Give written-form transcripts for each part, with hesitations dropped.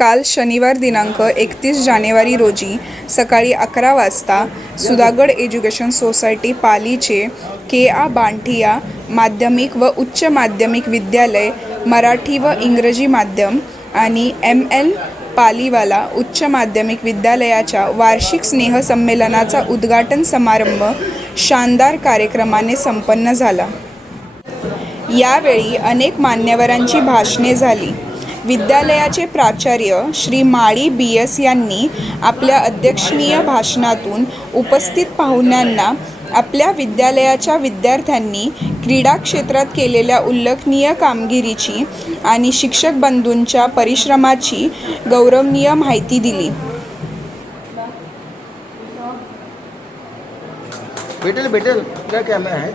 काल शनिवार दिनांक 31 जानेवारी रोजी सकाळी 11 वाजता सुधागड एज्युकेशन सोसायटी पालीचे के.आ. बांठिया माध्यमिक व उच्च माध्यमिक विद्यालय मराठी व इंग्रजी माध्यम आणि एम.एल. पालीवाला उच्च माध्यमिक विद्यालयाच्या वार्षिक स्नेहसंमेलनाचा उद्घाटन समारंभ शानदार कार्यक्रमाने संपन्न झाला। यावेळी अनेक मान्यवरांची भाषणे झाली। विद्यालयाचे प्राचार्य श्री माळी B.S. यांनी आपल्या अध्यक्षीय भाषणातून उपस्थित पाहुण्यांना आपल्या विद्यालयाच्या विद्यार्थ्यांनी क्रीडा क्षेत्रात केलेल्या उल्लेखनीय कामगिरीची आणि शिक्षक बंधूंच्या परिश्रमाची गौरवनीय माहिती दिली। भेटेल क्या कॅमेरा आहे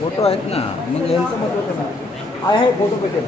फोटो आहेत ना मग यांचं महत्त्व आहे फोटो भेटेल।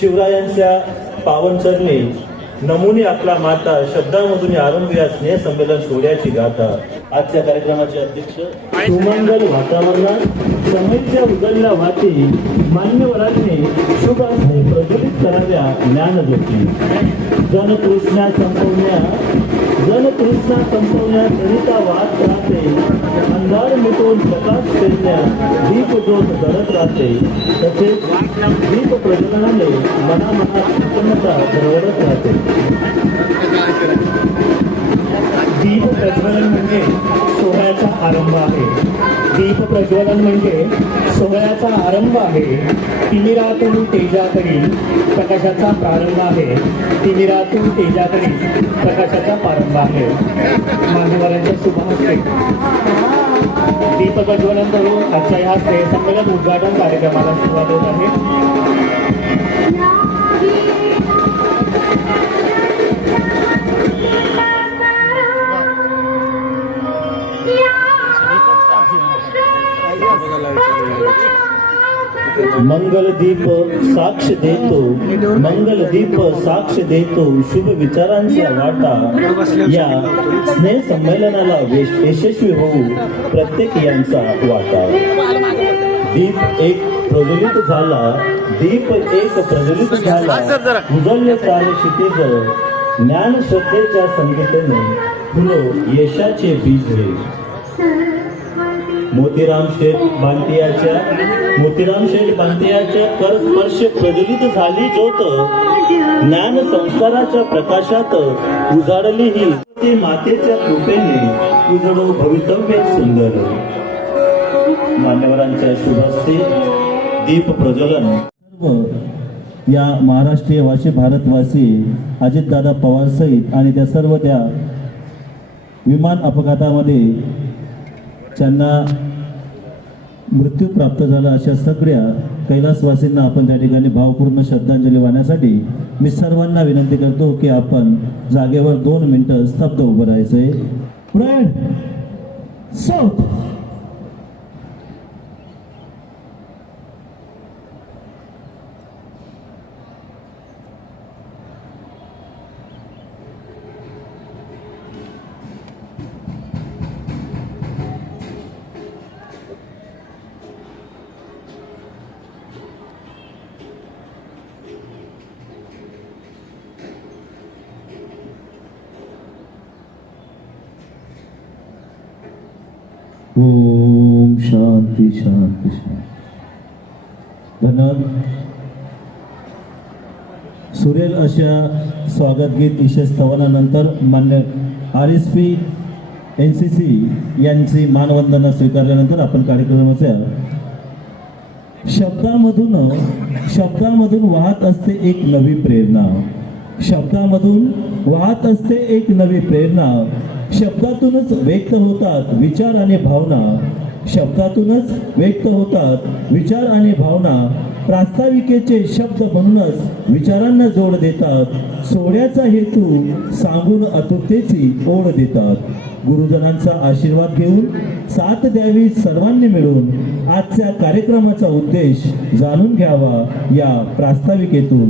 शिवरायांच्या पावन चरणी नमुने आपला माता शब्दांमधून आरंभ या स्नेह संमेलन सोहळ्याची गाथा। आजच्या कार्यक्रमाचे अध्यक्ष सुमंगल वातावरणात समईच्या उजळल्या वाती मान्यवरांनी शुभ हस्ते प्रज्वलित कराव्या ज्ञानज्योती। जनतृष्णा संपवण्या सरिता वाहत राहते, अंधार मिटवून प्रकाश पेरण्या दीप ज्योत जळत राहते। तसेच दीप प्रज्वलनाने मनामनात प्रसन्नता दरवळत राहते। दीप प्रज्वलन म्हणजे सोहळ्याचा आरंभ आहे। दीप प्रज्वलन म्हणजे सोहळ्याचा आरंभ आहे. तिमिरातून तेजाकडील प्रकाशाचा प्रारंभ आहे. तिमिरातून तेजाकडील प्रकाशाचा प्रारंभ आहे. मान्यवरांच्या शुभ हस्ते दीप प्रज्वलन करून आजच्या ह्या स्नेहसंमेलन उद्घाटन कार्यक्रमाला सुरुवात होत आहे. मंगलदीप साक्ष देतो, मंगलदीप साक्ष देतो, शुभ विचारांचा वाटा. या स्नेह संमेलनाला यशस्वी होऊ प्रत्येक यांचा वाटा. दीप एक प्रज्वलित झाला, दीप एक प्रज्वलित झाला, उजळले सारे क्षितिज, ज्ञान श्रद्धेच्या संगीताने फुलो यशाचे बीज रे. मोतीराम शेठ बांटियाच्या करस्पर्श प्रज्वलित झाली ज्योत, ज्ञान संस्काराच्या प्रकाशात उजाडली ही ती मातेच्या कृपेने, उजडो भवितव्य सुंदर. मान्यवरांच्या शुभ हस्ते दीप प्रज्वलन. सर्व या महाराष्ट्रीय वासी भारतवासी अजितदादा पवार सहित आणि त्या सर्व त्या विमान अपघातामध्ये ज्यांना मृत्यू प्राप्त झाला अशा सगळ्या कैलासवासींना आपण त्या ठिकाणी भावपूर्ण श्रद्धांजली वाहण्यासाठी मी सर्वांना विनंती करतो की आपण जागेवर 2 मिनिटं स्तब्ध उभं राहायचंय. साऊथ ओम शांती शांती शांती. धन्यवाद. सुरेल अशा स्वागत गीत ईशा स्तवनानंतर मान्य RSP NCC यांची मानवंदना स्वीकारल्यानंतर आपण कार्यक्रमाच्या शब्दांमधून वाहत असते एक नवी प्रेरणा. शब्दामधून वाहत असते एक नवी प्रेरणा. शब्दातूनच व्यक्त होतात विचार आणि भावना. शब्दातूनच व्यक्त होतात विचार आणि भावना. प्रास्ताविकेचे शब्द म्हणूनच विचारांना जोड देतात. सोहळ्याचा हेतू सांगून आतुरतेची ओढ देतात. गुरुजनांचा आशीर्वाद घेऊन साथ द्यावी सर्वांनी मिळून. आजच्या कार्यक्रमाचा उद्देश जाणून घ्यावा या प्रास्ताविकेतून.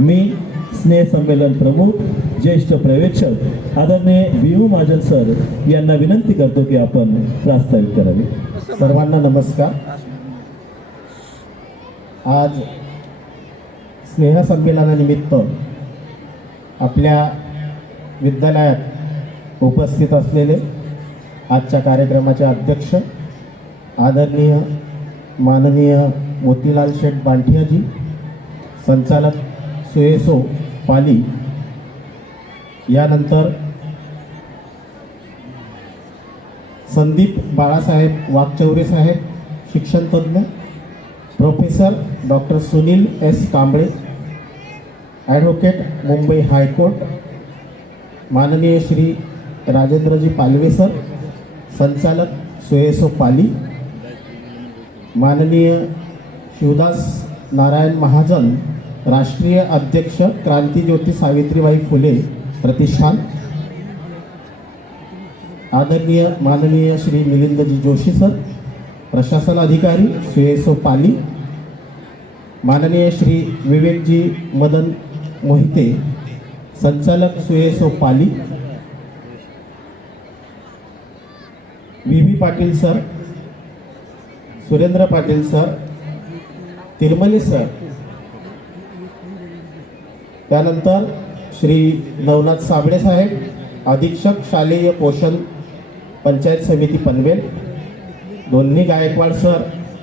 मी स्नेह संमेलन प्रमुख ज्येष्ठ पर्यवेक्षक आदरणीय BU महाजन सर यांना विनंती करतो की आपण प्रास्ताविक करावे. सर्वांना नमस्कार. आज स्नेहसंमेलनानिमित्त आपल्या विद्यालयात उपस्थित असलेले आजच्या कार्यक्रमाचे अध्यक्ष आदरणीय माननीय मोतीलाल शेठ बांटियाजी, संचालक सुएसो पाली, यानंतर संदीप बाळासाहेब वाकचौरे साहेब, शिक्षणतज्ञ, professor doctor Sunil S Kamble, advocate Mumbai high court, माननीय श्री राजेंद्रजी पालवे सर, संचालक सुएसो पाली, माननीय शिवदास नारायण महाजन, राष्ट्रीय अध्यक्ष क्रांतीज्योती सावित्रीबाई फुले प्रतिष्ठान, आदरणीय माननीय श्री मिलिंदजी जोशी सर, प्रशासन अधिकारी सुएसो पाली, माननीय श्री विवेकजी मदन मोहिते, संचालक सुएसो Pali, VB Patil sir, Surendra Patil sir, Tirmale sir, त्यानंतर श्री नवनाथ साबळे साहेब, अधीक्षक शालेय पोषण पंचायत समिती पनवेल, दोन्ही गायकवाड सर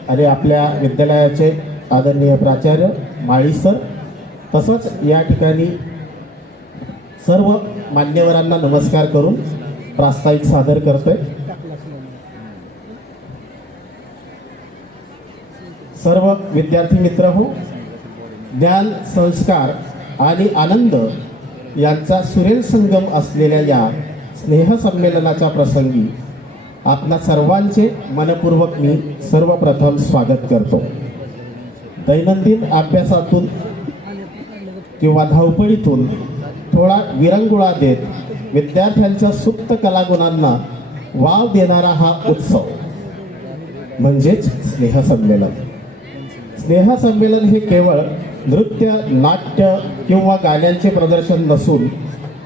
आणि आपल्या विद्यालयाचे आदरणीय प्राचार्य माळी सर, तसंच या ठिकाणी सर्व मान्यवरांना नमस्कार करून प्रास्ताविक सादर करतोय. सर्व विद्यार्थी मित्र हो, ज्ञान, संस्कार आणि आनंद यांचा सुरेल संगम असलेल्या या स्नेहसंमेलनाच्या प्रसंगी आपणा सर्वांचे मनपूर्वक मी सर्वप्रथम स्वागत करतो. दैनंदिन अभ्यासातून किंवा धावपळीतून थोडा विरंगुळा देत विद्यार्थ्यांच्या सुप्त कलागुणांना वाव देणारा हा उत्सव म्हणजेच स्नेहसंमेलन. स्नेहसंमेलन हे केवळ नृत्य, नाट्य किंवा गाण्यांचे प्रदर्शन नसून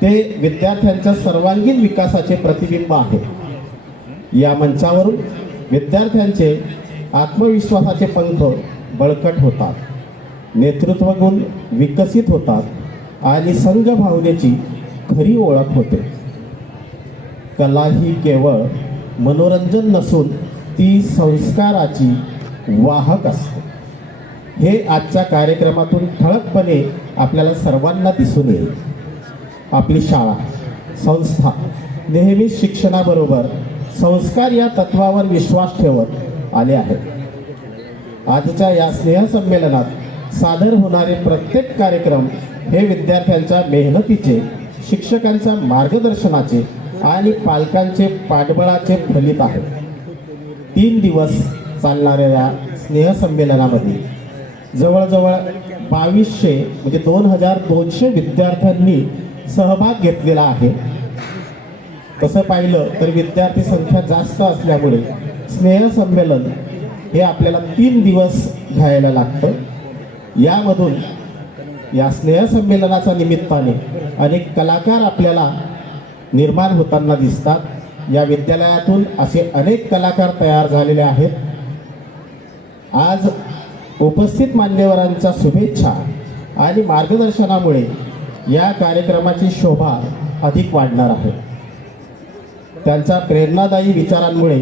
ते विद्यार्थ्यांच्या सर्वांगीण विकासाचे प्रतिबिंब आहे. या मंचावरून विद्यार्थ्यांचे आत्मविश्वासाचे पंख बळकट होतात, नेतृत्व गुण विकसित होतात आणि संघभावनेची खरी ओळख होते. कला ही केवळ मनोरंजन नसून ती संस्काराची वाहक असते. हे आजच्या कार्यक्रमातून ठळकपणे आपल्याला सर्वांना दिसून येईल. आपली शाळा, संस्था नेहमीच शिक्षणाबरोबर संस्कार या तत्वावर विश्वास ठेवत आले आहेत. आजच्या या स्नेहसंमेलनात सादर होणारे प्रत्येक कार्यक्रम हे विद्यार्थ्यांच्या मेहनतीचे, शिक्षकांच्या मार्गदर्शनाचे आणि पालकांचे पाठबळाचे फलित आहे. 3 दिवस चालणाऱ्या या स्नेहसंमेलनामध्ये जवळजवळ 2200 म्हणजे 2200 विद्यार्थ्यांनी सहभाग घेतलेला आहे. तसं पाहिलं तर विद्यार्थी संख्या जास्त असल्यामुळे स्नेहसंमेलन हे आपल्याला 3 दिवस घ्यायला लागतं. यामधून या स्नेहसंमेलनाच्या निमित्ताने अनेक कलाकार आपल्याला निर्माण होताना दिसतात. या विद्यालयातून असे अनेक कलाकार तयार झालेले आहेत. आज उपस्थित मान्यवरांच्या शुभेच्छा आणि मार्गदर्शनामुळे या कार्यक्रमाची शोभा अधिक वाढणार आहे. त्यांच्या प्रेरणादायी विचारांमुळे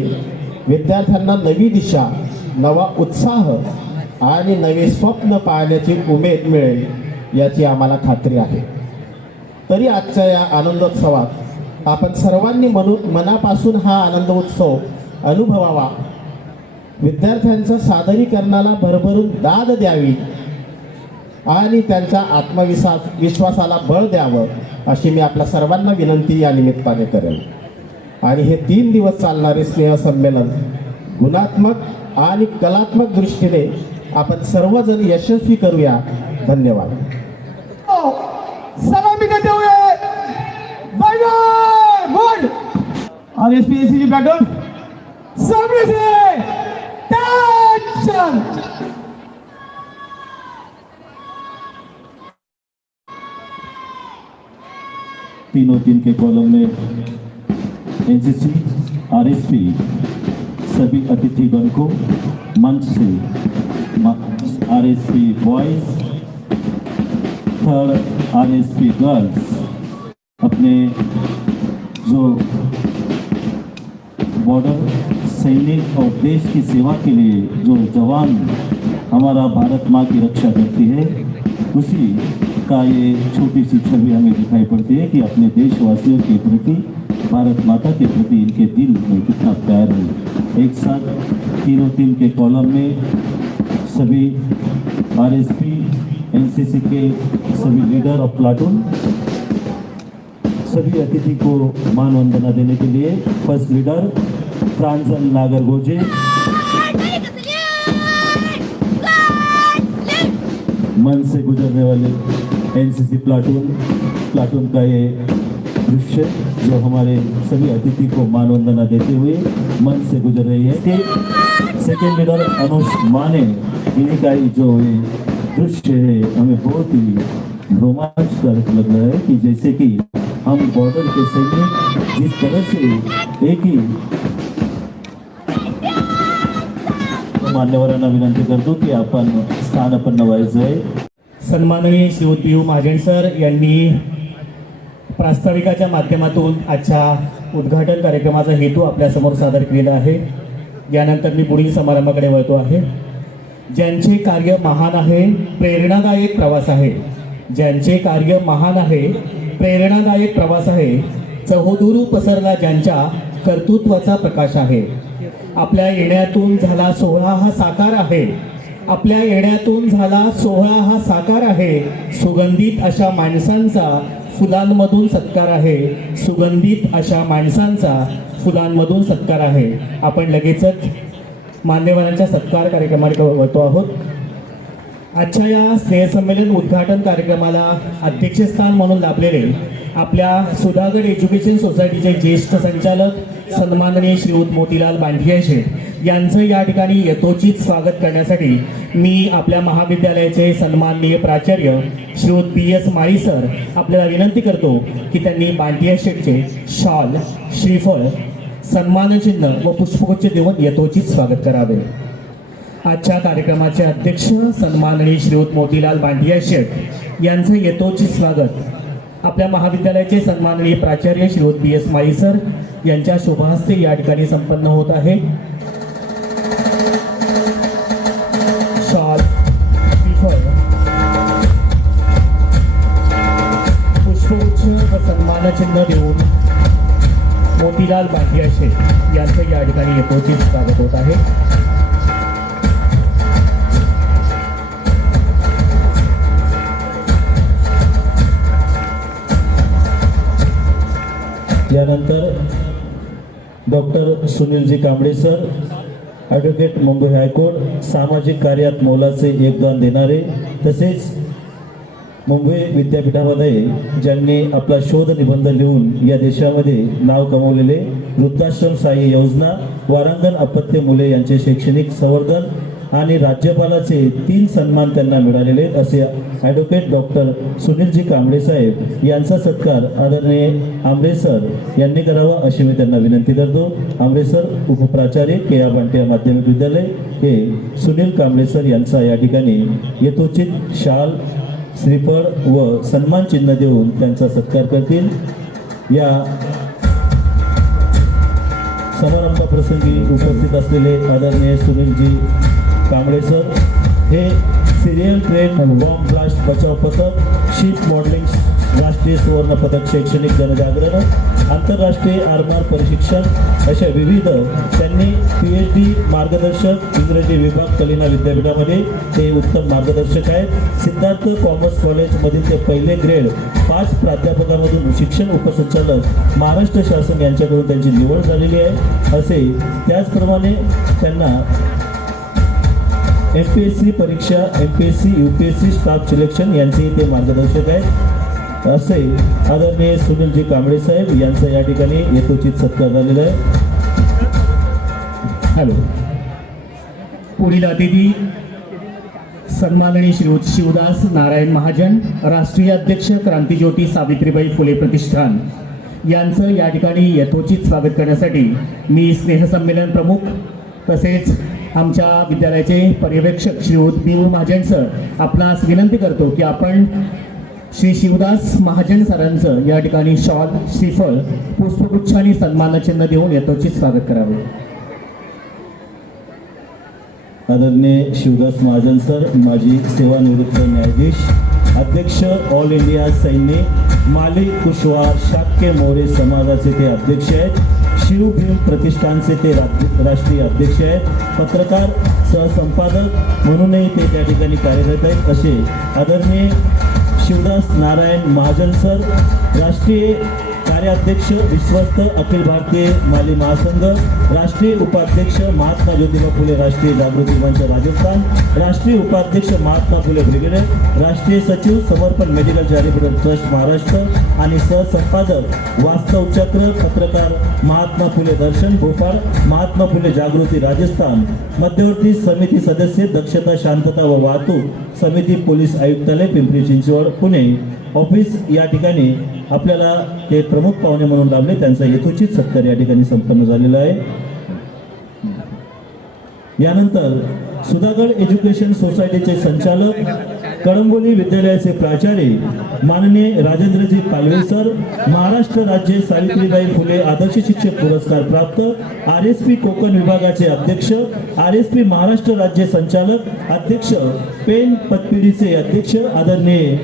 विद्यार्थ्यांना नवी दिशा, नवा उत्साह आणि नवे स्वप्न पाहण्याची उमेद मिळेल याची आम्हाला खात्री आहे. तरी आजच्या या आनंदोत्सवात आपण सर्वांनी मनापासून हा आनंद उत्सव अनुभवावा, विद्यार्थ्यांच्या सादरीकरणाला भरभरून दाद द्यावी आणि त्यांच्या विश्वासाला बळ द्यावं अशी मी आपल्या सर्वांना विनंती या निमित्ताने करेन. आणि हे 3 दिवस चालणारे स्नेहसंमेलन गुणात्मक आणि कलात्मक दृष्टीने आपण सर्वजण यशस्वी करूया. धन्यवाद. सलामी देते हुए बैठक आरएसपीएससी की बैठक सामने से टेंशन. तीनों दिन के कॉलम में एनसीसी, आरएसपी सभी अतिथिगण को मंच से RSP boys, third RSP girls अपने जो बॉर्डर सैनिक और देश की सेवा के लिए जो जवान हमारा भारत माँ की रक्षा करती है, उसी का ये छोटी सी छवि हमें दिखाई पड़ती है कि अपने देशवासियों के प्रति, भारत माता के प्रति इनके दिल में कितना प्यार है. एक साथ तीनों टीम के कॉलम में सभी आरएसपी, एनसीसी के सभी लीडर ऑफ प्लाटून सभी अतिथि को मान वंदना देने के लिए फर्स्ट लीडर प्रांजल नागरगोजे, मन से गुजरने वाले एनसीसी प्लाटून का ये दृश्य जो हमारे सभी अतिथि को मान वंदना देते हुए मन से गुजर रही है. सेकेंड लीडर अनुष माने, इन्हीं का ही जो ये दृश्य है हमें बहुत ही रोमांचकारक लग रहा है कि जैसे कि हम बॉर्डर के सैनिक जिस तरह से एक ही. मान्यवरांना विनंती करतो की आपण स्थान आपण नवायचं आहे. सन्माननीय श्री पी.यू. महाजन सर यांनी प्रास्ताविकाच्या माध्यमातून आजच्या उद्घाटन कार्यक्रमाचा हेतू आपल्यासमोर सादर केलेला आहे. यानंतर मी पुढील समारंभाकडे वळतो आहे. ज्यांचे कार्य महान आहे, प्रेरणादायक प्रवास आहे. ज्यांचे कार्य महान आहे, प्रेरणादायक प्रवास आहे. चहुदूर पसरला ज्यांच्या कर्तृत्वाचा प्रकाश आहे. आपल्या येण्यातून झाला सोहळा हा साकार आहे. आपल्या येण्यातून झाला सोहळा हा साकार आहे, सुगंधित अशा माणसांचा फुलांमधून सत्कार आहे, सुगंधित अशा माणसांचा फुलांमधून सत्कार आहे. आपण लगेचच मान्यवरांच्या सत्कार कार्यक्रमाकडे वळतो आहोत. आजच्या या स्नेहसंमेलन उद्घाटन कार्यक्रमाला अध्यक्षस्थान म्हणून लाभलेले आपल्या सुधागड एज्युकेशन सोसायटीचे ज्येष्ठ संचालक सन्माननीय श्रीयुत मोतीलाल बांठिया शेठ यांचं या ठिकाणी यथोचित स्वागत करण्यासाठी मी आपल्या महाविद्यालयाचे सन्माननीय प्राचार्य श्रीयुत PS माळी सर आपल्याला विनंती करतो की त्यांनी बांठिया शेठचे शॉल, श्रीफळ, सन्मानचिन्ह व पुष्पगुच्छ देऊन यथोचित स्वागत करावे. आजच्या कार्यक्रमाचे अध्यक्ष सन्माननीय श्रीयुत मोतीलाल बांठिया शेठ यांचं यथोचित स्वागत आपल्या महाविद्यालयाचे सन्माननीय प्राचार्य श्रीयुत PS माळी सर यांच्या शुभहस्ते या ठिकाणी संपन्न होत आहे. शॉल, श्रीफळ, पुष्पगुच्छ व सन्मानचिन्ह देऊन मोतीलाल बांठिया शेठ यांचं या ठिकाणी यथोचित स्वागत होत आहे. यानंतर doctor Sunilji Kamble sir, advocate Mumbai high court, सामाजिक कार्यात मोलाचे योगदान देणारे, तसेच मुंबई विद्यापीठामध्ये ज्यांनी आपला शोध निबंध लिहून या देशामध्ये नाव कमवलेले वृद्धाश्रम सहाय्य योजना, वारांगण अपत्य मुले यांचे शैक्षणिक संवर्धन आणि राज्यपालाचे 3 सन्मान त्यांना मिळालेले असे ॲडव्होकेट डॉक्टर सुनीलजी कांबळे साहेब यांचा सत्कार आदरणीय आंबरे सर यांनी करावा अशी मी त्यांना विनंती करतो. आंबरे सर उपप्राचार्य KR बांठिया माध्यमिक विद्यालय हे सुनील कांबळे सर यांचा या ठिकाणी यथोचित शाल, श्रीफळ व सन्मान चिन्ह देऊन त्यांचा सत्कार करतील. या समारंभाप्रसंगी उपस्थित असलेले आदरणीय सुनीलजी कांबळे सर हे सिरियल ट्रेन बॉम्ब ब्लास्ट बचाव पथक, शिप मॉडेलिंग राष्ट्रीय सुवर्ण पदक, शैक्षणिक जनजागरण, आंतरराष्ट्रीय आरमार प्रशिक्षण अशा विविध त्यांनी PhD मार्गदर्शक, इंग्रजी विभाग कलिना विद्यापीठामध्ये ते उत्तम मार्गदर्शक आहेत. सिद्धार्थ कॉमर्स कॉलेजमधील ते पहिले ग्रेड 5 प्राध्यापकामधून शिक्षण उपसंचालक महाराष्ट्र शासन यांच्याकडून त्यांची निवड झालेली आहे. असे त्याचप्रमाणे त्यांना MPSC परीक्षा, MPSC UPSC स्टाफ सिलेक्शन यांचे ते मार्गदर्शक आहेत. असे आदरणीय सुनीलजी कांबळे साहेब यांचा या ठिकाणी यथोचित सत्कार झालेला आहे. हॅलो. पुढील अतिथी सन्माननीय श्रीयुत शिवदास नारायण महाजन, राष्ट्रीय अध्यक्ष क्रांतिज्योती सावित्रीबाई फुले प्रतिष्ठान यांचं या ठिकाणी यथोचित स्वागत करण्यासाठी मी स्नेहसंमेलन प्रमुख तसेच आमच्या विद्यालयाचे पर्यवेक्षक श्रीयुत BU महाजन सर आपणास विनंती करतो की आपण श्री शिवदास महाजन सरांचं या ठिकाणी शॉल, श्रीफळ, पुष्पगुच्छ आणि सन्मानचिन्ह देऊन यथोचित स्वागत करावे. आदरणीय शिवदास महाजन सर, माजी सेवानिवृत्त न्यायाधीश, अध्यक्ष ऑल इंडिया सैन्य माली कुशवार शाक्य मोरे समाजाचे ते अध्यक्ष आहेत. शिवभीम प्रतिष्ठानचे ते राष्ट्रीय अध्यक्ष आहेत. पत्रकार, सहसंपादक म्हणूनही ते त्या ठिकाणी कार्यरत आहेत. असे आदरणीय शिवदास नारायण महाजन सर, राष्ट्रीय कार्याध्यक्ष विश्वस्त अखिल भारतीय माली महासंघ, राष्ट्रीय उपाध्यक्ष महात्मा ज्योतिबा फुले राष्ट्रीय जागृती मंच राजस्थान, राष्ट्रीय उपाध्यक्ष महात्मा फुले ब्रिगेड, राष्ट्रीय सचिव समर्पण मेडिकल चॅरिटेबल ट्रस्ट महाराष्ट्र आणि सहसंपादक वास्तव चक्र, पत्रकार महात्मा फुले दर्शन भोपाळ, महात्मा फुले जागृती राजस्थान, मध्यवर्ती समिती सदस्य दक्षता शांतता व वाहतूक समिती पोलीस आयुक्तालय पिंपरी चिंचवड पुणे ऑफिस या ठिकाणी आपल्याला ते प्रमुख पाहुणे म्हणून लाभले. त्यांचा यथोचित सत्कार या ठिकाणी संपन्न झालेला आहे. यानंतर सुधागड एज्युकेशन सोसायटीचे संचालक, कळंबोली विद्यालयाचे प्राचार्य माननीय राजेंद्रजी पालवे सर, महाराष्ट्र राज्य सावित्रीबाई फुले आदर्श शिक्षक पुरस्कार प्राप्त, RSP कोकण विभागाचे अध्यक्ष, RSP महाराष्ट्र राज्य संचालक, अध्यक्ष पेन पतपिढीचे अध्यक्ष आदरणीय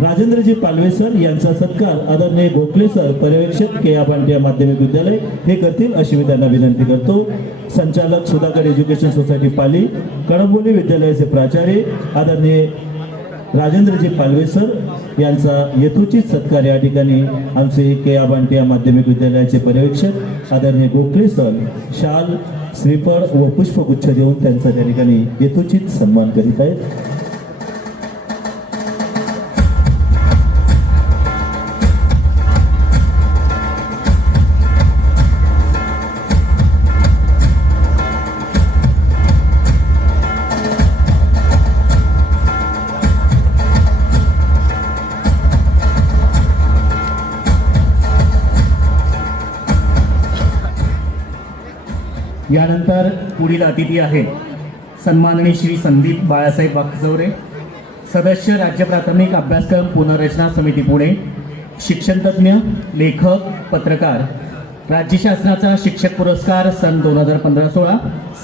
राजेंद्रजी पालवे सर यांचा सत्कार आदरणीय गोखले सर पर्यवेक्षक के आ बांटिया माध्यमिक विद्यालय हे करतील अशी मी त्यांना विनंती करतो. संचालक सुधागड एज्युकेशन सोसायटी पाली, कळंबोली विद्यालयाचे प्राचार्य आदरणीय राजेंद्रजी पालवे सर यांचा यथोचित सत्कार या ठिकाणी आमचे के आ बांटिया माध्यमिक विद्यालयाचे पर्यवेक्षक आदरणीय गोखले सर शाल, श्रीफळ व पुष्पगुच्छ देऊन त्यांचा त्या ठिकाणी यथोचित सन्मान करीत आहेत. यानंतर पुढील अतिथी आहे सन्माननीय श्री संदीप बाळासाहेब वाकचौरे, सदस्य राज्य प्राथमिक अभ्यासक्रम पुनर्रचना समिती पुणे, शिक्षणतज्ज्ञ, लेखक, पत्रकार, राज्य शासनाचा शिक्षक पुरस्कार सन 2015-16,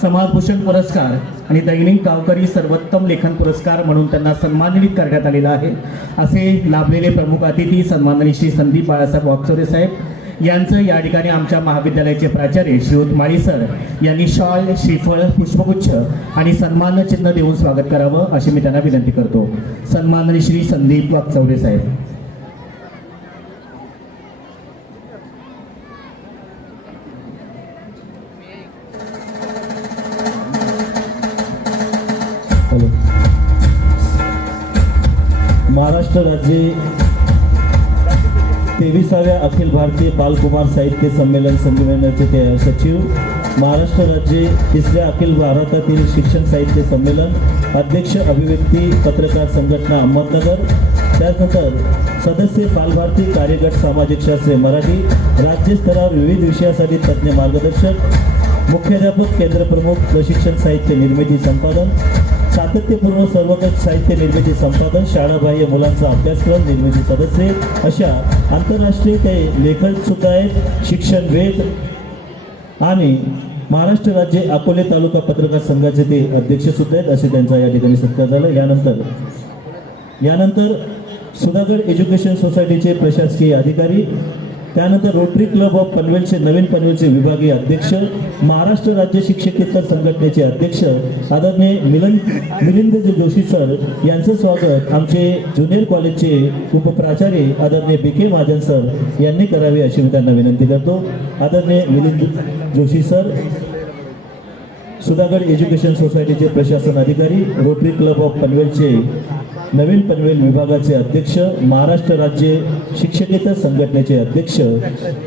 समाजभूषण पुरस्कार आणि दैनिक गावकरी सर्वोत्तम लेखन पुरस्कार म्हणून त्यांना सन्मानित करण्यात आलेला आहे. असे लाभलेले प्रमुख अतिथी सन्माननीय श्री संदीप बाळासाहेब वाकचौरे साहेब यांचं या ठिकाणी आमच्या महाविद्यालयाचे प्राचार्य श्रीयुत माळी सर यांनी शॉल, श्रीफळ, पुष्पगुच्छ आणि सन्मान चिन्ह देऊन स्वागत करावं अशी मी त्यांना विनंती करतो. सन्माननीय श्री संदीप वाकचौरे साहेब. महाराष्ट्र राज्य 23व्या अखिल भारतीय बालकुमार साहित्य संमेलन संमेलनाचे ते सचिव, महाराष्ट्र राज्य 3ऱ्या अखिल भारतातील शिक्षण साहित्य संमेलन अध्यक्ष, अभिव्यक्ती पत्रकार संघटना अहमदनगर, त्यानंतर सदस्य बालभारती कार्यगट सामाजिक शास्त्रे मराठी, राज्यस्तरावर विविध विषयासाठी तज्ज्ञ मार्गदर्शक, मुख्याध्यापक, केंद्र प्रमुख, प्रशिक्षण साहित्य निर्मिती संपादन, सातत्यपूर्ण सर्वकष साहित्य निर्मिती संपादन, शाळाबाह्य मुलांचा अभ्यासक्रम निर्मिती सदस्य अशा आंतरराष्ट्रीय काही लेखक सुद्धा आहेत. शिक्षण वेद आणि महाराष्ट्र राज्य अकोले तालुका पत्रकार संघाचे ते अध्यक्ष सुद्धा आहेत असे त्यांचा या ठिकाणी सत्कार झाला. यानंतर सुधागड एज्युकेशन सोसायटीचे प्रशासकीय अधिकारी, त्यानंतर रोटरी क्लब ऑफ पनवेलचे नवीन पनवेलचे विभागीय अध्यक्ष, महाराष्ट्र राज्य शिक्षकेतर संघटनेचे अध्यक्ष आदरणीय मिलिंद जोशी सर यांचं स्वागत आमचे ज्युनियर कॉलेजचे उपप्राचार्य आदरणीय BK महाजन सर यांनी करावे अशी मी त्यांना विनंती करतो. आदरणीय मिलिंद जोशी सर, सुधागड एज्युकेशन सोसायटीचे प्रशासन अधिकारी, रोटरी क्लब ऑफ पनवेलचे नवीन पनवेल विभागाचे अध्यक्ष, महाराष्ट्र राज्य शिक्षकेतर संघटनेचे अध्यक्ष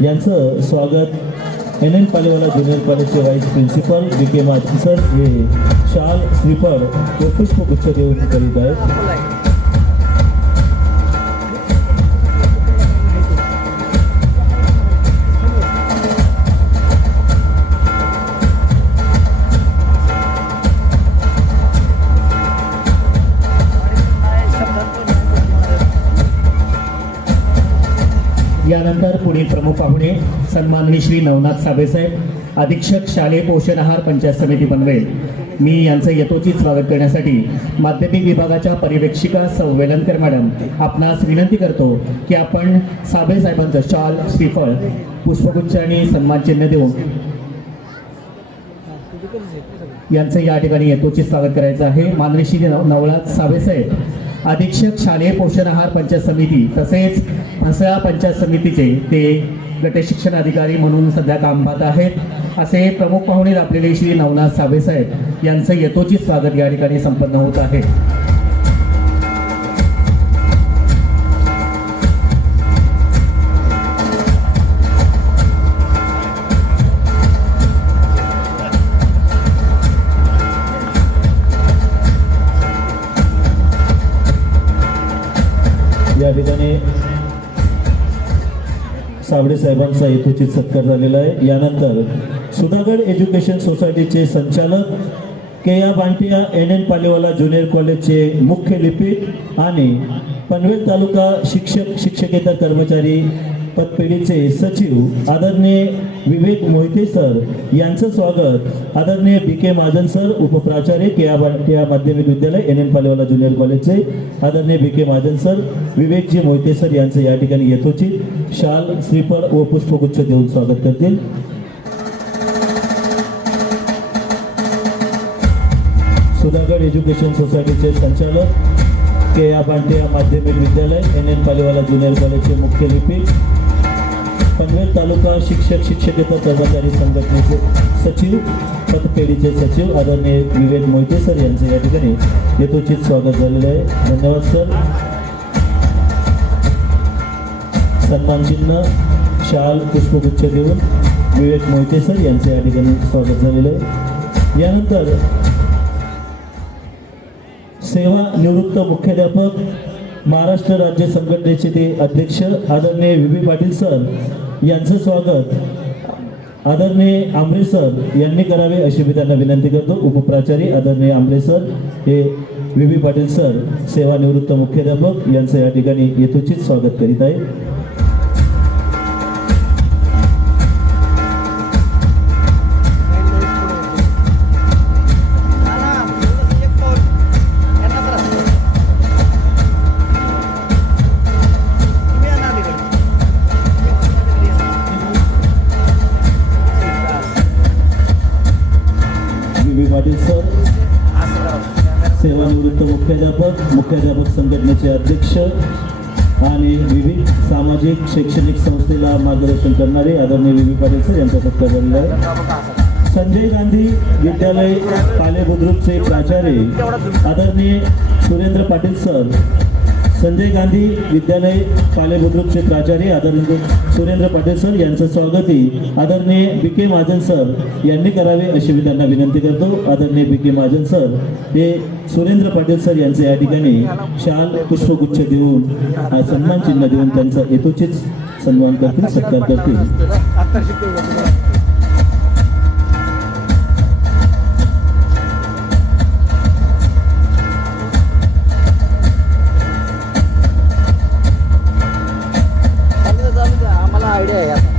यांचं स्वागत NN पालेवाला ज्युनियर कॉलेजचे vice principal BK Mahajan sir हे शाल, श्रीफळ व पुष्पगुच्छ देऊन करीत आहेत. यानंतर पुढील प्रमुख पाहुणे सन्माननीय श्री नवनाथ साबेसाहेब, अधीक्षक शालेय पोषण आहार पंचायत समिती पनवेल. मी यांचं यथोचित स्वागत करण्यासाठी माध्यमिक विभागाच्या पर्यवेक्षिका सौ वेलणकर मॅडम आपणास विनंती करतो की आपण साबेसाहेबांचं शॉल, श्रीफळ, पुष्पगुच्छ आणि सन्मानचिन्ह देऊन यांचं या ठिकाणी यथोचित स्वागत करायचं आहे. माननीय श्री नवनाथ साबेसाहेब, अधीक्षक शालेय पोषण आहार पंचायत समिती तसेच म्हसळा पंचायत समितीचे ते गट शिक्षण अधिकारी म्हणून सध्या काम पाहत आहेत. असे प्रमुख पाहुणे आपलेले श्री नवनाथ साबेसाहेब यांचं यथोचित स्वागत या ठिकाणी संपन्न होत आहे. या ठिकाणी साबळे साहेबांचा यथोचित सत्कार झालेला आहे. यानंतर सुधागड एज्युकेशन सोसायटीचे संचालक के.आ. बांटिया NN पालेवाला ज्युनियर कॉलेजचे मुख्य लिपिक आणि पनवेल तालुका शिक्षकेतर कर्मचारी पतपेढीचे सचिव आदरणीय विवेक मोहिते सर यांचं स्वागत आदरणीय BK महाजन सर उपप्राचार्य केआ माध्यमिक विद्यालय NN पालेवाला ज्युनियर कॉलेजचे आदरणीय BK Mahajan sir Vivekji Mohite sir यांचं या ठिकाणी यथोचित शाल श्रीफळ व पुष्पगुच्छ देऊन स्वागत करतील. सुधागड एज्युकेशन सोसायटीचे संचालक केआ बांटिया माध्यमिक विद्यालय NN पालेवाला ज्युनियर कॉलेजचे मुख्य लिपिक पनवेल तालुका शिक्षकेतर कर्मचारी संघटनेचे सचिव पतपेढीचे सचिव आदरणीय विवेक मोहिते सर यांचे या ठिकाणी यथोचित स्वागत झालेले आहे. धन्यवाद सर. सन्मानचिन्ह शाल पुष्पगुच्छ देऊन विवेक मोहिते सर यांचे या ठिकाणी स्वागत झालेले आहे. यानंतर सेवा निवृत्त मुख्याध्यापक महाराष्ट्र राज्य संघटनेचे ते अध्यक्ष आदरणीय VB पाटील सर यांचं स्वागत आदरणीय आंबरे सर यांनी करावे अशी मी त्यांना विनंती करतो. उपप्राचार्य आदरणीय आंबरे सर हे VB पाटील सर सेवानिवृत्त मुख्याध्यापक यांचं या ठिकाणी यथोचित स्वागत करीत आहे. पाटील सर सेवानिवृत्त मुख्याध्यापक संघटनेचे अध्यक्ष आणि विविध सामाजिक शैक्षणिक संस्थेला मार्गदर्शन करणारे आदरणीय VB पाटील सर यांचा सत्कार झालेला आहे. संजय गांधी विद्यालय पाले बुद्रुकचे प्राचार्य आदरणीय सुरेंद्र पाटील सर संजय गांधी विद्यालय पाले बुद्रुकचे प्राचार्य आदरणीय सुरेंद्र पाटील सर यांचं स्वागती आदरणीय BK महाजन सर यांनी करावे अशी मी त्यांना विनंती करतो. आदरणीय BK महाजन सर हे सुरेंद्र पाटील सर यांचे या ठिकाणी शाल पुष्पगुच्छ देऊन सन्मान चिन्ह देऊन त्यांचा यथोचित सन्मान करतील सत्कार करतील. आम्हाला आयडिया आहे आता.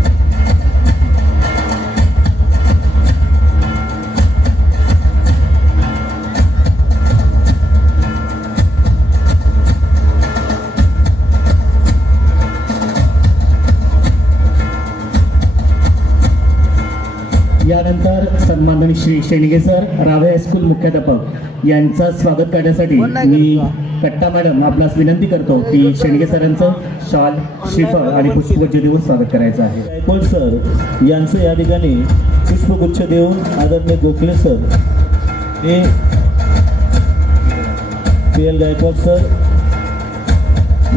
यानंतर सन्माननीय श्री शेणगे सर रावे हायस्कूल मुख्याध्यापक यांचं स्वागत करण्यासाठी मी कट्टा मॅडम आपणास विनंती करतो की शेणगे सरांचं शॉल श्रीफळ आणि पुष्पगुच्छ देऊन स्वागत करायचं आहे. गायकवाड सर यांचं या ठिकाणी पुष्पगुच्छ देऊन आदरणीय गोखले सर हे PL गायकवाड सर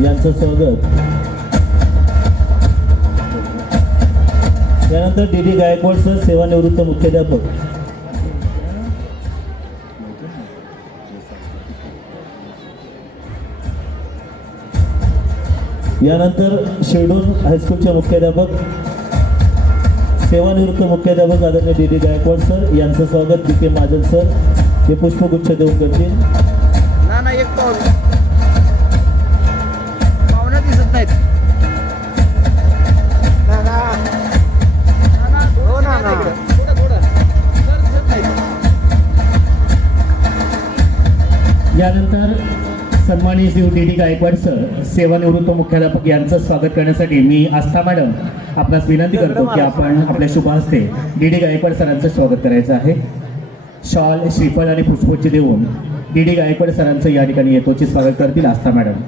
यांचं स्वागत. त्यानंतर DD गायकवाड सर सेवानिवृत्त मुख्याध्यापक. यानंतर शिरडून हायस्कूलचे मुख्याध्यापक सेवानिवृत्त मुख्याध्यापक आदरणीय DD गायकवाड सर यांचं स्वागत BK महाजन सर हे पुष्पगुच्छ देऊन करतील. ना एक पाहुण्या दिसत नाहीत. यानंतर सन्माननीय श्री DD गायकवाड सर सेवानिवृत्त मुख्याध्यापक यांचं स्वागत करण्यासाठी मी आस्था मॅडम आपणास विनंती करतो की आपण आपल्या शुभ हस्ते DD गायकवाड सरांचं स्वागत करायचं आहे. शॉल श्रीफळ आणि पुष्पगुच्छ देऊन DD गायकवाड सरांचं या ठिकाणी यथोचित स्वागत करतील आस्था मॅडम.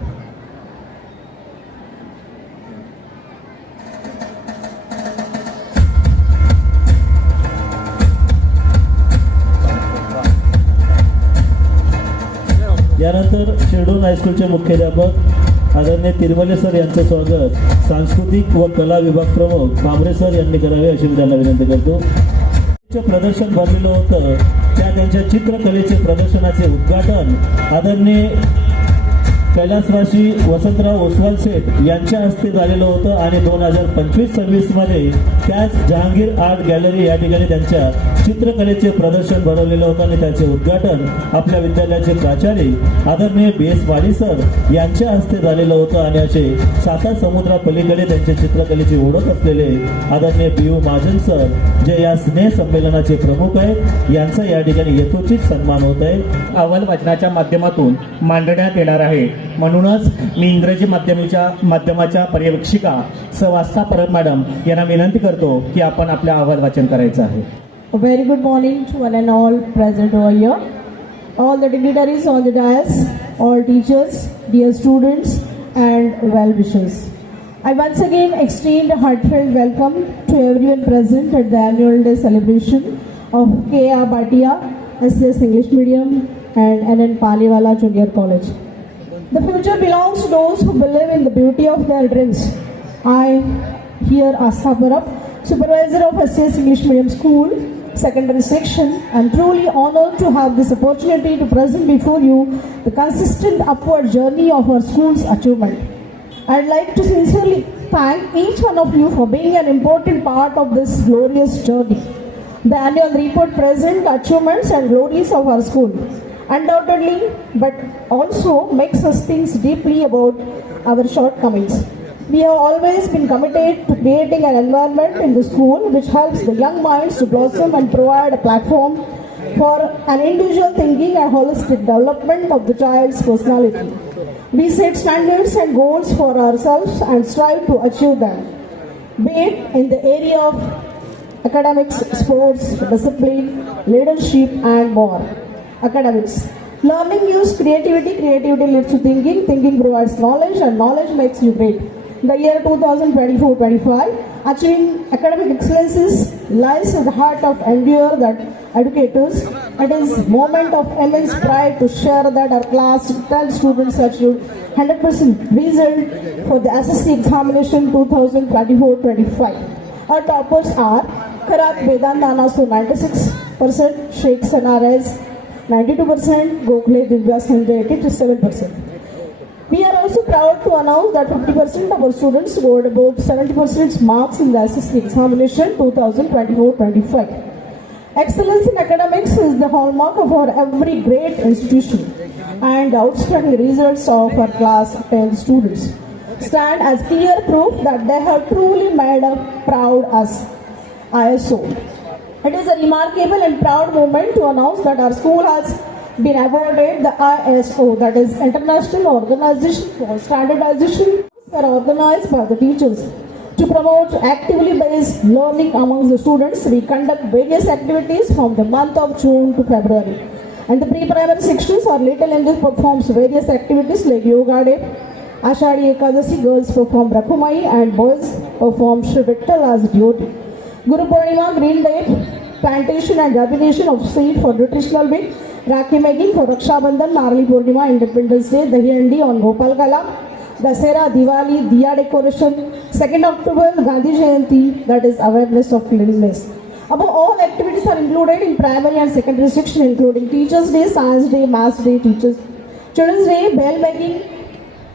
यानंतर शिरडून हायस्कूलचे मुख्याध्यापक आदरणीय तिरमले सर यांचं स्वागत सांस्कृतिक व कला विभाग प्रमुख कांबरे सर यांनी करावे अशी मी त्यांना विनंती करतो. प्रदर्शन भरलेलं होतं त्या त्यांच्या चित्रकलेचे प्रदर्शनाचे उद्घाटन आदरणीय कैलासवासी वसंतराव ओसवाल सेठ यांच्या हस्ते झालेलं होतं आणि 2025-26मध्ये त्याच जहांगीर आर्ट गॅलरी या ठिकाणी त्यांच्या चित्रकलेचे प्रदर्शन भरवलेलं होतं आणि त्याचे उद्घाटन आपल्या विद्यालयाचे प्राचार्य आदरणीय BS वाडी सर यांच्या हस्ते झालेलं होतं आणि असे साता समुद्रापलीकडे त्यांच्या चित्रकलेची ओळख असलेले आदरणीय BU महाजन सर जे या स्नेह संमेलनाचे प्रमुख आहेत यांचा या ठिकाणी यथोचित सन्मान होत आहे. अहवाल वाचनाच्या माध्यमातून मांडण्यात येणार आहे. म्हणूनच मी इंग्रजी माध्यमाच्या पर्यवेक्षिका सवास्ता परब मॅडम यांना विनंती करतो की आपण आपल्या अहवाल वाचन करायचं आहे. A very good morning to one and all present over here. All the dignitaries on the dais, all teachers, dear students and well-wishers. I once again extend a heartfelt welcome to everyone present at the annual day celebration of K.A. Bhatia, SS English Medium and N.N. Paliwala Junior College. The future belongs to those who believe in the beauty of their dreams. I, here Astha Parab, supervisor of SS English Medium School, secondary section, I'm truly honored to have this opportunity to present before you the consistent upward journey of our school's achievement. I'd like to sincerely thank each one of you for being an important part of this glorious journey. The annual report presents the achievements and glories of our school, undoubtedly, but also makes us think deeply about our shortcomings. We have always been committed to creating an environment in the school which helps the young minds to blossom and provide a platform for an individual thinking and holistic development of the child's personality. We set standards and goals for ourselves and strive to achieve them, be it in the area of academics, sports, discipline, leadership and more. Academics. Learning uses creativity, creativity leads to thinking, thinking provides knowledge and knowledge makes you great. The year 2024-25, achieving academic excellences lies at the heart of endeavor that educators. It is a moment of immense pride to share that our class 12 students achieved 100% result for the SSC examination 2024-25. Our toppers are Karat Vedant Anasu 96%, Sheikh Sanares 92%, Gokhale Divya Sanjay 87%. We are also proud to announce that 50% of our students scored about 70% marks in the SSC examination 2024-25. Excellence in academics is the hallmark of our every great institution, and the outstanding results of our class 10 students stand as clear proof that they have truly made us proud as ISO. It is a remarkable and proud moment to announce that our school has been awarded the ISO, that is International Organization for Standardization, are organized by the teachers. To promote actively based learning amongst the students, we conduct various activities from the month of June to February. And the pre-primary sections or Little Angels performs various activities like Yoga Day, Ashadi Ekadasi, girls perform Rakhumai and boys perform Shri Vittal as duty. Guru Purnima, Green Day, plantation and germination of seed for nutritional week, Rakhi making for Raksha Bandhan, Narli Purnima, Independence Day, Dahi Handi on Gopal Kala, Dasera, Diwali, Diya decoration, 2nd October, Gandhi Jayanti, that is awareness of cleanliness. Above all activities are included in primary and secondary section including Teachers Day, Science Day, Maths Day, Children's Day, bell making,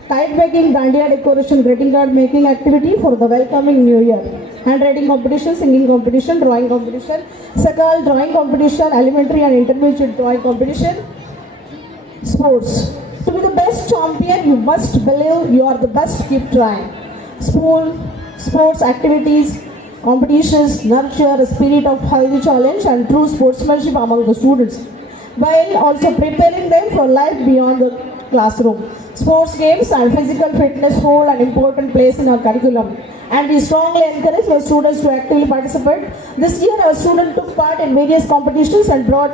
kite making, Dandiya decoration, greeting card making activity for the welcoming new year. Handwriting competition, singing competition, drawing competition, Sakal drawing competition, elementary and intermediate drawing competition, sports. To be the best champion, you must believe you are the best, keep trying. Sports activities, competitions nurture a spirit of healthy challenge and true sportsmanship among the students, while also preparing them for life beyond the classroom. Sports games and physical fitness hold an important place in our curriculum, and we strongly encourage our students to actively participate. This year, our students took part in various competitions and brought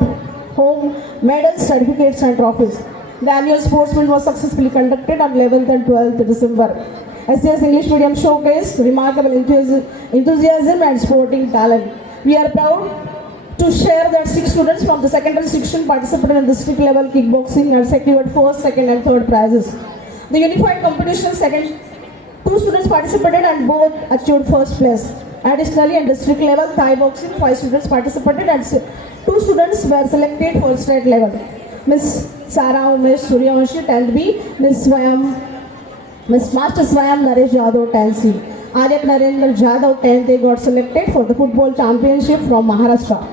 home medals, certificates and trophies. The annual sports meet was successfully conducted on 11th and 12th December. SCS English Medium showcased remarkable enthusiasm and sporting talent. We are proud to share that 6 students from the secondary section participated in district level kickboxing and secured 1st, 2nd and 3rd prizes. The unified competition, 2 students participated and both achieved 1st place. Additionally, in district level Thai boxing, 5 students participated and 2 students were selected for state level. Ms. Sarah Umesh Suryavanshi, 10th B, Miss Master Swayam Naresh Jadhav, 10th C. Aryak Narendra Jadhav, 10th A, got selected for the football championship from Maharashtra.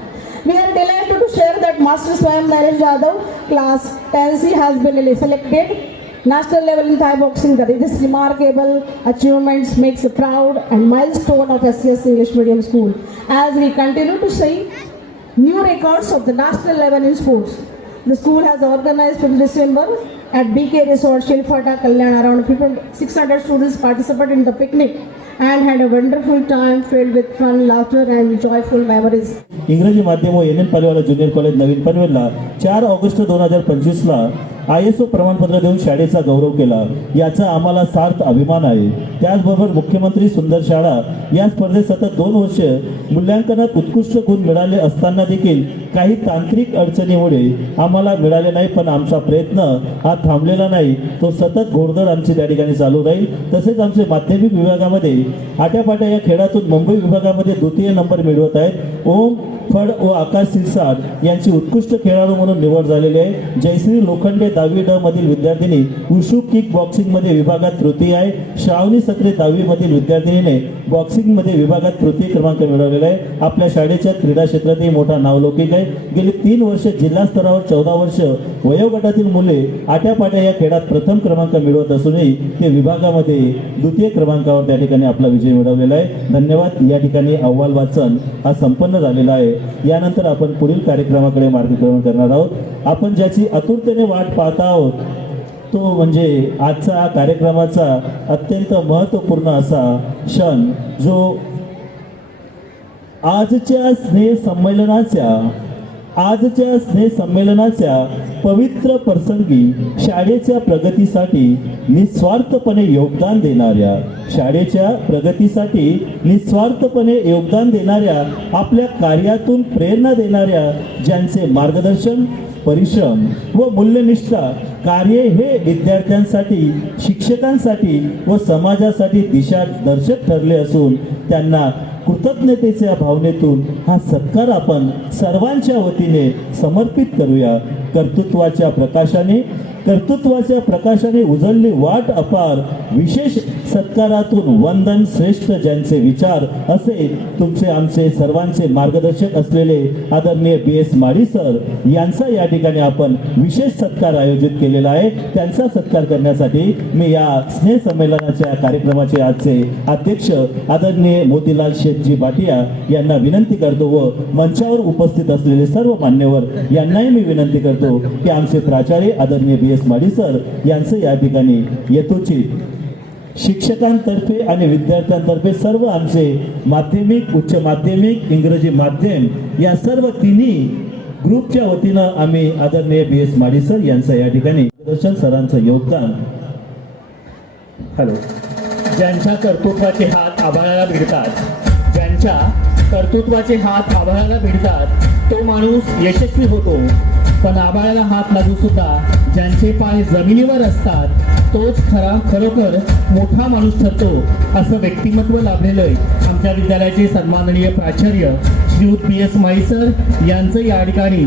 We are delighted to share that Master Swayam Naresh Jadhav, class 10C, has been selected national level in Thai boxing. This remarkable achievements makes a proud and milestone of SCS English Medium School as we continue to see new records of the national level in sports. The school has organized in December at BK Resort, Shilfata, Kalyan. Around 600 students participated in the picnic and had a wonderful time filled with fun, laughter and joyful memories. इंग्रजी माध्यम व NN Palewala junior college नवीन पनवेलला 4 August 2025ला ISO प्रमाणपत्र देऊन शाळेचा गौरव केला. याचा आम्हाला सार्थ अभिमान आहे. त्याचबरोबर मुख्यमंत्री सुंदर शाळा या स्पर्धेत सतत 2 वर्ष मूल्यांकनात उत्कृष्ट गुण मिळाले असताना देखील काही तांत्रिक अडचणीमुळे आम्हाला मिळाले नाही, पण आमचा प्रयत्न हा थांबलेला नाही. तो सतत घोडदौड आमची त्या ठिकाणी चालू राहील. तसेच आमचे माध्यमिक विभागामध्ये आट्यापाट्या या खेळातून मुंबई विभागामध्ये द्वितीय नंबर मिळवत आहेत. ओम फड व आकाश सिरसाट यांची उत्कृष्ट खेळाडू म्हणून निवड झालेली आहे. जयश्री लोखंडे 10वी ड मधील विद्यार्थिनी उशू किक बॉक्सिंग मध्ये विभागात तृतीय आहे. श्रावणी सत्रे 10वी मधील विद्यार्थिनीने बॉक्सिंग मध्ये विभागात तृतीय क्रमांक मिळवलेला आहे. आपल्या शाळेच्या क्रीडा क्षेत्रातही मोठा नावलौकिक आहे. गेली 3 वर्ष जिल्हा स्तरावर 14 वर्ष वयोगटातील मुले आट्यापाट्या या खेळात प्रथम क्रमांक मिळवत असूनही ते विभागामध्ये द्वितीय क्रमांकावर त्या ठिकाणी आपला विजय मिळवलेला आहे. धन्यवाद. या ठिकाणी अहवाल वाचन हा संपन्न झालेला आहे. यानंतर आपण पुढील कार्यक्रमाकडे मार्गक्रमण करणार आहोत. आपण ज्याची आतुरतेने वाट पाहत आहोत तो म्हणजे आजचा कार्यक्रमाचा अत्यंत महत्त्वपूर्ण असा क्षण, जो आजच्या स्नेह संमेलनाच्या पवित्र प्रसंगी शाळेच्या प्रगतीसाठी निस्वार्थपणे योगदान देणाऱ्या आपल्या कार्यातून प्रेरणा देणाऱ्या ज्यांचे मार्गदर्शन, परिश्रम व मूल्यनिष्ठा कार्य हे विद्यार्थ्यांसाठी, शिक्षकांसाठी व समाजासाठी दिशादर्शक ठरले असून त्यांना कृतज्ञतेच्या भावनेतून हा सत्कार आपण सर्वांच्या वतीने समर्पित करूया. कर्तृत्वाच्या प्रकाशाने उजळली वाट अपार, विशेष सत्कारातून वंदन श्रेष्ठ ज्यांचे विचार असे तुमचे आमचे सर्वांचे मार्गदर्शक असलेले आदरणीय BS माडी सर यांचा या ठिकाणी आपण विशेष सत्कार आयोजित केलेला आहे. त्यांचा सत्कार करण्यासाठी मी या स्नेह संमेलनाच्या कार्यक्रमाचे आजचे अध्यक्ष आदरणीय मोतीलाल शेठजी भाटिया यांना विनंती करतो व मंचावर उपस्थित असलेले सर्व मान्यवर यांनाही मी विनंती करतो की आमचे प्राचार्य आदरणीय BS माडी सर यांचं या ठिकाणी यथोचित शिक्षकांतर्फे आणि विद्यार्थ्यांतर्फे सर्व आमचे माध्यमिक, उच्च माध्यमिक, इंग्रजी माध्यम या सर्व तिन्ही ग्रुपच्या वतीनं आम्ही आदरणीय BS माडी सर यांचं या ठिकाणी दर्शन सरांचं योगदान. ज्यांच्या कर्तृत्वाचे हात आभाळाला भिडतात तो माणूस यशस्वी होतो, पण आभाळाला हात लागू सुद्धा ज्यांचे पाय जमिनीवर असतात तोच खरोखर मोठा माणूस ठरतो, असं व्यक्तिमत्व लाभलेलं आमच्या विद्यालयाचे सन्माननीय प्राचार्य श्रीयुत BS माडी सर यांचं या ठिकाणी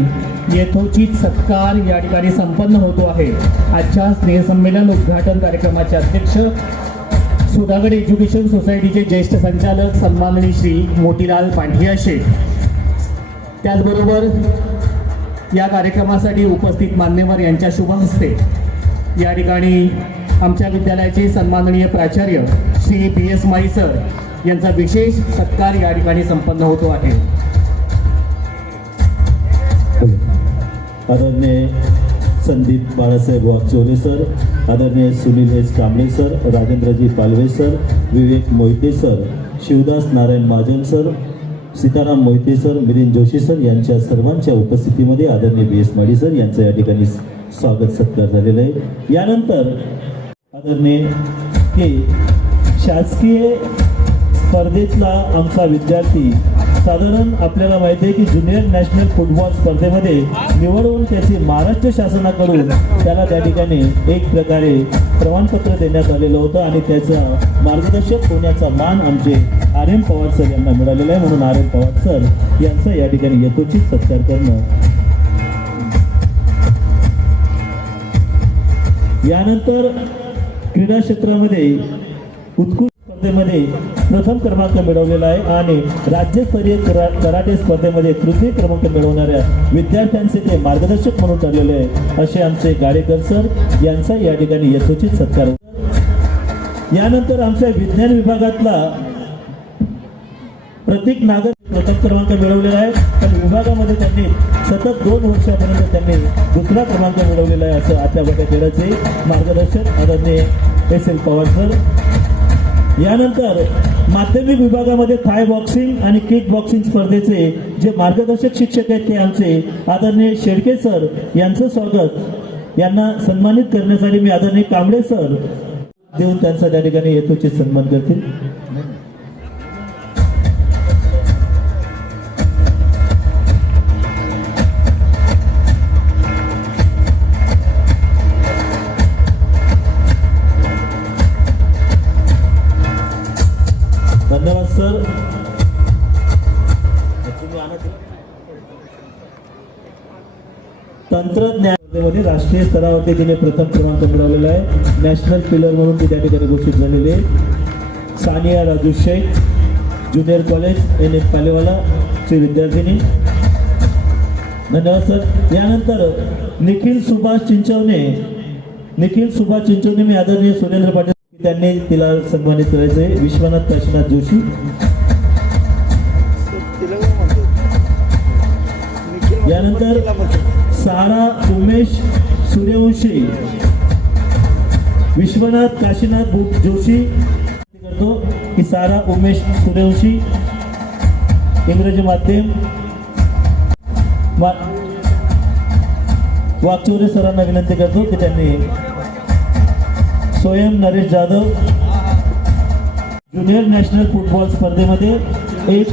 यथोचित सत्कार या ठिकाणी संपन्न होतो आहे. आजच्या स्नेहसंमेलन उद्घाटन कार्यक्रमाचे अध्यक्ष सुधागड एज्युकेशन सोसायटीचे ज्येष्ठ संचालक सन्माननीय श्री मोतीलाल पांढिया शेठ, त्याचबरोबर या कार्यक्रमासाठी उपस्थित मान्यवर यांच्या शुभ हस्ते या ठिकाणी आमच्या विद्यालयाचे सन्माननीय प्राचार्य श्री BS माडी सर यांचा विशेष सत्कार या ठिकाणी संपन्न होतो आहे. आदरणीय संदीप बाळासाहेब वागचौरे सर, आदरणीय Sunil S Kamble sir, Rajendraji Palwe sir, Vivek Mohite sir, Shivdas Narayan Mahajan sir, Sitaram Mohite sir, Milind Joshi sir यांच्या सर्वांच्या उपस्थितीमध्ये आदरणीय BS माडी सर यांचं या ठिकाणी स्वागत सत्कार झालेलं आहे. यानंतर आदरणीय शासकीय स्पर्धेतला आमचा विद्यार्थी, साधारण आपल्याला माहिती आहे की ज्युनियर नॅशनल फुटबॉल स्पर्धेमध्ये निवड होऊन त्याची महाराष्ट्र शासनाकडून त्याला त्या ठिकाणी एक प्रकारे प्रमाणपत्र देण्यात आलेलं होतं आणि त्याचा मार्गदर्शक होण्याचा मान आमचे RM पवार सर यांना मिळालेला आहे. म्हणून RM पवार सर यांचा या ठिकाणी यथोचित सत्कार करणं. यानंतर क्रीडा क्षेत्रामध्ये उत्कृष्ट स्पर्धेमध्ये प्रथम क्रमांक मिळवलेला आहे आणि राज्यस्तरीय कराटे स्पर्धेमध्ये तृतीय क्रमांक मिळवणाऱ्या विद्यार्थ्यांचे ते मार्गदर्शक म्हणून ठरलेले आहे असे आमचे गाडेकर सर यांचा या ठिकाणी यथोचित सत्कार. यानंतर आमच्या विज्ञान विभागातला प्रतीक नागर प्रथम क्रमांक मिळवलेला आहे, पण विभागामध्ये त्यांनी सतत 2 वर्षापर्यंत त्यांनी दुसरा क्रमांक मिळवलेला आहे असं आत्या गट खेळाचे मार्गदर्शक आदरणीय S.L. पवार सर. यानंतर माध्यमिक विभागामध्ये थाय बॉक्सिंग आणि किक बॉक्सिंग स्पर्धेचे जे मार्गदर्शक शिक्षक आहेत ते आमचे आदरणीय शेडके सर यांचं स्वागत. यांना सन्मानित करण्यासाठी मी आदरणीय कांबळे सर देऊन त्यांचा त्या ठिकाणी यथोचित सन्मान करतील. धन्यवाद सर. तंत्रज्ञानामध्ये राष्ट्रीय स्तरावरती तिने प्रथम क्रमांक मिळवलेला आहे. नॅशनल पिलर म्हणून ती त्या ठिकाणी घोषित झालेली आहे. Sania Raju Shaikh junior college NF Palewala ची विद्यार्थिनी. धन्यवाद सर. यानंतर निखिल सुभाष चिंचवणे मी आदरणीय सुरेंद्र पाटील त्यांनी तिला सन्मानित करायचे. विश्वनाथ काशीनाथ जोशी. यानंतर सारा उमेश सूर्यवंशी विश्वनाथ काशीनाथ जोशी करतो की सारा उमेश सूर्यवंशी इंग्रजी माध्यम. वागचौरे सरांना विनंती करतो की त्यांनी स्वयं Naresh Jadhav junior national football स्पर्धेमध्ये एक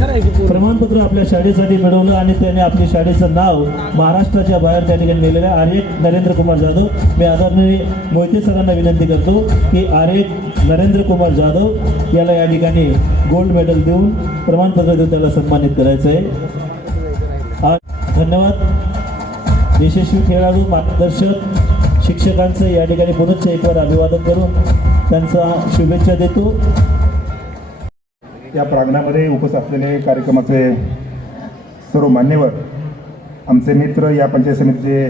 प्रमाणपत्र आपल्या शाळेसाठी मिळवलं आणि त्याने आपल्या शाळेचं नाव महाराष्ट्राच्या बाहेर त्या ठिकाणी नेलेलं आहे. आर्य नरेंद्र कुमार जाधव. मी आदरणीय मोहिते सरांना विनंती करतो की आर्य नरेंद्र कुमार जाधव याला या ठिकाणी गोल्ड मेडल देऊन प्रमाणपत्र देऊन त्याला सन्मानित करायचं आहे. धन्यवाद. यशस्वी खेळाडू मार्गदर्शक शिक्षकांचं या ठिकाणी पुनश्च एकवार अभिवादन करून त्यांचा शुभेच्छा देतो. या प्रांगणामध्ये उपस्थित असलेले कार्यक्रमाचे सर्व मान्यवर, आमचे मित्र, या पंचायत समितीचे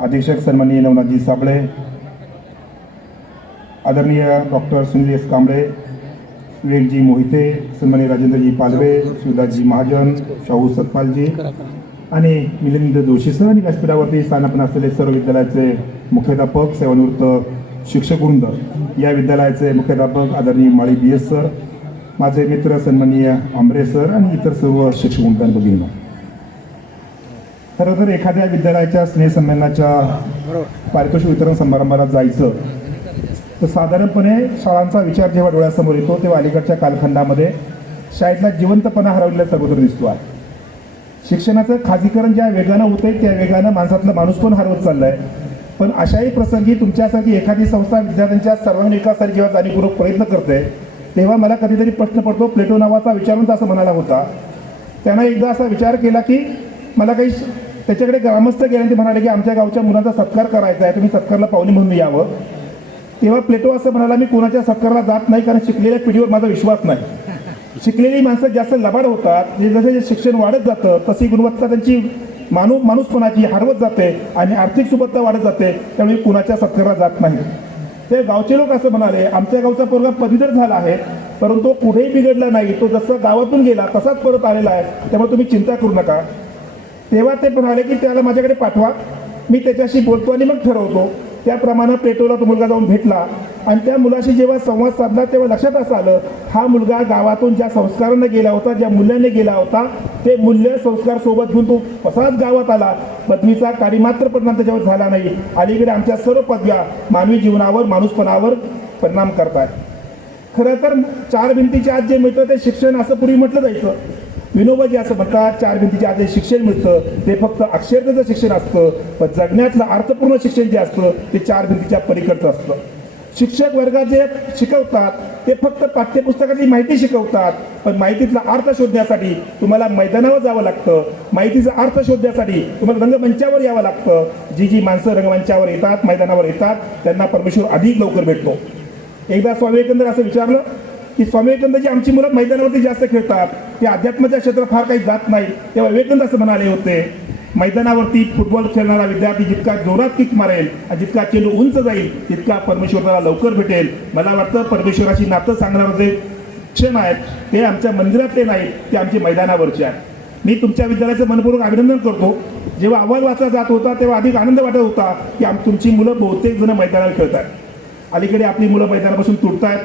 अधीक्षक सन्माननीय नवनाथजी साबळे, आदरणीय डॉक्टर सुनील S. कांबळे, विवेकजी मोहिते, सन्माननीय राजेंद्रजी पालवे, शिवदासजी महाजन, शाहू सतपालजी आणि मिलिंद जोशी सर आणि व्यासपीठावरती स्थानापन्न असलेले सर्व विद्यालयाचे मुख्याध्यापक, सेवानिवृत्त शिक्षकवृंद, या विद्यालयाचे मुख्याध्यापक आदरणीय माळी BS सर, माझे मित्र सन्माननीय आंबरे सर आणि इतर सर्व शिक्षक भगिनी. खरं तर एखाद्या विद्यालयाच्या स्नेहसंमेलनाच्या पारितोषिक वितरण समारंभाला जायचं तर साधारणपणे शाळांचा विचार जेव्हा डोळ्यासमोर येतो तेव्हा अलीकडच्या कालखंडामध्ये शाळेतला जिवंतपणा हरवलेला सर्वत्र दिसतो आहे. शिक्षणाचं खाजगीकरण ज्या वेगानं होते त्या वेगानं माणसातला माणूस पण हरवत चालला आहे. पण अशाही प्रसंगी तुमच्यासाठी एखादी संस्था विद्यार्थ्यांच्या सर्वांगीण विकासासाठी जेव्हा जाणीवपूर्वक प्रयत्न करते तेव्हा मला कधीतरी प्रश्न पडतो. प्लेटो नावाचा विचारवंत असं म्हणाला होता, त्यानं एकदा असा विचार केला की मला काही त्याच्याकडे ग्रामस्थ गेल्यानंतर म्हणाले की आमच्या गावच्या मुलांचा सत्कार करायचा आहे, तुम्ही सत्कारला पाहुणे म्हणून यावं. तेव्हा प्लेटो असं म्हणाला, मी कोणाच्या सत्कारला जात नाही कारण शिकलेल्या पिढीवर माझा विश्वास नाही. शिकलेली माणसं जास्त लबाड होतात. जसे शिक्षण वाढत जातं तशी गुणवत्ता त्यांची माणूसपणाची हरवत जाते आणि आर्थिक सुबत्ता वाढत जाते. त्यामुळे कुणाच्या सत्कारला जात नाही. ते गावचे लोक असं म्हणाले, आमच्या गावचा पोरगा पदवीधर झाला आहे परंतु तो कुठेही बिघडला नाही, तो जसं गावातून गेला तसाच परत आलेला आहे, त्यामुळे तुम्ही चिंता करू नका. तेव्हा ते म्हणाले की त्याला माझ्याकडे पाठवा, मी त्याच्याशी बोलतो आणि मग ठरवतो. त्याप्रमाणे प्लेटोला तो मुलगा जाऊन भेटला आणि त्या मुलाशी जेव्हा संवाद साधला तेव्हा लक्षात असं आलं, हा मुलगा गावातून ज्या संस्कारांना गेला होता, ज्या मूल्याने गेला होता, ते मूल्य संस्कार सोबत घेऊन तो तसाच गावात आला. पदवीचा काही मात्र परिणाम त्याच्यावर झाला नाही. अलीकडे आमच्या सर्व पदव्या मानवी जीवनावर, माणूसपणावर परिणाम करतात. खरं तर 4 भिंतीच्या आत जे मिळतं ते शिक्षण असं पूर्वी म्हटलं जायचं. विनोबाजी असं म्हणतात, 4 भिंतीच्या आत जे शिक्षण मिळतं ते फक्त अक्षरतेचं शिक्षण असतं, पण जगण्यातलं अर्थपूर्ण शिक्षण जे असतं ते 4 भिंतीच्या पलीकडचं असतं. शिक्षक वर्गात जे शिकवतात ते फक्त पाठ्यपुस्तकातली माहिती शिकवतात, पण माहितीतला अर्थ शोधण्यासाठी तुम्हाला मैदानावर जावं लागतं. माहितीचा अर्थ शोधण्यासाठी तुम्हाला रंगमंचावर यावं लागतं. जी जी माणसं रंगमंचावर येतात, मैदानावर येतात, त्यांना परमेश्वर अधिक लवकर भेटतो. एकदा स्वामी विवेकानंद असं विचारलं की स्वामी विवेकानंदची आमची मुलं मैदानावरती जास्त खेळतात, ते अध्यात्माच्या क्षेत्रात फार काही जात नाही. तेव्हा विवेकानंद असं म्हणाले होते, मैदानावरती फुटबॉल खेळणारा विद्यार्थी जितका जोरात किक मारेल आणि जितका चेंडू उंच जाईल तितका परमेश्वर त्याला लवकर भेटेल. मला वाटतं परमेश्वराची नातं सांगणारे जे क्षण आहेत ते आमच्या मंदिरातले नाहीत, ते आमचे मैदानावरचे आहेत. मी तुमच्या विद्यालयाचं मनपूर्वक अभिनंदन करतो. जेव्हा अहवाल वाचला जात होता तेव्हा अधिक आनंद वाटत होता की तुमची मुलं बहुतेक जण मैदानावर खेळतात. अलीकडे आपली मुलं मैदानापासून तुटतात.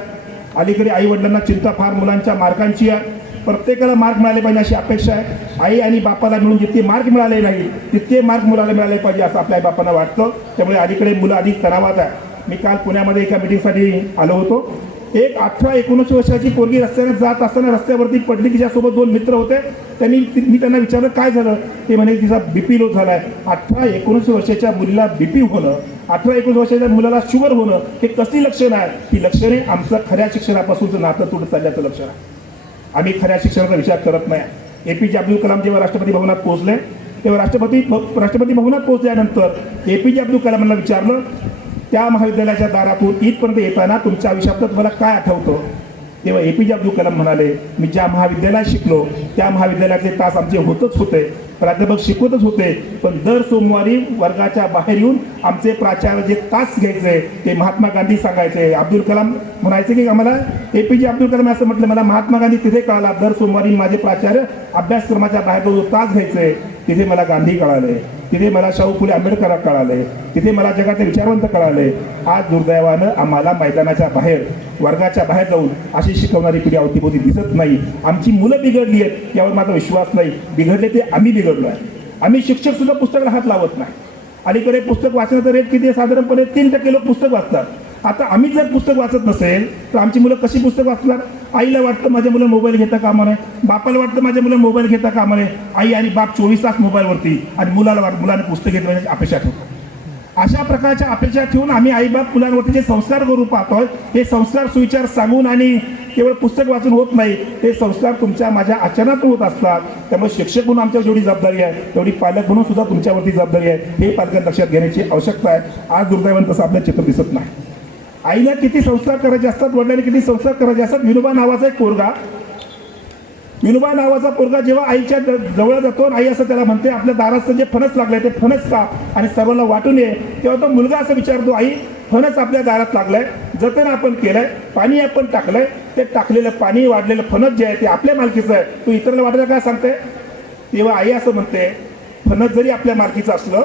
अलीकडे आई वडिलांना चिंता फार मुलांच्या मार्कांची आहे. प्रत्येकाला मार्क मिळाले पाहिजे अशी अपेक्षा आहे. आई आणि बापाला मिळून जितके मार्क मिळाले नाही तितके मार्क मुलाला मिळाले पाहिजे असं आपल्या आई बापांना वाटतं. त्यामुळे अलीकडे मुलं अधिक तणावात आहे. मी काल पुण्यामध्ये एका मिटिंगसाठी आलो होतो. एक 18-19 वर्षाची पोरगी रस्त्याने जात असताना रस्त्यावरती पडली. तिच्यासोबत 2 मित्र होते. मी त्यांना विचारलं काय झालं. ते म्हणे तिचा BP लो झाला आहे. 18-19 वर्षाच्या मुलीला BP होणं, 18-19 वर्षाच्या मुलाला शुगर होणं हे कसली लक्षणं आहे. ही लक्षणे आमचं खऱ्या शिक्षणापासूनचं नातं तुटत चालल्याचं लक्षण आहे. आम्ही खऱ्या शिक्षणाचा विचार करत नाही. APJ अब्दुल कलाम जेव्हा राष्ट्रपती भवनात पोहोचले तेव्हा राष्ट्रपती भवनात पोहोचल्यानंतर APJ अब्दुल कलामांना विचारलं, त्या महाविद्यालयाच्या दारातून इथपर्यंत येताना तुमच्या आयुष्यात तुम्हाला काय आठवतं. तेव्हा APJ अब्दुल कलाम म्हणाले, मी ज्या महाविद्यालयात शिकलो त्या महाविद्यालयातले तास आमचे होतच होते, प्राध्यापक शिकवतच होते, पण दर सोमवारी वर्गाच्या बाहेर येऊन आमचे प्राचार्य जे तास घ्यायचे ते महात्मा गांधी सांगायचे. अब्दुल कलाम म्हणायचे की आम्हाला APJ अब्दुल कलाम असं म्हटलं, मला महात्मा गांधी तिथे कळाला. दर सोमवारी माझे प्राचार्य अभ्यासक्रमाच्या बाहेर जो तास घ्यायचे तिथे मला गांधी कळाले, तिथे मला शाहू फुले आंबेडकर कळाले, तिथे मला जगाचे विचारवंत कळाले. आज दुर्दैवानं आम्हाला मैदानाच्या बाहेर वर्गाच्या बाहेर जाऊन अशी शिकवणारी पिढी अवतीभोवती दिसत नाही. आमची मुलं बिघडली आहेत यावर माझा विश्वास नाही. बिघडले ते आम्ही बिघडलो आहे. आम्ही शिक्षक सुद्धा पुस्तकाला हात लावत नाही. अलीकडे पुस्तक वाचण्याचा रेट किती आहे, साधारणपणे 3% लोक पुस्तक वाचतात. आता आम्ही जर पुस्तक वाचत नसेल तर आमची मुलं कशी पुस्तक वाचणार. आईला वाटतं माझ्या मुलं मोबाईल घेता कामा नये, बापाला वाटतं माझ्या मुलं मोबाईल घेता कामा नये. आई आणि बाप 24 तास मोबाईलवरती आणि मुलाने पुस्तक घेतल्याची अपेक्षा ठेवतो. अशा प्रकारच्या अपेक्षा ठेवून आम्ही आईबाप मुलांवरती जे संस्कार करू पाहतोय हे संस्कार सुविचार सांगून आणि केवळ पुस्तक वाचून होत नाही. हे संस्कार तुमच्या माझ्या आचरणातून होत असतात. त्यामुळे शिक्षक म्हणून आमच्यावर जेवढी जबाबदारी आहे तेवढी पालक म्हणून सुद्धा तुमच्यावरती जबाबदारी आहे. हे पालकांनी लक्षात घेण्याची आवश्यकता आहे. आज दुर्दैवानं तसं आपल्या चित्र दिसत नाही. आईला किती संस्कार करायचे असतात, वडिलांनी किती संस्कार करायचे असतात. विनोबा नावाचा पोरगा जेव्हा आईच्या जवळ जातो आणि आई असं त्याला म्हणते आपल्या दाराचं जे फणस लागलंय ते फणस का आणि सर्वांना वाटून ये. तेव्हा तो मुलगा असं विचारतो, आई फणस आपल्या दारात लागलाय, जतन आपण केलंय, पाणी आपण टाकलंय, ते टाकलेलं पाणी वाढलेलं फणस जे आहे ते आपल्या मालकीचं आहे, तू इतरांना वाटायला काय सांगते. तेव्हा आई असं म्हणते, फणस जरी आपल्या मालकीचं असलं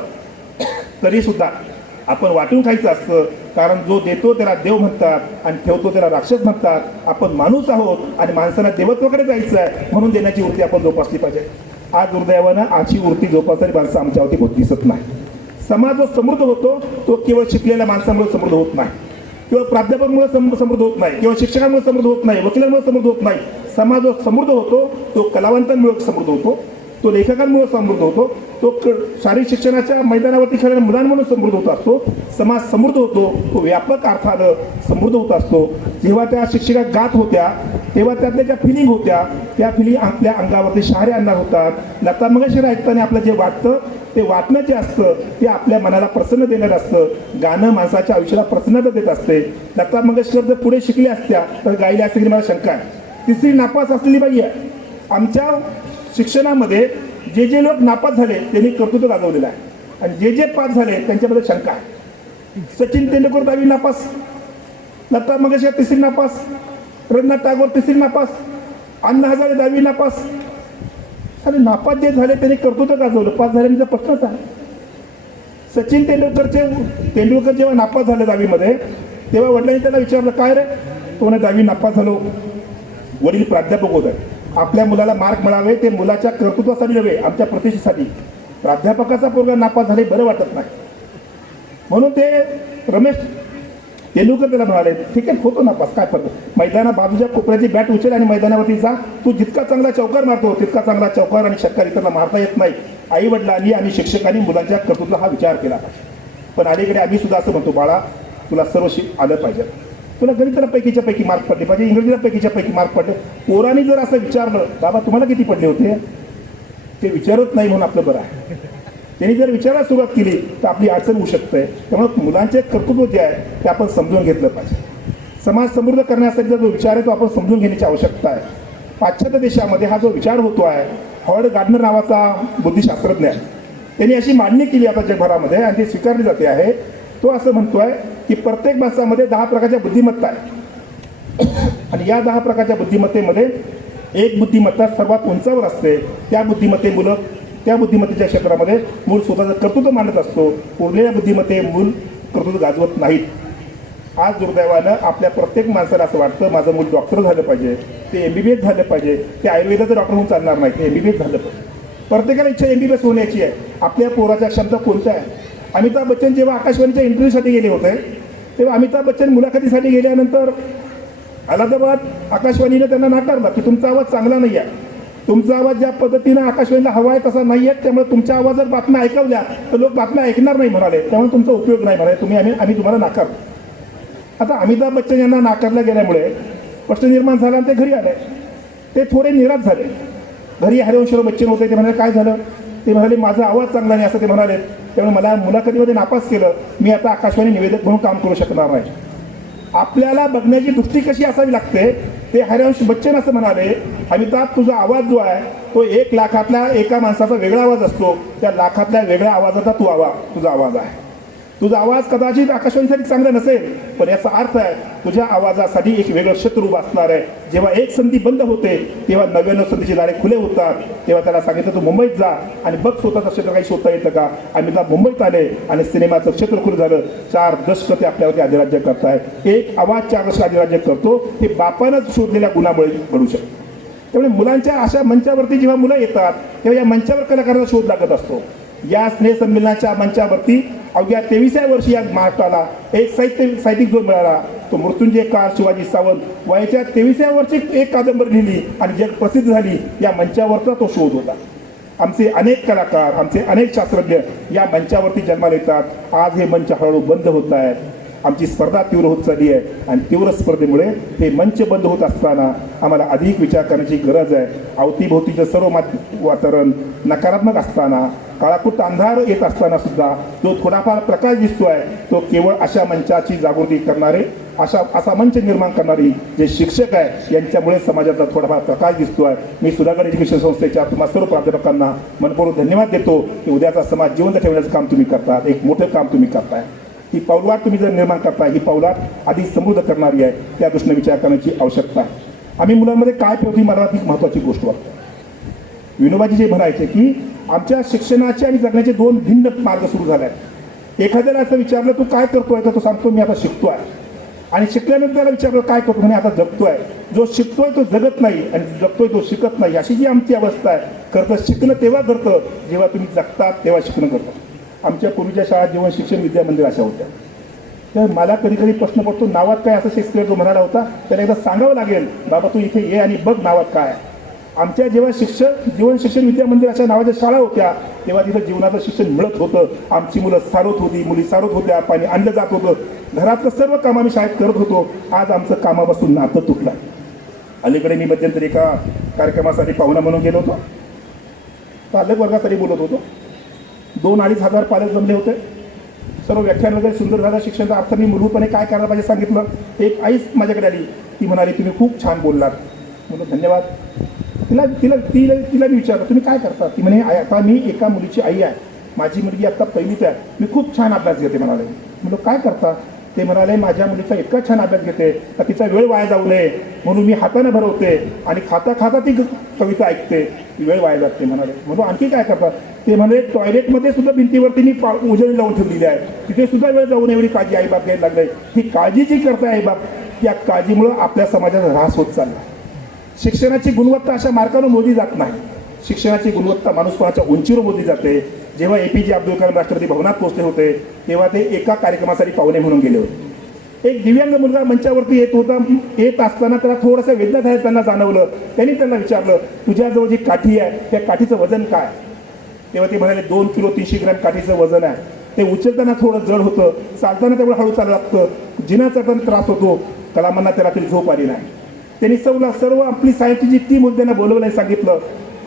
तरी सुद्धा आपण वाटून खायचं असतं. कारण जो देतो त्याला देव म्हणतात आणि ठेवतो त्याला राक्षस म्हणतात. आपण माणूस आहोत आणि माणसाला देवत्वाकडे जायचं आहे म्हणून देण्याची वृत्ती आपण जोपासली पाहिजे. आज दुर्दैवानं अशी वृत्ती जोपासणारी माणसं आमच्यावरती होत दिसत नाही. समाज जो समृद्ध होतो तो केवळ शिकलेल्या माणसांमुळे समृद्ध होत नाही, केवळ प्राध्यापकांमुळे समृद्ध होत नाही, केवळ शिक्षकांमुळे समृद्ध होत नाही, वकिलांमुळे समृद्ध होत नाही. समाज जो समृद्ध होतो तो कलावंतांमुळे समृद्ध होतो, तो लेखकांमुळे समृद्ध होतो, तो शारीरिक शिक्षणाच्या मैदानावरती खेळणाऱ्या मुलांमुळे समृद्ध होत असतो. समाज समृद्ध होतो तो व्यापक अर्थानं समृद्ध होत असतो. जेव्हा त्या शिक्षिका गात होत्या तेव्हा त्यातल्या ज्या फिलिंग होत्या त्या फिलिंग आपल्या अंगावरती शहारे आणणार होतात. लता मंगेशकर ऐकताना आपलं जे वाटतं ते वाटणं जे असतं ते आपल्या मनाला प्रसन्न देणारं असतं. गाणं माणसाच्या आयुष्याला प्रसन्नता देत असते. लता मंगेशकर जर पुढे शिकल्या असत्या तर गायल्या असत्या की मला शंका आहे. तिसरी नापास असलेली बाई आहे. आमच्या शिक्षणामध्ये जे लोक नापास झाले त्यांनी कर्तृत्व गाजवलेलं आहे आणि जे पास झाले त्यांच्याबद्दल शंका आहे. सचिन तेंडुलकर 10वी नापास, लता मंगेशकर 3री नापास, रवींद्रनाथ टागोर 3री नापास, अण्णा हजारे 10वी नापास. आणि नापास जे झाले त्यांनी कर्तृत्व गाजवलं, पास झाल्याचा प्रश्नच आहे. सचिन तेंडुलकर जेव्हा नापास झाले 10वीमध्ये तेव्हा वडिलांनी त्याला विचारलं काय रे, तो 10वी नापास झालो. वडील प्राध्यापक होते. आपल्या मुलाला मार्क मिळावे ते मुलाच्या कर्तृत्वासाठी नव्हे, आमच्या प्रतिष्ठेसाठी. प्राध्यापकाचा पोरगा नापास झाले बरं वाटत नाही म्हणून ते रमेश तेंडुलकर त्याला म्हणाले ठीक आहे होतो नापास काय फरक, मैदाना बाजूच्या कोपऱ्याची बॅट उचल आणि मैदानावरती जा. तू जितका चांगला चौकार मारतो तितका चांगला चौकार आणि षटकार इतरला मारता येत नाही. आई वडिलांनी आणि शिक्षकांनी मुलांच्या कर्तृत्वाला हा विचार केला पाहिजे. पण अलीकडे आम्ही सुद्धा असं म्हणतो बाळा तुला सर्व आलं पाहिजे, तुला गणिताला पैकीच्या पैकी मार्क पडले पाहिजे, इंग्रजीला पैकीच्या पैकी मार्क पडले. पोरांनी जर असं विचारलं बाबा तुम्हाला किती पडले होते, ते विचारत नाही म्हणून आपलं बरं आहे. त्यांनी जर विचारायला सुरुवात केली तर आपली अडचण होऊ शकते. त्यामुळे मुलांचे कर्तृत्व जे आहे ते आपण समजून घेतलं पाहिजे. समाज समृद्ध करण्यासाठी जो विचार आहे तो आपण समजून घेण्याची आवश्यकता आहे. पाश्चात्य देशामध्ये हा जो विचार होतो आहे, हॉवर्ड गार्डनर नावाचा बुद्धिशास्त्रज्ञ आहे, त्यांनी अशी मांडणी केली आता जगभरामध्ये आणि ती स्वीकारली जाते आहे. तो असं म्हणतोय की प्रत्येक माणसामध्ये 10 प्रकारच्या बुद्धिमत्ता आहे आणि या 10 प्रकारच्या बुद्धिमत्तेमध्ये एक बुद्धिमत्ता सर्वात उंचावर असते. त्या बुद्धिमत्तेच्या क्षेत्रामध्ये मूल स्वतःचं कर्तृत्व मांडत असतो. उरलेल्या बुद्धिमत्ते मूल कर्तृत्व गाजवत नाहीत. आज दुर्दैवानं आपल्या प्रत्येक माणसाला असं वाटतं माझं मूल डॉक्टर झालं पाहिजे, ते MBBS झालं पाहिजे, ते आयुर्वेदाचं डॉक्टर होऊन चालणार नाही, ते MBBS झालं पाहिजे. प्रत्येकाला इच्छा MBBS होण्याची आहे. आपल्या पोराच्या क्षमता कोणत्या आहे? अमिताभ बच्चन जेव्हा आकाशवाणीच्या इंटरव्ह्यूसाठी गेले होते तेव्हा अमिताभ बच्चन मुलाखतीसाठी गेल्यानंतर अलाहाबाद आकाशवाणीनं त्यांना नाकारलं की तुमचा आवाज चांगला नाही आहे, तुमचा आवाज ज्या पद्धतीनं आकाशवाणीला हवा आहे तसा नाही आहे, त्यामुळे तुमच्या आवाजात बातम्या ऐकवल्या तर लोक बातम्या ऐकणार नाही म्हणाले, त्यामुळे तुमचा उपयोग नाही म्हणाले, आम्ही तुम्हाला नाकारतो. आता अमिताभ बच्चन यांना नाकारलं गेल्यामुळे प्रश्न निर्माण झाला आणि ते घरी आले. ते थोडे निराश झाले. घरी हरिवंशराव बच्चन होते, ते म्हणाले काय झालं, ते म्हणाले माझा आवाज चांगला नाही असं ते म्हणाले, त्यामुळे मला मुलाखतीमध्ये नापास केलं, मी आता आकाशवाणी निवेदक म्हणून काम करू शकणार नाही. आपल्याला बघण्याची दृष्टी कशी असावी लागते ते हरिवंश बच्चन असं म्हणाले, अमिताभ तुझा आवाज जो आहे तो 1 लाखातल्या एका माणसाचा वेगळा आवाज असतो, त्या लाखातल्या वेगळ्या आवाजाचा तुझा आवाज आहे. तुझा आवाज कदाचित आकाशवाणीसाठी चांगला नसेल, पण याचा अर्थ आहे तुझ्या आवाजासाठी एक वेगळं क्षेत्र उभं असणार आहे. जेव्हा एक संधी बंद होते तेव्हा 99 संधीचे दारे खुले होतात. तेव्हा त्याला सांगितलं तू मुंबईत जा आणि बघ स्वतःचं क्षेत्र काही शोधता येतं का. अमिताभ मुंबईत आले आणि सिनेमाचं क्षेत्र खुलं झालं. 4 दशकं ते आपल्यावरती अधिराज्य करताय. एक आवाज 4 दशक अधिराज्य करतो, हे बापानंच शोधलेल्या गुणामुळे घडू शकतं. त्यामुळे मुलांच्या अशा मंचावरती जेव्हा मुलं येतात तेव्हा या मंचावर कलाकारांचा शोध लागत असतो. या स्नेहसंमेलनाच्या मंचावरती अवघ्या 23व्या वर्षी या महाराष्ट्राला एक साहित्यिक जो मिळाला तो मृत्युंजयकार शिवाजी सावंत वयाच्या 23व्या वर्षी एक कादंबरी लिहिली आणि जग प्रसिद्ध झाली. या मंचावरचा तो शोध होता. आमचे अनेक कलाकार, आमचे अनेक शास्त्रज्ञ या मंचावरती जन्माला येतात. आज हे मंच हळूहळू बंद होत आहेत. आमची स्पर्धा तीव्र होत चालली आहे आणि तीव्र स्पर्धेमुळे हे मंच बंद होत असताना आम्हाला अधिक विचार करण्याची गरज आहे. अवतीभोवतीचं सर्व वातावरण नकारात्मक असताना, काळाकुट्ट अंधार येत असताना सुद्धा जो थोडाफार प्रकाश दिसतोय तो केवळ अशा मंचाची जागृती करणारे, असा मंच निर्माण करणारी जे शिक्षक आहे यांच्यामुळे समाजातला थोडाफार प्रकाश दिसतोय. मी सुधागड एज्युकेशन संस्थेच्या तुम्हा सर्व प्राध्यापकांना मनपूर्वक धन्यवाद देतो की उद्याचा समाज जिवंत ठेवण्याचं काम तुम्ही करतात. एक मोठं काम तुम्ही करताय. ही पाऊलवाट तुम्ही जर निर्माण करताय, ही पाऊलवाट अधिक समृद्ध करणारी आहे. त्या दृष्टीने विचार करण्याची आवश्यकता आहे. आम्ही मुलांमध्ये काय ठेवतो मला ती महत्त्वाची गोष्ट वाटते. विनोबाजी जे म्हणायचे की आमच्या शिक्षणाचे आणि जगण्याचे 2 भिन्न मार्ग सुरू झाले आहेत. एखाद्याला असं विचारलं तू काय करतोय तर तो सांगतो मी आता शिकतोय, आणि शिकल्यानंतर त्याला विचारलं काय करतो म्हणे आता जगतोय. जो शिकतोय तो जगत नाही आणि जगतोय तो शिकत नाही, अशी जी आमची अवस्था आहे. खरं तर शिकणं तेव्हा घडतं जेव्हा तुम्ही जगतात तेव्हा शिकणं घडतं. आमच्या पूर्वीच्या शाळा जीवन शिक्षण विद्या मंदिर अशा होत्या. तर मला कधी कधी प्रश्न पडतो नावात काय असं शेक्सपियर जो म्हणाला होता त्याला एकदा सांगावं लागेल बाबा तू इथे ये आणि बघ नावात काय. आमच्या जेव्हा जीवन शिक्षण विद्या मंदिर अशा नावाच्या शाळा होत्या तेव्हा तिथं जीवनाचं शिक्षण मिळत होतं. आमची मुलं सारोत होती, मुली सारोत होत्या, पाणी आणलं जात होतं, घरातलं सर्व काम आम्ही शाळेत करत होतो. आज आमचं कामापासून नातं तुटलं. अलीकडे मी मध्यंतरी एका कार्यक्रमासाठी पाहुणा म्हणून गेलो होतो. पालक वर्गासाठी बोलत होतो. 2-2.5 हजार पालक जमले होते. सर्व व्याख्यान वगैरे सुंदर झालं. शिक्षणाचा अर्थ मी मूलभूतपणे काय करायला पाहिजे सांगितलं. एक आईच माझ्याकडे आली, ती म्हणाली तुम्ही खूप छान बोललात. म्हणून धन्यवाद. तिला मी विचारलं तुम्ही काय करता. ती म्हणे आता मी एका मुलीची आई आहे, माझी मुलगी आत्ता 1लीत आहे, मी खूप छान अभ्यास घेते म्हणाले. म्हणलं काय करता. ते म्हणाले माझ्या मुलीचा इतका छान अभ्यास घेते तर तिचा वेळ वाया जाऊ नये म्हणून मी हाताने भरवते आणि खाता खाता ती कविता ऐकते, वेळ वाया जाते म्हणाले. म्हणून आणखी काय करतात. ते म्हणाले टॉयलेटमध्ये सुद्धा भिंतीवरती मी उजळी लावून ठेवलेली आहे, तिथे सुद्धा वेळ जाऊ नये एवढी काळजी आईबाप घ्यायला लागले. ही काळजी जी करताय आईबाप त्या काळजीमुळं आपल्या समाजाचा ऱ्हास होत चालला. शिक्षणाची गुणवत्ता अशा मार्गाने मोजली जात नाही. शिक्षणाची गुणवत्ता माणूसपणाच्या उंचीवर मोजली जाते. जेव्हा APJ अब्दुल कलाम राष्ट्रपती भवनात पोहोचले होते तेव्हा ते एका कार्यक्रमासाठी पाहुणे म्हणून गेले होते. एक दिव्यांग मुलगा मंचावरती येत असताना त्याला थोडंसं वेदना झालं, त्यांना जाणवलं. त्यांनी त्यांना विचारलं तुझ्याजवळ जी काठी आहे त्या काठीचं वजन काय. तेव्हा ते म्हणाले 2 किलो 300 ग्रॅम काठीचं वजन आहे. ते उचलताना थोडं जड होतं, चालताना तेवढं हळू चालावं लागतं, जिना चढताना त्रास होतो, कलामांना त्याला तरी झोप आली नाही. त्यांनी सर्व आपली सायन्सची जी टीम होती त्यांना बोलवलं आणि सांगितलं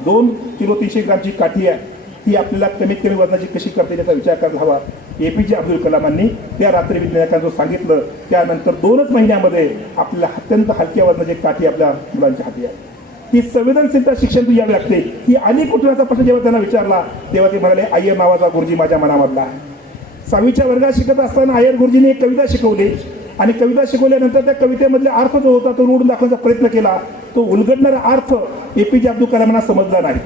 2 किलो 300 ग्रामची काठी आहे, ही आपल्याला कमीत कमी वजनाची कशी करते याचा विचार करायला हवा. APJ अब्दुल कलामांनी त्या रात्री विज्ञानिकांचं सांगितलं. त्यानंतर 2च महिन्यामध्ये आपल्याला अत्यंत हलक्या वजनाची काठी आपल्या मुलांच्या हाती आहे. ही संवेदनशीलता शिक्षण तू यावी लागते. ही आली कुठल्याचा प्रश्न जेव्हा त्यांना विचारला तेव्हा ते म्हणाले, अय्यर नावाचा गुरुजी माझ्या मनामधला आहे. 6वीच्या वर्गात शिकत असताना अय्यर गुरुजींनी एक कविता शिकवली आणि कविता शिकवल्यानंतर त्या कवितेमधला अर्थ जो होता तो रूढ दाखवण्याचा प्रयत्न केला. तो उलगडणारा अर्थ APJ अब्दुल कलामांना समजला नाही.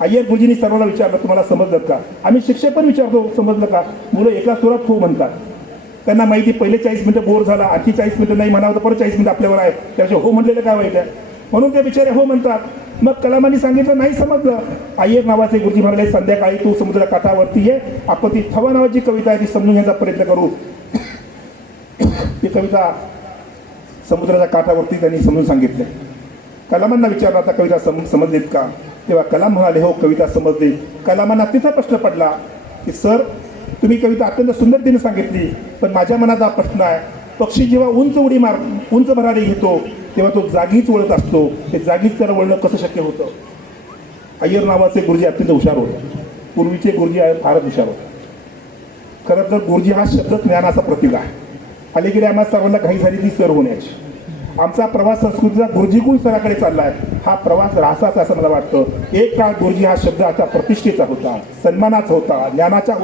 अय्यर गुरुजींनी सर्वांना विचारलं, तुम्हाला समजलं का? आम्ही शिक्षक पण विचारतो, समजलं का? मुलं एका सुरात हो म्हणतात. त्यांना माहिती पहिले 40 मिनिटं बोर झाला, आणखी 40 मिनिटं नाही म्हणावं तर परत 40 मिनिटं आपल्यावर आहे, त्याच्या हो म्हणलेलं काय वाईट आहे? म्हणून ते बिचारे हो म्हणतात. मग कलामांनी सांगितलं नाही समजलं. अय्यर नावाचे गुरुजी म्हणाले, संध्याकाळी तू समुद्र काठावरती ये, आपण ती थवा नावाची कविता आहे ती समजून घ्यायचा प्रयत्न करू. ती कविता समुद्राच्या काठावरती त्यांनी समजून सांगितले. कलामांना विचारलं, आता कविता समजलीत का? तेव्हा कलाम म्हणाले, हो कविता समजली. कलामांना तिथं प्रश्न पडला की सर तुम्ही कविता अत्यंत सुंदरतेने सांगितली, पण माझ्या मनात हा प्रश्न आहे, पक्षी जेव्हा उंच भरारी घेतो तेव्हा तो जागीच वळत असतो, ते जागीच त्याला वळणं कसं शक्य होतं? अय्यर नावाचे गुरुजी अत्यंत हुशार होते. पूर्वीचे गुरुजी फारच हुशार होते. खरं तर गुरुजी हा शब्द ज्ञानाचा प्रतीक आहे. अलीकडे आम्हाला सर्वांना घाई झाली ती सर होण्याची. आमचा प्रवास संस्कृतीचा गुरुजीकुळ स्तराकडे चालला आहे. हा प्रवास राहसाचा असं मला वाटतं. एक काळ गुरुजी हा शब्द आता प्रतिष्ठेचा होता, सन्मानाचा होता, ज्ञानाच्या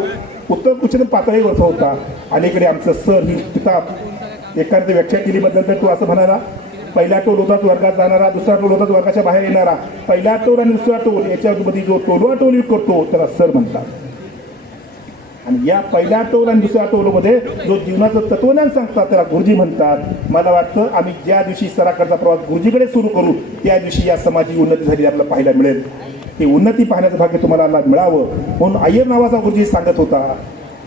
उत्तर उच्च पातळीवरचा होता. अलीकडे आमचं सर ही किताब एखाद्या व्याख्या केलीबद्दल तर तो असं म्हणाला, पहिला टोल होताच वर्गात जाणारा, दुसरा टोल होताच वर्गाच्या बाहेर येणारा, पहिला टोल आणि दुसरा टोल याच्यामध्ये जो टोलवा टोल करतो त्याला सर म्हणतात. आणि या पहिल्या टोल आणि दुसऱ्या टोलमध्ये जो जीवनाचं तत्वज्ञान सांगतात त्याला गुरुजी म्हणतात. मला वाटतं आम्ही ज्या दिवशी सराकडचा प्रवास गुरुजीकडे सुरू करू त्या दिवशी या समाजाची उन्नती झाली आपल्याला पाहायला मिळेल. ती उन्नती पाहण्याचं भाग्य तुम्हाला मिळावं म्हणून अय्यर नावाचा गुरुजी सांगत होता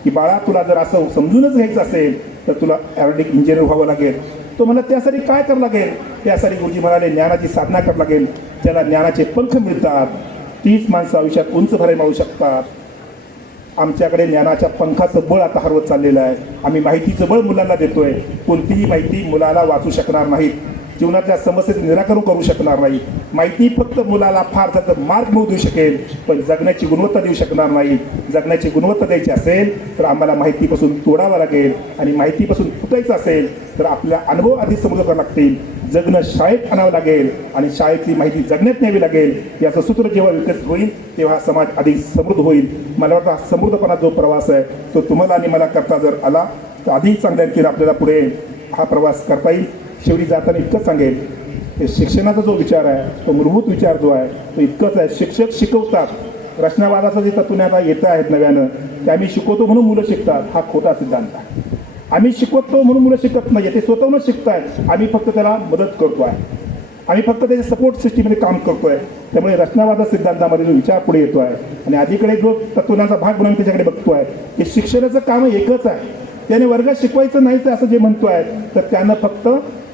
की बाळा तुला जर असं समजूनच घ्यायचं असेल तर तुला एरोनॉटिक इंजिनियर व्हावं लागेल. तो म्हणला त्यासाठी काय करावं लागेल? त्यासाठी गुरुजी म्हणाले ज्ञानाची साधना करावं लागेल. ज्याला ज्ञानाचे पंख मिळतात 30 माणसं आयुष्यात उंच भरारी मावू शकतात. आमच्याकडे ज्ञानाच्या पंखाचं बळ आता हरवत चाललेलं आहे. आम्ही माहितीचं बळ मुलांना देतोय. कोणतीही माहिती मुलाला वाचू शकणार नाहीत, जीवनातल्या समस्येचं निराकरण करू शकणार नाही. माहिती फक्त मुलाला फार जास्त मार्ग मिळू देऊ शकेल, पण जगण्याची गुणवत्ता देऊ शकणार नाही. जगण्याची गुणवत्ता द्यायची असेल तर आम्हाला माहितीपासून तोडावं लागेल आणि माहितीपासून फुटायचं असेल तर आपल्या अनुभव आधी समजून करावे लागतील. जगणं शाळेत आणावं लागेल आणि शाळेतली माहिती जगण्यात न्यावी लागेल. याचं सूत्र जेव्हा विकसित होईल तेव्हा समाज अधिक समृद्ध होईल. मला वाटतं हा समृद्धपणा जो प्रवास आहे तो तुम्हाला आणि मला करता जर आला तर अधिक चांगल्या रीतीने आपल्याला पुढे हा प्रवास करता येईल. शेवटी जाताना इतकंच सांगेल की शिक्षणाचा जो विचार आहे तो मूलभूत विचार जो आहे तो इतकंच आहे. शिक्षक शिकवतात. रचनावादाचं जे तत्त्वज्ञान आता येतं आहेत नव्यानं ते आम्ही शिकवतो म्हणून मुलं शिकतात, हा खोटा सिद्धांत आहे. आम्ही शिकवतो म्हणून मुलं शिकत नाही, ते स्वतःहूनच शिकतायत. आम्ही फक्त त्याला मदत करतो आहे, आम्ही फक्त त्याच्या सपोर्ट सिस्टीममध्ये काम करतो आहे. त्यामुळे रचनावादा सिद्धांतामध्ये जो विचार पुढे येतो आहे आणि अलीकडे जो तत्त्वज्ञानाचा भाग म्हणून त्याच्याकडे बघतो आहे की शिक्षणाचं काम एकच आहे. त्याने वर्गात शिकवायचं नाहीच असं जे म्हणतो आहे तर त्यानं फक्त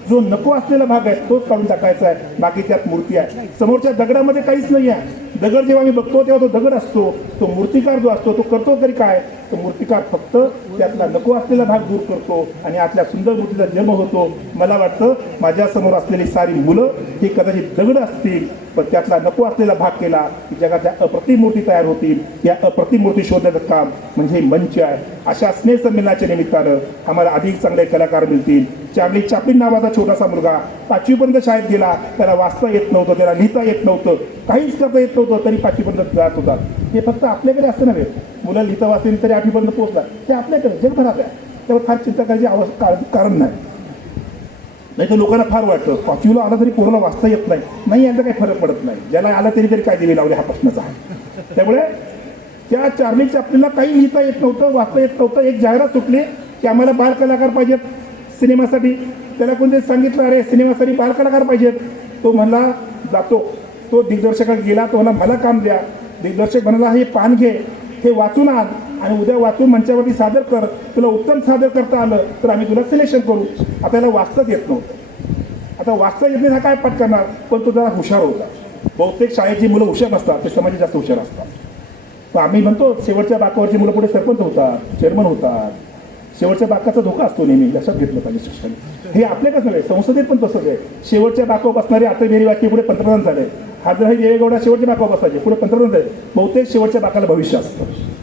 जो नको असलेला भाग आहे तोच काढून टाकायचा आहे. बाकी त्यात मूर्ती आहे. समोरच्या दगडामध्ये काहीच नाही आहे. दगड जेव्हा आम्ही बघतो तेव्हा तो दगड असतो. तो मूर्तिकार जो असतो तो करतो तरी काय? तो मूर्तिकार फक्त त्यातला नको असलेला भाग दूर करतो आणि आतल्या सुंदर मूर्तीचा जन्म होतो. मला वाटतं माझ्यासमोर असलेली सारी मुलं ही कदाचित दगड असतील, पण त्यातला नको असलेला भाग केला की जगाच्या अप्रतिम मूर्ती तयार होतील. या अप्रतिम मूर्ती शोधण्याचं काम म्हणजे मंच आहे. अशा स्नेह संमेलनाच्या निमित्तानं आम्हाला अधिक चांगले कलाकार मिळतील. चार्ली चॅप्लिन नावाचा छोटासा मुलगा 5वीपर्यंत शाळेत गेला, त्याला वाचता येत नव्हतं, त्याला लिहिता येत नव्हतं, काहीच करता येत नव्हतं, तरी 5वीपर्यंत जात होता. हे फक्त आपल्याकडे असतं नव्हे, मुलं लिहिता वाचतील तरी 8वीपर्यंत पोहोचला, हे आपल्याकडे जगभरात आहे. त्यावर फार चिंता करायची कारण नाही तर लोकांना फार वाटतं 5वीला आला तरी पोराला वाचता येत नाही याचा काही फरक पडत नाही. ज्याला आला तरी काय दिवे लावले हा प्रश्नच आहे. त्यामुळे त्या चार्ली चॅप्लिनला काही लिहिता येत नव्हतं, वाचता येत नव्हतं. एक जाहिरात सुटली की आम्हाला बाल कलाकार पाहिजेत सिनेमासाठी. त्याला कोणतरी सांगितलं अरे सिनेमासाठी बाल कलाकार पाहिजेत. तो म्हणला जातो. तो दिग्दर्शकाकडे गेला. तो म्हणला मला काम द्या. दिग्दर्शक म्हणाला हे पान घे, हे वाचून आण आणि उद्या वाचून मंचावरती सादर कर. तुला उत्तम सादर करता आलं तर आम्ही तुला सिलेक्शन करू. आता याला वाचताच येत नव्हतं. आता वाचता येत नाही हा काय पाठ करणार? पण तो जरा हुशार होता. बहुतेक शाळेची मुलं हुशार नसतात, ते समाजात जास्त हुशार असतात. पण आम्ही म्हणतो शेवटच्या बाकावरची मुलं पुढे सरपंच होतात, चेअरमन होतात, शेवटच्या बाकाचा धोका असतो नेहमी, लक्षात घेतलं पाहिजे शिक्षण. हे आपल्याकडे नव्हे, संसदेत पण तसंच आहे. शेवटच्या बाकावर बसणारे अटल बिहारी वाजपेयी पुढे पंतप्रधान झाले. हादरही देवेगौडा शेवटच्या बाकावर बसायचे, पुढे पंतप्रधान झाले. बहुतेक शेवटच्या बाकाला भविष्य असतं.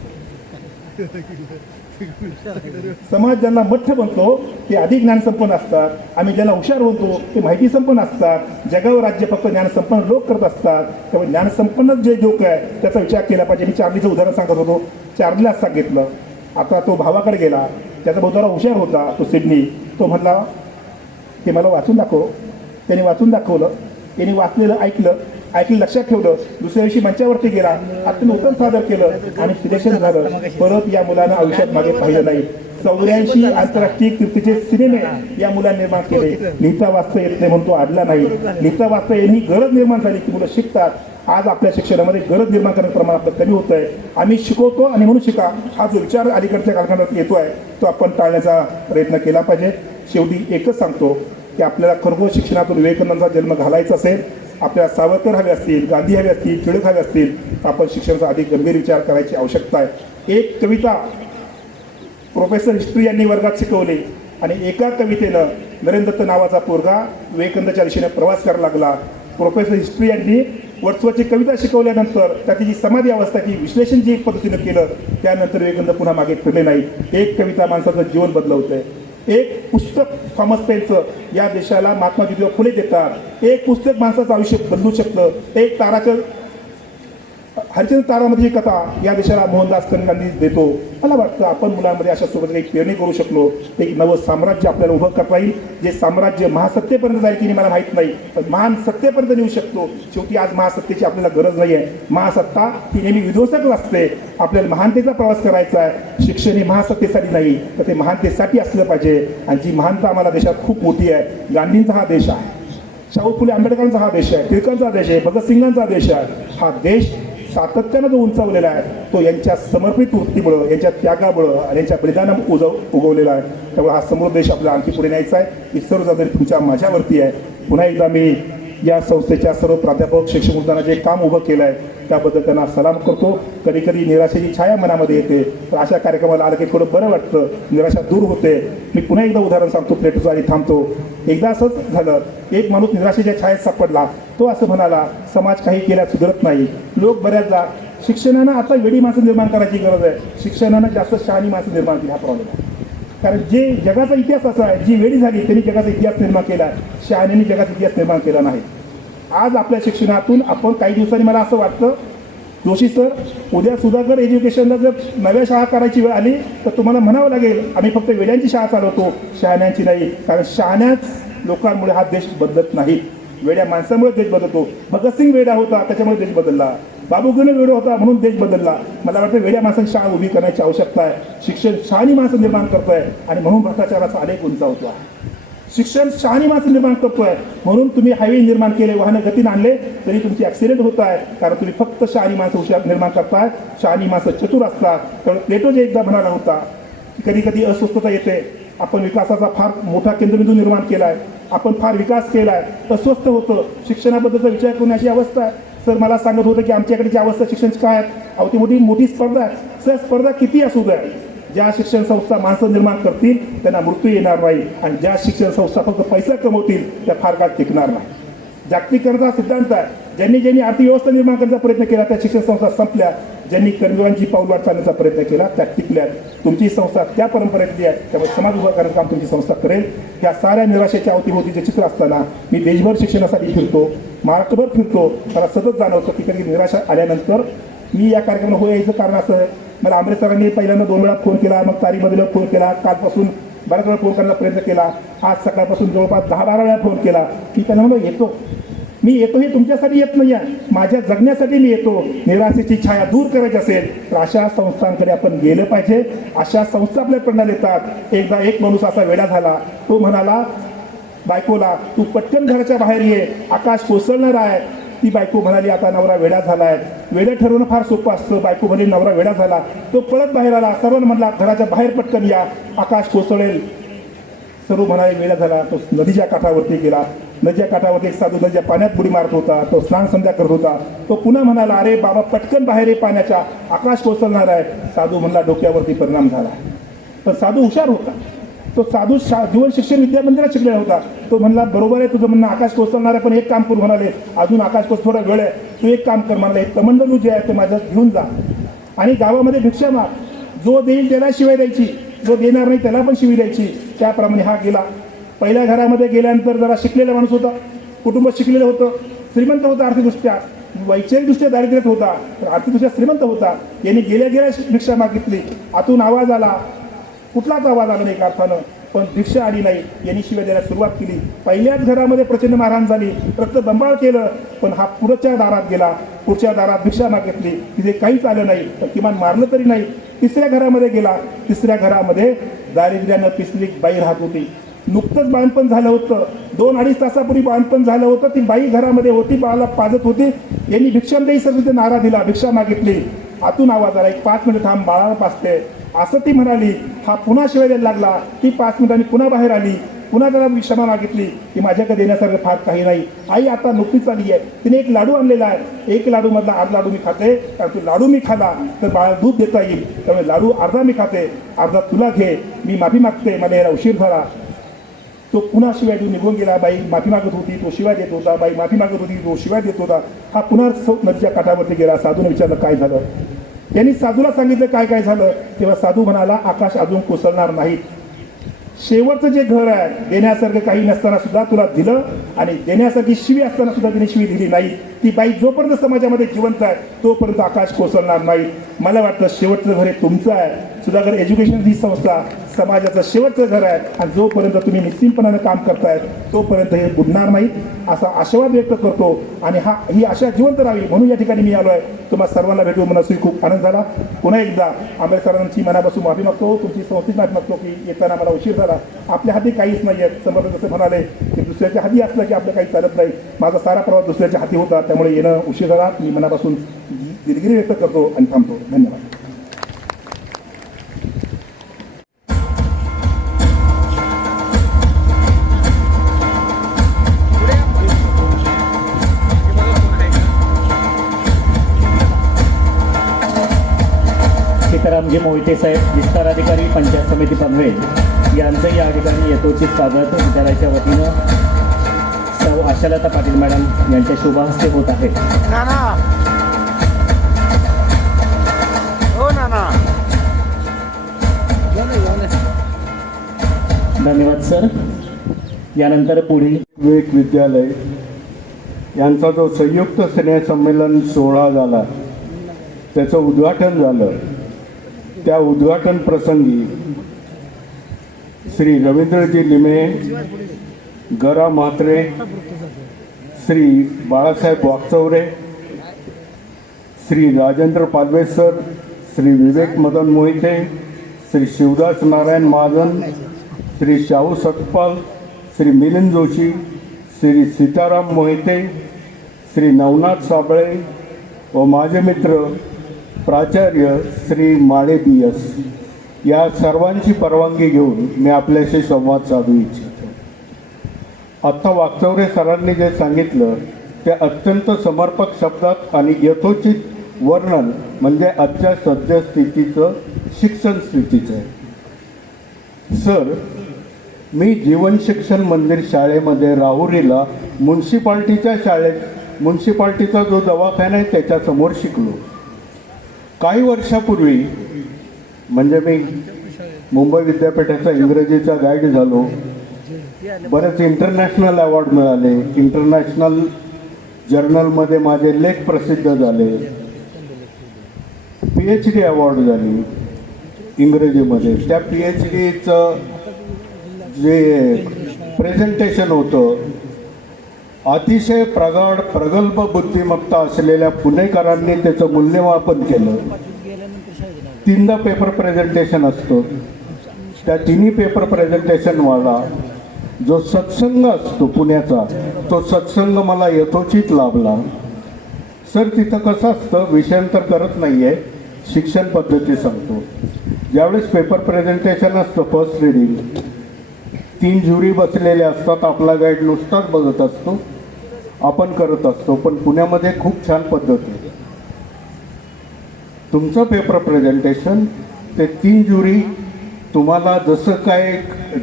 समाज ज्यांना मठ्ठ बनतो ते अधिक ज्ञानसंपन्न असतात. आम्ही ज्यांना हुशार म्हणतो ते माहिती संपन्न असतात. जगावर राज्य फक्त ज्ञानसंपन्न लोक करत असतात. त्यामुळे ज्ञानसंपन्न जे लोक आहे त्याचा विचार केला पाहिजे. मी चार्लीचं उदाहरण सांगत होतो. चार्लीला सांगितलं, आता तो भावाकडे गेला, त्याचा भाऊ जरा हुशार होता, तो सिडनी. तो म्हणला ते मला वाचून दाखव. त्याने वाचून दाखवलं. त्याने वाचलेलं ऐकलं लक्षात ठेवलं. दुसऱ्या दिवशी मंचावरती गेला, अत्यंत उत्तम सादर केलं आणि सिलेक्शन झालं. परत या मुलानं आयुष्यात मागे पाहिलं नाही. 84 आंतरराष्ट्रीय कीर्तीचे सिनेमे या मुलांनी निर्माण केले. लिहिता वाचता येत नाही म्हणून तो आडला नाही. लिहिता वाचता येणं ही गरज निर्माण झाली की मुलं शिकतात. आज आपल्या शिक्षणामध्ये गरज निर्माण करण्याचं प्रमाण आपलं कमी होत आहे. आम्ही शिकवतो आणि म्हणून शिका हा जो विचार अलीकडच्या कालखंडात येतो आहे तो आपण टाळण्याचा प्रयत्न केला पाहिजे. शेवटी एकच सांगतो की आपल्याला खरोखर शिक्षणातून विवेकानंदांचा जन्म घालायचा असेल, आपल्याला सावरकर हवे असतील, गांधी हवे असतील, टिळक हवे असतील, तर आपण शिक्षणाचा अधिक गंभीर विचार करायची आवश्यकता आहे. एक कविता प्रोफेसर हिस्ट्री यांनी वर्गात शिकवली आणि एका कवितेनं नरेंद्र दत्त नावाचा पोरगा विवेकानंदाच्या दिशेने प्रवास करायला लागला. प्रोफेसर हिस्ट्री यांनी वर्सवरची कविता शिकवल्यानंतर त्याची जी समाधी अवस्था की विश्लेषण जी पद्धतीनं केलं त्यानंतर विवेकानंद पुन्हा मागे फिरले नाही. एक कविता माणसाचं जीवन बदलवते. एक पुस्तक थॉमस पेनचं या देशाला महात्मा ज्योतिबा फुले देतात. एक पुस्तक माणसाचं आयुष्य बदलू शकतं. एक ताराचं हरिश्चंद्र तारामधली कथा या देशाला मोहनदास करमचंद देतो. मला वाटतं आपण मुलांमध्ये अशा सोबत एक पेरणी करू शकलो. एक नवं साम्राज्य आपल्याला उभं करता येईल. जे साम्राज्य महासत्तेपर्यंत जाईल की नाही मला माहीत नाही, पण महान सत्तेपर्यंत नेऊ शकतो. शेवटी आज महासत्तेची आपल्याला गरज नाही आहे. महासत्ता ही नेहमी विध्वंसक असते. आपल्याला महानतेचा प्रवास करायचा आहे. शिक्षण हे महासत्तेसाठी नाही तर ते महानतेसाठी असलं पाहिजे. आणि जी महानता आम्हाला देशात खूप मोठी आहे. गांधींचा हा देश आहे, शाहू फुले आंबेडकरांचा हा देश आहे, टिळकांचा देश आहे, भगतसिंगांचा देश आहे. हा देश सातत्यानं जो उंचावलेला आहे तो यांच्या समर्पित वृत्तीमुळं, यांच्या त्यागामुळं आणि यांच्या बलिदानामुळे उगवलेला आहे. त्यामुळे हा समृद्ध देश आपल्याला आणखी पुढे न्यायचा आहे. ही सर्व जबाबदारी तुमच्या माझ्यावरती आहे. पुन्हा एकदा मी या संस्थेच्या सर्व प्राध्यापक शिक्षक वृंदांना जे काम उभं केलं आहे त्याबद्दल त्यांना सलाम करतो. कधी कधी निराशेची छाया मनामध्ये येते, तर अशा कार्यक्रमाला आलं की थोडं बरं वाटतं, निराशा दूर होते. मी पुन्हा एकदा उदाहरण सांगतो प्लेटोचं आणि थांबतो. एकदा असंच झालं, एक माणूस निराशेच्या छायेत सापडला. तो असं म्हणाला, समाज काही केल्या सुधारत नाही. लोक बऱ्याचदा शिक्षणानं आता वेडी माणसं निर्माण करायची गरज आहे. शिक्षणानं जास्त शहाणी माणसं निर्माण केली हा प्रॉब्लेम आहे. कारण जे जगाचा इतिहास असा आहे, जी वेळी झाली त्यांनी जगाचा इतिहास निर्माण केला, शहाण्यांनी जगाचा इतिहास निर्माण केला नाही. आज आपल्या शिक्षणातून आपण काही दिवसांनी मला असं वाटतं, जोशी सर उद्या सुधाकर एज्युकेशनला जर नव्या शाळा करायची वेळ आली तर तुम्हाला म्हणावं लागेल आम्ही फक्त वेड्यांची शाळा चालवतो, शहाण्यांची नाही. कारण शहाण्याच लोकांमुळे हा देश बदलत नाही, वेड्या माणसामुळे देश बदलतो. भगतसिंग वेडा होता त्याच्यामुळे देश बदलला, बाबू गुणे वेडा होता म्हणून देश बदलला. मला वाटतं वेड्या माणसांची शाळा उभी करण्याची आवश्यकता आहे. शिक्षण शहाणी माणसं निर्माण करतो आहे आणि म्हणून भ्रष्टाचाराचा आलेख उंचावतो आहे. शिक्षण शहाणी माणसं निर्माण करतोय म्हणून तुम्ही हायवे निर्माण केले, वाहनं गतीने आणले तरी तुमची ॲक्सिडेंट होत आहे. कारण तुम्ही फक्त शहाणी माणसं हुशार निर्माण करताय. शहाणी माणसं चतुर असतात. त्यामुळे प्लेटो जे एकदा म्हणाला होता की कधी कधी अस्वस्थता येते. आपण विकासाचा फार मोठा केंद्रबिंदू निर्माण केला आहे, आपण फार विकास केला आहे, अस्वस्थ होतं. शिक्षणाबद्दलचा विचार करण्याची अवस्था आहे. सर मला सांगत होतं की आमच्याकडची अवस्था शिक्षणाची काय आहे. अहो ती मोठी स्पर्धा आहे. सर स्पर्धा किती असू द्या, ज्या शिक्षण संस्था माणसं निर्माण करतील त्यांना मृत्यू येणार नाही आणि ज्या शिक्षण संस्था फक्त पैसा कमवतील त्या फार काळ टिकणार नाही. जागतिकरणाचा सिद्धांत आहे. ज्यांनी अर्थव्यवस्था निर्माण करण्याचा प्रयत्न केला त्या शिक्षण संस्था संपल्या. ज्यांनी कर्मयोगांची पाऊलवाट चालण्याचा प्रयत्न केला त्या टिकल्या. तुमची संस्था त्या परंपरेतली आहे, त्यामुळे समाज उभा करण्याचं काम तुमची संस्था करेल. ह्या साऱ्या निराशेच्या अवतीभोवतीचे चित्र असताना मी देशभर शिक्षणासाठी फिरतो, महाराष्ट्रभर फिरतो. मला सतत जाणवतं की कधी निराशा आल्यानंतर मी या कार्यक्रमाला हो यायचं कारण असं आहे, मला आंबरे सरांनी पहिल्यांदा 2 वेळा फोन केला, मग तारीबद्दल फोन केला, कालपासून बऱ्याच वेळा फोन करण्याचा प्रयत्न केला, आज सकाळपासून जवळपास 10-12 वेळा फोन केला की त्यांना म्हणलं येतो, मी येतो. हे तुमच्यासाठी येत नाही आहे, माझ्या जगण्यासाठी मी येतो. निराशेची छाया दूर करायची असेल तर अशा संस्थांकडे आपण गेलं पाहिजे. अशा संस्था आपल्या प्रेरणा देतात. एकदा एक माणूस असा वेडा झाला, तो म्हणाला बायकोला तू पटकन घराच्या बाहेर ये, आकाश कोसळणार आहे. ती बायको म्हणाली आता नवरा वेडा झाला आहे. वेडं ठरवणं फार सोपं असतं. बायको म्हणाली नवरा वेडा झाला. तो पळत बाहेर आला, सर्वांना म्हणला घराच्या बाहेर पटकन या, आकाश कोसळेल. सर्व म्हणाले वेडा झाला. तो नदीच्या काठावरती गेला. नदीच्या काठावरती एक साधू नदीच्या पाण्यात बुडी मारत होता. तो स्नान संध्या करत होता. तो पुन्हा म्हणाला अरे बाबा पटकन बाहेर ये पाण्याच्या, आकाश कोसळणार आहे. साधू म्हणला डोक्यावरती परिणाम झाला. पण साधू हुशार होता. तो साधू जीवन शिक्षण विद्या मंदिरात शिकलेला होता. तो म्हणला बरोबर आहे तुझं म्हणणं, आकाश कोसळणार आहे, पण एक काम करू म्हणाले, अजून आकाश कोस थोडा वेळ आहे, तू एक काम कर म्हणाले, कमंडलू जे आहे ते माझ्यात घेऊन जा आणि गावामध्ये भिक्षा माग, जो देईल त्याला शिवाय द्यायची, जो देणार नाही त्याला पण शिवी द्यायची. त्याप्रमाणे हा गेला. पहिल्या घरामध्ये गेल्यानंतर जरा शिकलेला माणूस होता, कुटुंब शिकलेलं होतं, श्रीमंत होता आर्थिकदृष्ट्या, वैचारिकदृष्ट्या दारिद्र्यात होता, तर आर्थिकदृष्ट्या श्रीमंत होता. यांनी गेल्या गेल्या भिक्षा मागितली. आतून आवाज आला, कुठलाच आवाज आला नाही एका अर्थानं, पण भिक्षा आली नाही. यांनी शिव्या द्यायला सुरुवात केली. पहिल्याच घरामध्ये प्रचंड मारहाण झाली, रक्तबंबाळ केलं, पण हा पुढच्या दारात गेला, पुढच्या दारात भिक्षा मागितली, तिथे काहीच आलं नाही, पण किमान मारलं तरी नाही. तिसऱ्या घरामध्ये गेला, तिसऱ्या घरामध्ये दारिद्र्यानं पिसली बाई राहत होती. नुकतंच बांधपण झालं होतं, 2-2.5 तासापूर्वी बांधपण झालं होतं. ती बाई घरामध्ये होती, बाळाला पाजत होती. यांनी भिक्षांदेही सर तिथे नारा दिला, भिक्षा मागितली. आतून आवाज आला, 5 मिनिट थांब, बाळाला पाजते असं ती म्हणाली. हा पुन्हा शिवाय द्यायला लागला. ती 5 मिनिटांनी पुन्हा बाहेर आली, पुन्हा त्याला क्षमा मागितली की माझ्याकडे देण्यासारखं फार काही नाही. आई आता नुकतीच आली आहे, तिने एक लाडू आणलेला आहे, एक लाडू मधला अर्धा लाडू मी खाते, कारण तू लाडू मी खाला तर बाळाला दूध देता येईल, त्यामुळे लाडू अर्धा मी खाते, अर्धा तुला घे, मी माफी मागते, मला याला उशीर झाला. तो पुन्हा शिवाय देऊन निघून गेला. बाई माफी मागत होती, तो शिवाय देत होता, बाई माफी मागत होती, तो शिवाय देत होता. हा पुन्हा नदीच्या काठावरती गेला. साधूने विचारलं काय झालं. त्यांनी साधूला सांगितलं काय काय झालं. तेव्हा साधू म्हणाला आकाश अजून कोसळणार नाहीत. शेवटचं जे घर आहे, देण्यासारखं काही नसताना सुद्धा तुला दिलं, आणि देण्यासारखी शिवी असताना सुद्धा तिने शिवी दिली नाही. ती बाई जोपर्यंत समाजामध्ये जिवंत आहे तोपर्यंत आकाश कोसळणार नाही. मला वाटतं शेवटचं घर हे तुमचं आहे. सुधाकर एज्युकेशन ही संस्था समाजाचं शेवटचं घर आहे, आणि जोपर्यंत तुम्ही निश्चितपणानं काम करतायत तोपर्यंत हे बुडणार नाहीत असा आशावाद व्यक्त करतो. आणि ही आशा जिवंत राहावी म्हणून या ठिकाणी मी आलो आहे. तुम्हाला सर्वांना भेटून मनस्वी खूप आनंद झाला. पुन्हा एकदा आंबेड सरांची मनापासून माफी मागतो, तुमची संस्थेची माफी मागतो की येताना मला उशीर झाला. आपल्या हाती काहीच नाही आहेत. समर्थ जसं म्हणाले की दुसऱ्याच्या हाती असलं की आपलं काही चालत नाही. माझा सारा प्रवास दुसऱ्याच्या हाती होता, त्यामुळे येणं उशीर झाला. मी मनापासून दिलगिरी व्यक्त करतो आणि थांबतो. धन्यवाद. सीतारामजी मोहिते साहेब, विस्तार अधिकारी, पंचायत समिती पनवेल यांचं या ठिकाणी यथोचित स्वागत विद्यालयाच्या वतीनं सौ आशालता पाटील मॅडम यांच्या शुभ हस्ते होत आहे. धन्यवाद सर. यानंतर पुढील विवेक विद्यालय यांचा जो संयुक्त स्नेहसंमेलन सोहळा झाला, त्याचं उद्घाटन झालं. त्या उद्घाटन प्रसंगी श्री रवींद्रजी लिमे, गरा म्हात्रे, श्री बाळासाहेब वाकचौरे, श्री राजेंद्र पालवे सर, श्री विवेक मदन मोहिते, श्री शिवदास नारायण महाजन, श्री शाहू सतपाल, श्री मिलिंद जोशी, श्री सीताराम मोहिते, श्री नवनाथ साबळे व माझे मित्र प्राचार्य श्री माळे BS या सर्वांची परवानगी घेऊन मी आपल्याशी संवाद साधू इच्छितो. आत्ता वाकचौरे सरांनी जे सांगितलं ते अत्यंत समर्पक शब्दात आणि यथोचित वर्णन म्हणजे आजच्या सद्यस्थितीचं शिक्षण स्थितीचं आहे. सर, मी जीवन शिक्षण मंदिर शाळेमध्ये राहुरीला म्युन्सिपाल्टीचा जो दवाखाना आहे त्याच्यासमोर शिकलो. काही वर्षापूर्वी म्हणजे मी मुंबई विद्यापीठाचा इंग्रजीचा गाईड झालो. बरेच इंटरनॅशनल अवॉर्ड मिळाले. इंटरनॅशनल जर्नलमध्ये माझे लेख प्रसिद्ध झाले. PhD अवॉर्ड झाली इंग्रजीमध्ये. त्या PhDचं जे प्रेझेंटेशन होतं, अतिशय प्रगल्भ बुद्धिमत्ता असलेल्या पुणेकरांनी त्याचं मूल्यमापन केलं. 3दा पेपर प्रेझेंटेशन असतो. त्या तिन्ही पेपर प्रेझेंटेशनवाला जो सत्संग असतो पुण्याचा, तो सत्संग मला यथोचित लाभला. सर, तिथं कसं असतं, विषयांतर करत नाही आहे, शिक्षण पद्धती सांगतो. ज्यावेळेस पेपर प्रेझेंटेशन असतं, फर्स्ट रिडिंग, 3 ज्युरी बसलेले असतात. आपला गाईड नुसताच बघत असतो, आपण करत असतो. पण पुण्यामध्ये खूप छान पद्धत आहे. तुमचं पेपर प्रेझेंटेशन ते 3 ज्युरी तुम्हाला जसं काय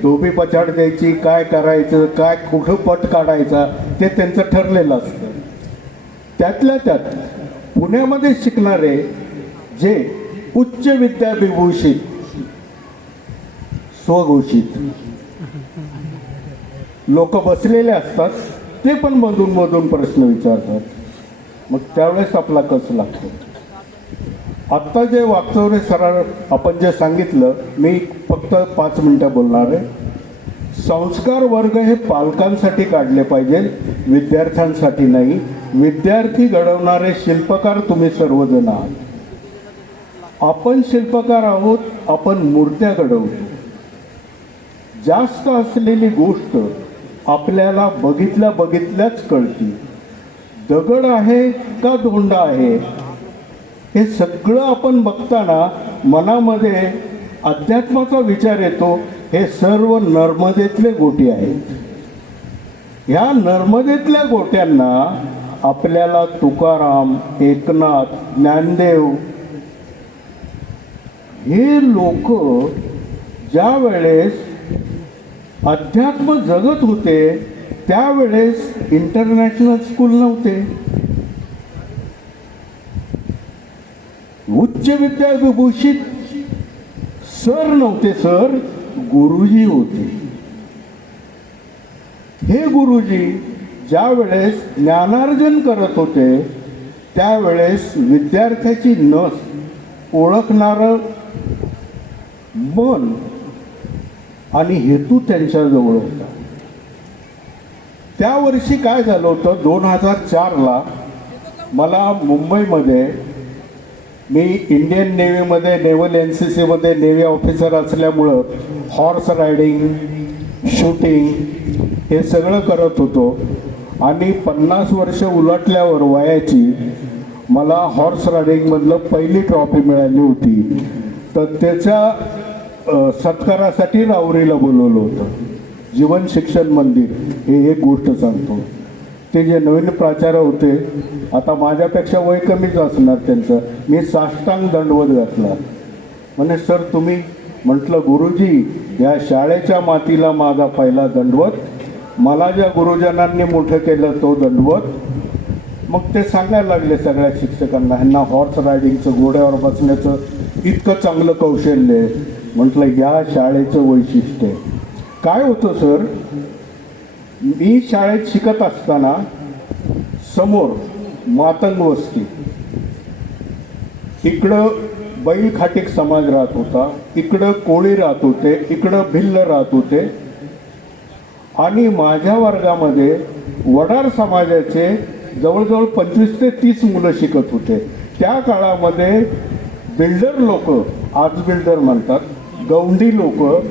धोबी पछाड द्यायची, काय करायचं, काय कुठं पट काढायचा ते त्यांचं ठरलेलं असतं. त्यातल्या त्यात पुण्यामध्ये शिकणारे जे उच्च विद्याविभूषित स्वघोषित लोक बसलेले असतात, ते पण मधून मधून प्रश्न विचारतात. मग त्यावेळेस आपला कस लागतो. आत्ता जे वागचौरे सरांनी आपण जे सांगितलं, मी फक्त 5 मिनिटं बोलणार आहे. संस्कार वर्ग हे पालकांसाठी काढले पाहिजे, विद्यार्थ्यांसाठी नाही. विद्यार्थी घडवणारे शिल्पकार तुम्ही सर्वजण आहात. आपण शिल्पकार आहोत, आपण मूर्त्या घडवतो. जास्त असलेली गोष्ट आपल्याला बघितल्या बघितल्याच कळती. दगड आहे का धोंडा आहे हे सगळं आपण बघताना मनामध्ये अध्यात्माचा विचार येतो. हे सर्व नर्मदेतले गोटे आहेत. ह्या नर्मदेतल्या गोट्यांना आपल्याला तुकाराम, एकनाथ, ज्ञानदेव हे लोक ज्या वेळेस अध्यात्म जगत होते त्यावेळेस इंटरनॅशनल स्कूल नव्हते, उच्च विद्याविभूषित सर नव्हते, सर गुरुजी होते. हे गुरुजी ज्या वेळेस ज्ञानार्जन करत होते त्यावेळेस विद्यार्थ्याची नस ओळखणारं मन आणि हेतू त्यांच्याजवळ होता. त्या वर्षी काय झालं होतं, 2004ला मला मुंबईमध्ये, मी इंडियन नेव्हीमध्ये नेव्हल NCCमध्ये नेव्ही ऑफिसर असल्यामुळं हॉर्स रायडिंग, शूटिंग हे सगळं करत होतो. आणि 50 वर्ष उलटल्यावर वयाची मला हॉर्स रायडिंगमधलं पहिली ट्रॉफी मिळाली होती. तर त्याच्या सत्कारासाठी राहुरीला बोलवलं होतं. जीवन शिक्षण मंदिर हे एक गोष्ट सांगतो. ते जे नवीन प्राचार्य होते, आता माझ्यापेक्षा वय कमीच असणार त्यांचं, मी साष्टांग दंडवत घातला. म्हणे सर तुम्ही, म्हटलं गुरुजी या शाळेच्या मातीला माझा पहिला दंडवत, मला ज्या गुरुजनांनी मोठं केलं तो दंडवत. मग ते सांगायला लागले सगळ्या शिक्षकांना, ह्यांना हॉर्स रायडिंगचं, घोड्यावर बसण्याचं इतकं चांगलं कौशल्य आहे. म्हटलं या शाळेचं वैशिष्ट्य आहे. काय होतं सर, मी शाळेत शिकत असताना समोर मातंग वस्ती, इकडं बैल खाटीक समाज राहत होता, इकडं कोळी राहत होते, इकडं भिल्ल राहत होते. आणि माझ्या वर्गामध्ये वडार समाजाचे जवळजवळ 25 ते 30 मुलं शिकत होते. त्या काळामध्ये बिल्डर लोक, आज बिल्डर म्हणतात, गौंडी लोक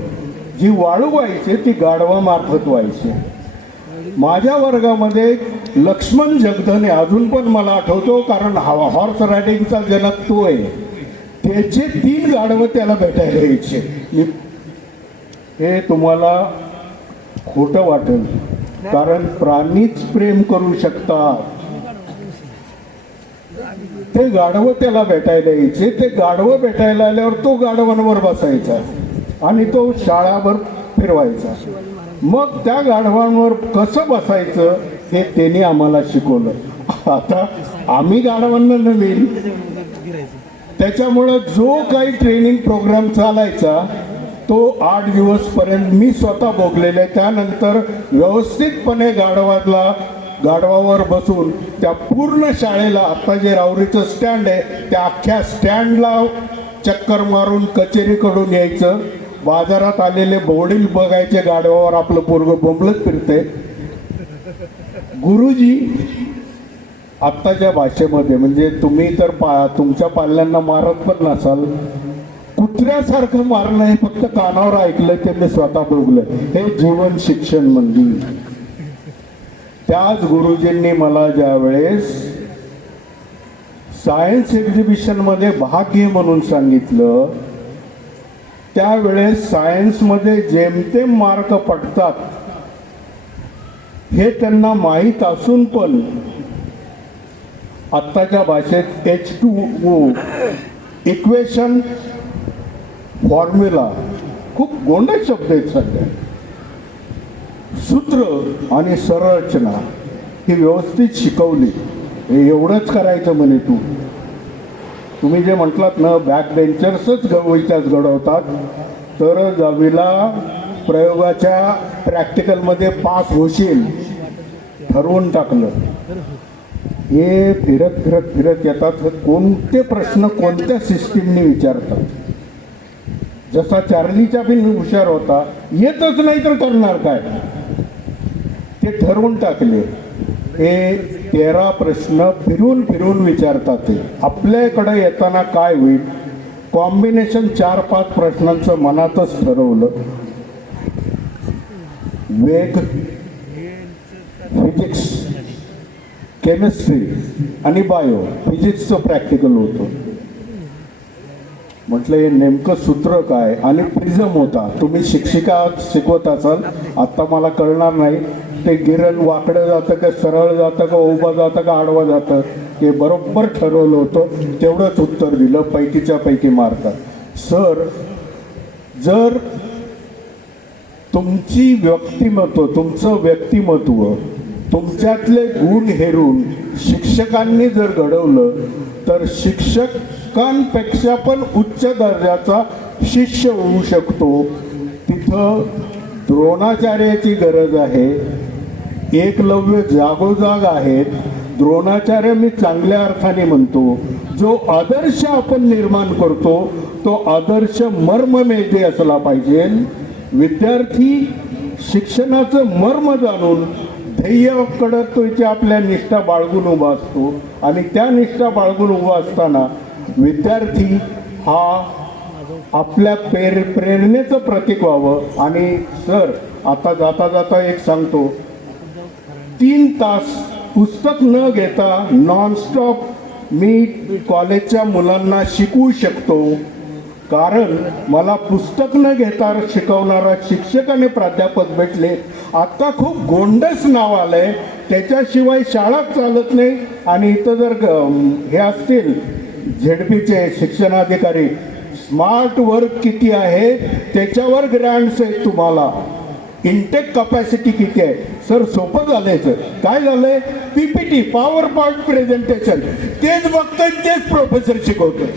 जी वाळू व्हायचे ती गाढवामार्फत व्हायचे. माझ्या वर्गामध्ये लक्ष्मण जगधने, अजून पण मला आठवतो कारण हॉर्स रायडिंगचा जनक तो आहे, त्याचे 3 गाढवं त्याला भेटायला यायचे. हे तुम्हाला खोटं वाटेल कारण प्राणीच प्रेम करू शकतात. ते गाढवं त्याला भेटायला यायचे. ते गाढवं भेटायला आल्यावर तो गाढवांवर बसायचा आणि तो शाळाभर फिरवायचा. मग त्या गाढवांवर कसं बसायचं हे त्यांनी आम्हाला शिकवलं. आता आम्ही गाढवांना नवीन, त्याच्यामुळं जो काही ट्रेनिंग प्रोग्राम चालायचा तो 8 दिवसपर्यंत मी स्वतः भोगलेला आहे. त्यानंतर व्यवस्थितपणे गाढवावर बसून त्या पूर्ण शाळेला, आता जे राहुरीचं स्टँड आहे त्या अख्ख्या स्टँडला चक्कर मारून कचेरीकडून यायचं. बाजारात आलेले बोर्डिंग बघायचे, गाढवावर आपलं पोरगं बोंबलत फिरते. गुरुजी आत्ताच्या भाषेमध्ये, म्हणजे तुम्ही तर तुमच्या पाल्यांना मारत पण नसाल, कुत्र्यासारखं मारणं हे फक्त कानावर ऐकलं, ते मी स्वतः बघलं. हे जीवन शिक्षण मंदिर. त्याच गुरुजींनी मला ज्या वेळेस सायन्स एक्झिबिशनमध्ये भाग घे म्हणून सांगितलं, त्यावेळेस सायन्समध्ये जेमतेम मार्क पडतात हे त्यांना माहीत असून पण आत्ताच्या भाषेत H2O इक्वेशन फॉर्म्युला खूप गोंडस शब्द आहेत सध्या. सूत्र आणि संरचना ही व्यवस्थित शिकवली, हे एवढंच करायचं म्हणे तुम्ही जे म्हटलात ना, बॅक बेंचर्सच गवईच्याच घडवतात, तर दहावीला प्रयोगाच्या प्रॅक्टिकलमध्ये पास होशील ठरवून टाकलं. हे फिरत फिरत फिरत येतात, कोणते प्रश्न कोणत्या सिस्टीमने विचारतात. जसा चार्लीचा बिन हुशार होता, येतच नाही तर करणार काय, ते ठरवून टाकले. हे 13 प्रश्न फिरून फिरून विचारतात. ते आपल्याकडे येताना काय होईल, कॉम्बिनेशन 4-5 प्रश्नांचं मनातच ठरवलं. वेग, फिजिक्स, केमिस्ट्री आणि बायो, फिजिक्सचं प्रॅक्टिकल होतं. म्हटलं हे नेमकं सूत्र काय, आणि प्रिझम होता. तुम्ही शिक्षिका शिकवत असाल, आत्ता मला कळणार नाही ते गिरण वाकडं जातं का सरळ जातं का उभं जातं का आडवं जातं, हे बरोबर ठरवलं होतं. तेवढंच उत्तर दिलं, पैकीच्या पैकी मारतात. सर, जर तुमची व्यक्तिमत्व, तुमचं व्यक्तिमत्व, तुमच्यातले गुण हेरून शिक्षकांनी जर घडवलं, तर शिक्षकांपेक्षा पण उच्च दर्जाचा शिष्य होऊ शकतो. तिथं द्रोणाचार्याची गरज आहे. एकलव्य जागोजाग आहेत. द्रोणाचार्य मी चांगल्या अर्थाने म्हणतो. जो आदर्श आपण निर्माण करतो तो आदर्श मर्ममेधी असला पाहिजे. विद्यार्थी शिक्षणाचं मर्म जाणून ध्येयाकडे आपल्या निष्ठा बाळगून उभा असतो, आणि त्या निष्ठा बाळगून उभा असताना विद्यार्थी हा आपल्या प्रेरणेचं प्रतीक व्हावं. आणि सर, आता जाता जाता एक सांगतो, 3 तास पुस्तक न घेता नॉनस्टॉप मी कॉलेजच्या मुलांना शिकवू शकतो, कारण मला पुस्तक न घेता शिकवणारा शिक्षक आणि प्राध्यापक भेटले. आता खूप गोंडस नाव आलंय, त्याच्याशिवाय शाळाच चालत नाही. आणि इथं जर हे असतील झेडपीचे शिक्षणाधिकारी, स्मार्ट वर्क किती आहे त्याच्यावर ग्रँट्स आहेत तुम्हाला, इंटेक कपॅसिटी किती आहे. सर, सोपं झालंय सर. काय झालंय, PPT, पॉवर पॉइंट प्रेझेंटेशन, तेच बघतोय, तेच प्रोफेसर शिकवतोय.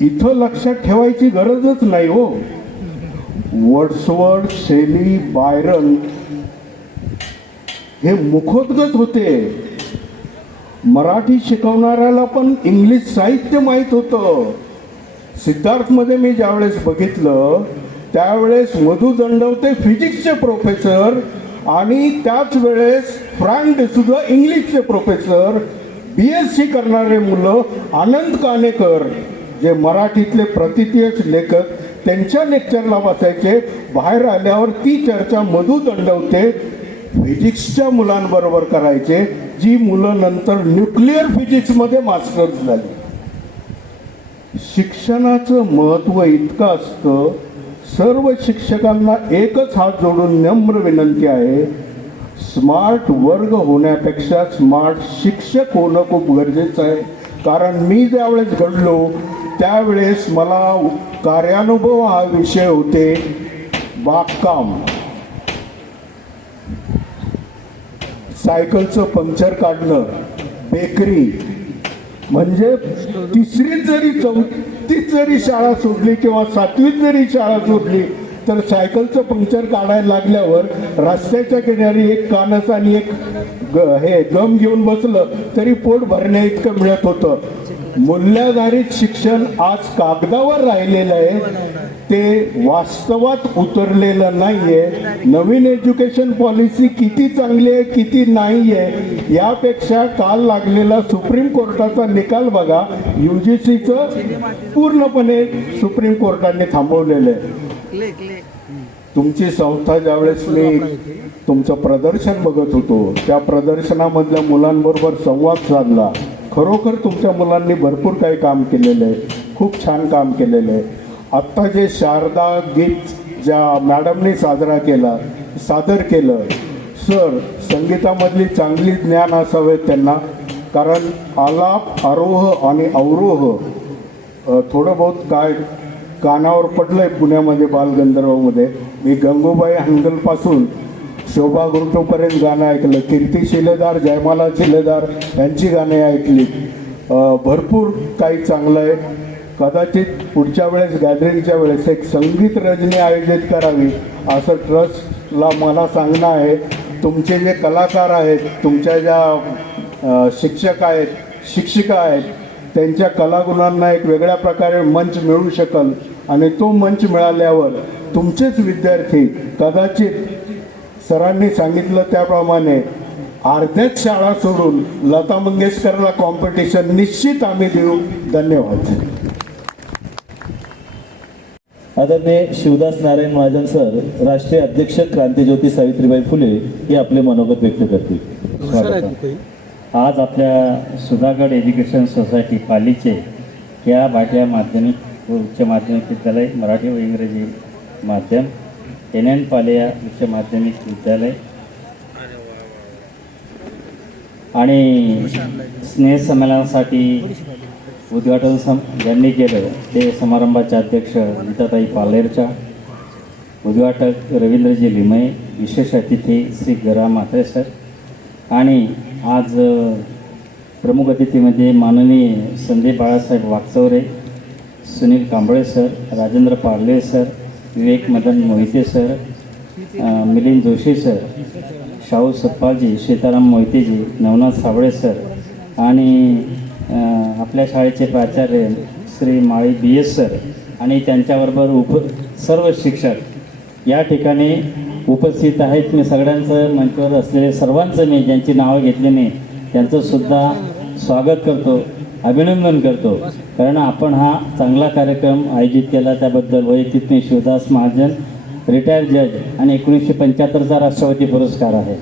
इथं लक्षात ठेवायची गरजच नाही हो. वर्ड्सवर्थ, शेली, बायरन हे मुखोद्गत होते. मराठी शिकवणाऱ्याला पण इंग्लिश साहित्य माहीत होतं. सिद्धार्थमध्ये मी ज्यावेळेस बघितलं त्यावेळेस मधु दंडवते फिजिक्सचे प्रोफेसर, आणि त्याच वेळेस फ्रँक डिसूजा इंग्लिशचे प्रोफेसर. BSc करणारे मुलं आनंद कानेकर जे मराठीतले प्रतिथयश लेखक, त्यांच्या लेक्चरला बसायचे. बाहेर आल्यावर ती चर्चा मधु दंडवते फिजिक्सच्या मुलांबरोबर करायचे, जी मुलं नंतर न्यूक्लिअर फिजिक्समध्ये मास्टर्स झाली. शिक्षणाचं महत्त्व इतकं असतं. सर्व शिक्षकांना एकच हात जोडून नम्र विनंती आहे, स्मार्ट वर्ग होण्यापेक्षा स्मार्ट शिक्षक होणं खूप गरजेचं आहे. कारण मी ज्यावेळेस घडलो त्यावेळेस मला कार्यानुभव हा विषय होते. बागकाम, सायकलचं पंक्चर काढणं, बेकरी, म्हणजे 3रीत जरी 4थीत जरी शाळा सोडली किंवा 7वीत जरी शाळा सोडली तर सायकलचं पंक्चर काढायला लागल्यावर रस्त्याच्या किनारी एक कानस आणि एक हे गम घेऊन बसलं तरी पोट भरण्या इतकं मिळत होतं. मूल्याधारित शिक्षण आज कागदावर राहिलेलं आहे, ते वास्तवात उतरलेलं नाही आहे. नवीन एज्युकेशन पॉलिसी किती चांगली आहे किती नाही आहे यापेक्षा काल लागलेला सुप्रीम कोर्टाचा निकाल बघा. UGCचं पूर्णपणे सुप्रीम कोर्टाने थांबवलेलं आहे. तुमची संस्था ज्यावेळेस मी तुमचं प्रदर्शन बघत होतो त्या प्रदर्शनामधल्या मुलांबरोबर संवाद साधला. खरोखर तुमच्या मुलांनी भरपूर काही काम केलेलं आहे, खूप छान काम केलेलं आहे. आत्ता जे शारदा गीत ज्या मॅडमनी सादर केलं, सर, संगीतामधली चांगली ज्ञान असावे त्यांना, कारण आलाप, आरोह आणि अवरोह थोडं बहुत काय कानावर पडलं आहे पुण्यामध्ये बालगंधर्वमध्ये. मी गंगूबाई हंगलपासून शोभा गुंटूपर्यंत गाणं ऐकलं. कीर्ती शिलेदार, जयमाला शिलेदार यांची गाणी ऐकली. भरपूर काही चांगलं आहे. कदाचित पुढच्या वेळेस गॅदरिंगच्या वेळेस एक संगीत रजनी आयोजित करावी असं ट्रस्टला मला सांगणं आहे. तुमचे जे कलाकार आहेत, तुमच्या ज्या शिक्षक आहेत, शिक्षिका आहेत, त्यांच्या कलागुणांना एक वेगळ्या प्रकारे मंच मिळू शकेल आणि तो मंच मिळाल्यावर तुमचेच विद्यार्थी कदाचित सरांनी सांगितलं त्याप्रमाणे अर्ध्याच शाळा सोडून लता मंगेशकरला कॉम्पिटिशन निश्चित आम्ही देऊ. धन्यवाद. आदरणीय शिवदास नारायण महाजन सर, राष्ट्रीय अध्यक्ष क्रांतीज्योती सावित्रीबाई फुले हे आपले मनोगत व्यक्त करतील. स्वागत. आज आपल्या सुधागड एज्युकेशन सोसायटी पालीचे या भाटिया माध्यमिक व उच्च माध्यमिक विद्यालय मराठी व इंग्रजी माध्यम NN पाले उच्च माध्यमिक विद्यालय आणि स्नेहसंमेलनासाठी उद्घाटन ज्यांनी केलं ते समारंभाचे अध्यक्ष गीताताई पालेरच्या, उद्घाटक रवींद्रजी लिमये, विशेष अतिथी श्री गरा म्हात्रे सर आणि आज प्रमुख अतिथीमध्ये माननीय Sandeep Balasaheb Wagchaure, Sunil Kamble sir, Rajendra Parle sir, Vivek Madan Mohite sir, Milind Joshi sir, Shahu Satpalji, Sitaram Mohiteji, Navnath Sable sir आणि आपल्या शाळेचे प्राचार्य श्री माळी BS सर आणि त्यांच्याबरोबर सर्व शिक्षक या ठिकाणी उपस्थित आहेत. मी सगळ्यांचं मंचावर असलेले सर्वांचं मी ज्यांची नावं घेतली नाही त्यांचंसुद्धा स्वागत करतो, अभिनंदन करतो. कारण आपण हा चांगला कार्यक्रम आयोजित केला त्याबद्दल वैयक्तिक मी शिवदास महाजन, रिटायर्ड जज आणि 1975चा राष्ट्रपती पुरस्कार आहे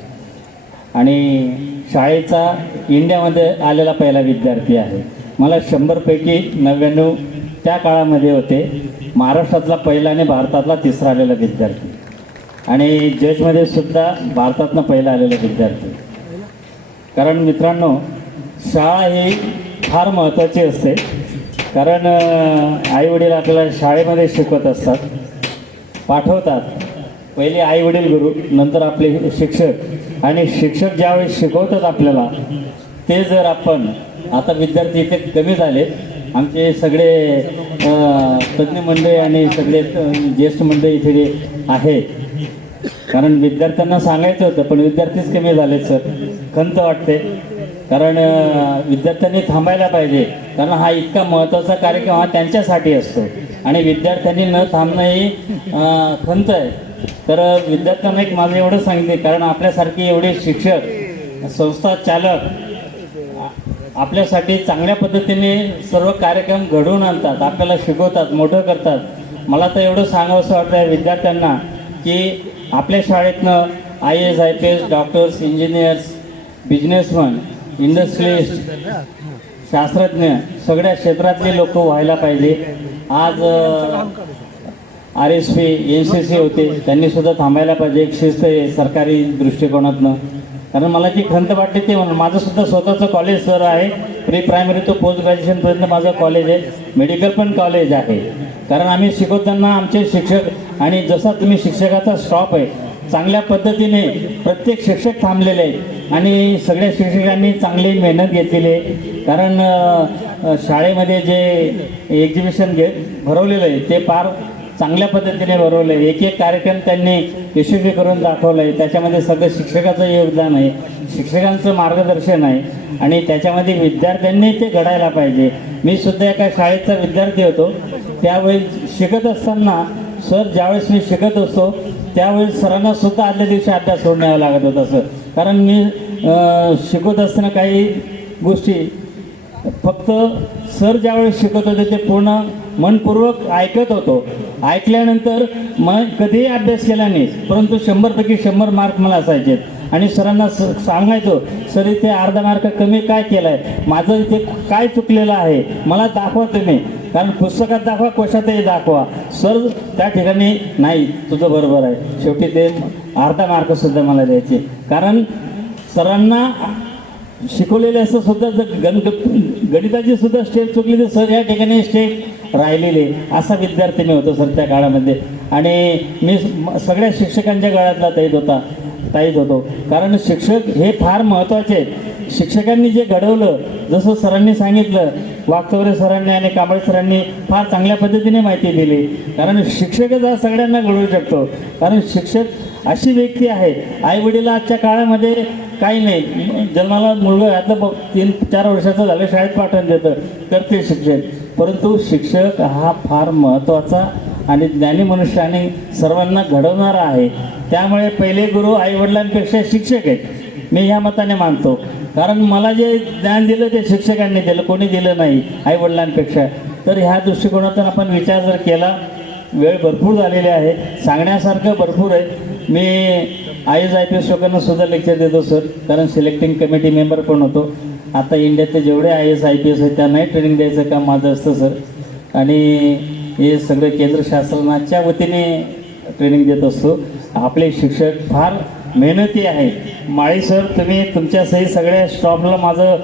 आणि शाळेचा इंडियामध्ये आलेला पहिला विद्यार्थी आहे. मला 100पैकी 99 त्या काळामध्ये होते. महाराष्ट्रातला पहिला आणि भारतातला तिसरा आलेला विद्यार्थी आणि जजमध्ये सुद्धा भारतातनं पहिला आलेला विद्यार्थी. कारण मित्रांनो, शाळा ही फार महत्त्वाची असते. कारण आईवडील आपल्याला शाळेमध्ये शिकवत असतात, पाठवतात. पहिले आईवडील गुरु, नंतर आपले शिक्षक आणि शिक्षक ज्यावेळेस शिकवतात आपल्याला ते जर आपण आता विद्यार्थी इथे कमी झाले. आमचे सगळे तज्ज्ञ मंडळी आणि सगळे ज्येष्ठ मंडळी इथे आहेत. कारण विद्यार्थ्यांना सांगायचं होतं पण विद्यार्थीच कमी झालेत सर. खंत वाटते. कारण विद्यार्थ्यांनी थांबायला पाहिजे. कारण हा इतका महत्त्वाचा कार्यक्रम हा त्यांच्यासाठी असतो आणि विद्यार्थ्यांनी न थांबणं ही खंत आहे. तर विद्यार्थ्यांना एक माझं एवढं सांगितले, कारण आपल्यासारखे एवढे शिक्षक, संस्था चालक आपल्यासाठी चांगल्या पद्धतीने सर्व कार्यक्रम घडवून आणतात, आपल्याला शिकवतात, मोठं करतात. मला तर एवढं सांगावंसं वाटतं विद्यार्थ्यांना की आपल्या शाळेतनं IAS, IPS, doctors, engineers, businessman, industrialist, शास्त्रज्ञ सगळ्या क्षेत्रातले लोक व्हायला पाहिजे. आज RSP, NCC होते, त्यांनीसुद्धा थांबायला पाहिजे. एक शिस्त आहे सरकारी दृष्टिकोनातनं. कारण मला जी खंत वाटते ते म्हणून माझंसुद्धा स्वतःचं कॉलेज सर आहे. प्री प्रायमरी तो पोस्ट ग्रॅज्युएशनपर्यंत माझं कॉलेज आहे. मेडिकल पण कॉलेज आहे. कारण आम्ही शिकवताना आमचे शिक्षक आणि जसा तुम्ही शिक्षकाचा स्टॉप आहे चांगल्या पद्धतीने प्रत्येक शिक्षक थांबलेले आहेत आणि सगळ्या शिक्षकांनी चांगली मेहनत घेतलेली आहे. कारण शाळेमध्ये जे एक्झिबिशन भरवलेलं आहे ते फार चांगल्या पद्धतीने भरवलं आहे. एक एक कार्यक्रम त्यांनी यशस्वी करून दाखवलं आहे. त्याच्यामध्ये सगळं शिक्षकाचं योगदान आहे, शिक्षकांचं मार्गदर्शन आहे आणि त्याच्यामध्ये विद्यार्थ्यांनी ते घडायला पाहिजे. मी सुद्धा एका शाळेचा विद्यार्थी होतो. त्यावेळी शिकत असताना सर ज्यावेळेस मी शिकत असतो त्यावेळेस सरांना सुद्धा आदल्या दिवशी अभ्यास सोडून यावं लागत होता सर. कारण मी शिकवत असताना काही गोष्टी फक्त सर ज्यावेळेस शिकवत होते ते पूर्ण मनपूर्वक ऐकत होतो. ऐकल्यानंतर मग कधीही अभ्यास केला नाही, परंतु 100पैकी 100 मार्क मला असायचे आणि सरांना सांगायचो सर इथे अर्धा मार्क कमी काय केलं आहे, माझं इथे काय चुकलेलं आहे मला दाखवा तुम्ही. कारण पुस्तकात दाखवा, कोशातही दाखवा. सर त्या ठिकाणी नाही तुझं बरोबर आहे. शेवटी ते अर्धा मार्कसुद्धा मला द्यायचे. कारण सरांना शिकवलेले असं सुद्धा जर गणिताची सुद्धा स्टेप चुकली तर सर या ठिकाणी स्टेप राहिलेले असा विद्यार्थी मी होतो सर त्या काळामध्ये. आणि मी सगळ्या शिक्षकांच्या गळ्यातला ताईत होतो. कारण शिक्षक हे फार महत्त्वाचे आहेत. शिक्षकांनी जे घडवलं, जसं सरांनी सांगितलं, वागचौरे सरांनी आणि कांबळे सरांनी फार चांगल्या पद्धतीने माहिती दिली. कारण शिक्षकच हा सगळ्यांना घडवू शकतो. कारण शिक्षक अशी व्यक्ती आहे, आईवडील आजच्या काळामध्ये काही नाही, जन्माला मुलगा घातलं 3-4 वर्षाचं झालं शाळेत पाठवून देतं, करते शिक्षक. परंतु शिक्षक हा फार महत्त्वाचा आणि ज्ञानी मनुष्य आणि सर्वांना घडवणारा आहे. त्यामुळे पहिले गुरु आईवडिलांपेक्षा शिक्षक आहेत, मी ह्या मताने मानतो. कारण मला जे ज्ञान दिलं ते शिक्षकांनी दिलं, कोणी दिलं नाही आईवडिलांपेक्षा. तर ह्या दृष्टिकोनातून आपण विचार जर केला, वेळ भरपूर झालेली आहे, सांगण्यासारखं भरपूर आहे. मी IAS लोकांना सुद्धा लेक्चर देतो सर, कारण सिलेक्टिंग कमिटी मेंबर पण होतो. आता इंडियातले जेवढे IAS IPS आहेत त्यांनाही ट्रेनिंग द्यायचं काम माझं असतं सर. आणि हे सगळं केंद्र शासनाच्या वतीने ट्रेनिंग देत असतो. आपले शिक्षक फार मेहनती आहे. माळी सर, तुम्ही तुमच्यासही सगळ्या स्टॉफला माझं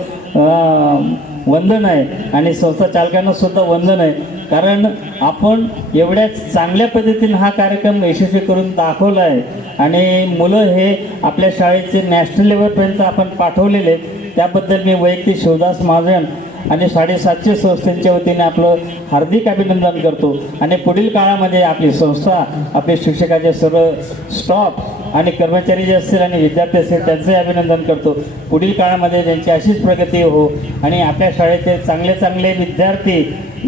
वंदन आहे आणि संस्था चालकांना सुद्धा वंदन आहे. कारण आपण एवढ्या चांगल्या पद्धतीने हा कार्यक्रम यशस्वी करून दाखवला आहे आणि मुलं हे आपल्या शाळेचे नॅशनल लेवलपर्यंत आपण पाठवलेले आहेत. त्याबद्दल मी वैयक्तिक शिवदास महाजन आणि 750 संस्थेच्या वतीने आपलं हार्दिक अभिनंदन करतो. आणि पुढील काळामध्ये आपली संस्था, आपले शिक्षकाचे सर्व स्टॉफ आणि कर्मचारी जे असतील आणि विद्यार्थी असतील त्यांचंही अभिनंदन करतो. पुढील काळामध्ये त्यांची अशीच प्रगती हो आणि आपल्या शाळेचे चांगले चांगले विद्यार्थी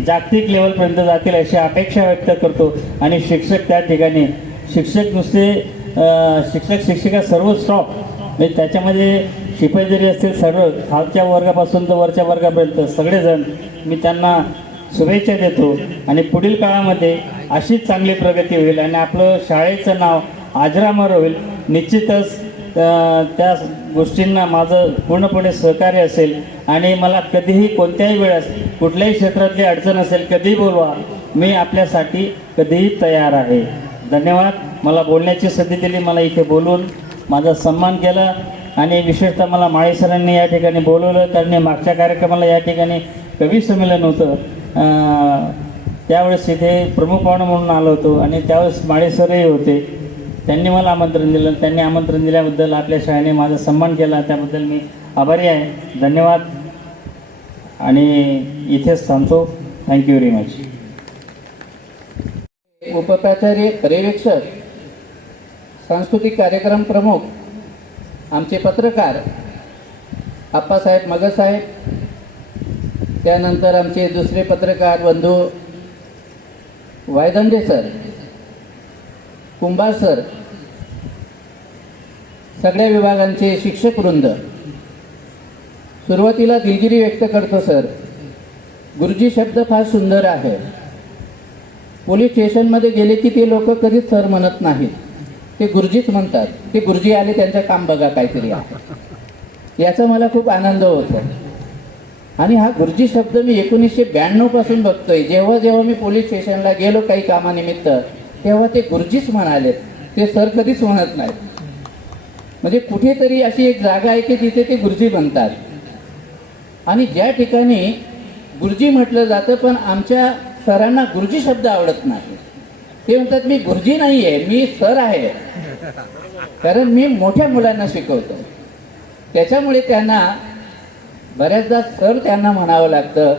जागतिक लेवलपर्यंत जातील अशी अपेक्षा व्यक्त करतो. आणि शिक्षक त्या ठिकाणी, शिक्षक नुसते शिक्षिका सर्व स्टॉफ म्हणजे त्याच्यामध्ये शिपाई जरी असतील, सर्व खालच्या वर्गापासून तर वरच्या वर्गापर्यंत सगळेजण मी त्यांना शुभेच्छा देतो. आणि पुढील काळामध्ये अशीच चांगली प्रगती होईल आणि आपलं शाळेचं नाव अजरामर होईल. निश्चितच त्या गोष्टींना माझं पूर्णपणे सहकार्य असेल आणि मला कधीही कोणत्याही वेळेस कुठल्याही क्षेत्रातली अडचण असेल कधीही बोलवा, मी आपल्यासाठी कधीही तयार आहे. धन्यवाद. मला बोलण्याची संधी दिली, मला इथे बोलून माझा सन्मान केला आणि विशेषतः मला माळी सरांनी या ठिकाणी बोलवलं. कारण मागच्या कार्यक्रमाला या ठिकाणी कवी संमेलन होतं, त्यावेळेस इथे प्रमुख पाहुणा म्हणून आलो होतो आणि त्यावेळेस माळी सरही होते. त्यांनी मला आमंत्रण दिलं. त्यांनी आमंत्रण दिल्याबद्दल आपल्या शाळेने माझा सन्मान केला, त्याबद्दल मी आभारी आहे. धन्यवाद आणि इथेच थांबतो. Thank you very much. उपप्राचार्य, पर्यवेक्षक, सांस्कृतिक कार्यक्रम प्रमुख, आमचे पत्रकार आप्पासाहेब मगसाहेब, त्यानंतर आमचे दुसरे पत्रकार बंधू वायदंडे सर, कुंभार सर, सगळ्या विभागांचे शिक्षक वृंद, सुरुवातीला दिलगिरी व्यक्त करतो सर. गुरुजी शब्द फार सुंदर आहे. पोलीस स्टेशनमध्ये गेले की ते लोक कधीच सर म्हणत नाहीत, ते गुरुजीच म्हणतात. ते गुरुजी आले, त्यांचं काम बघा काहीतरी आहे, याचा मला खूप आनंद होतो. आणि हा गुरुजी शब्द मी 1992 पासून बघतोय. जेव्हा जेव्हा मी पोलीस स्टेशनला गेलो काही कामानिमित्त, तेव्हा ते गुरुजीच म्हणालेत, ते सर कधीच म्हणत नाहीत. म्हणजे कुठेतरी अशी एक जागा आहे की तिथे ते गुरुजी बनतात. आणि ज्या ठिकाणी गुरुजी म्हटलं जातं पण आमच्या सरांना गुरुजी शब्द आवडत नाही, ते म्हणतात मी गुरुजी नाही आहे, मी सर आहे. कारण मी मोठ्या मुलांना शिकवतो, त्याच्यामुळे त्यांना बऱ्याचदा सर त्यांना म्हणावं लागतं.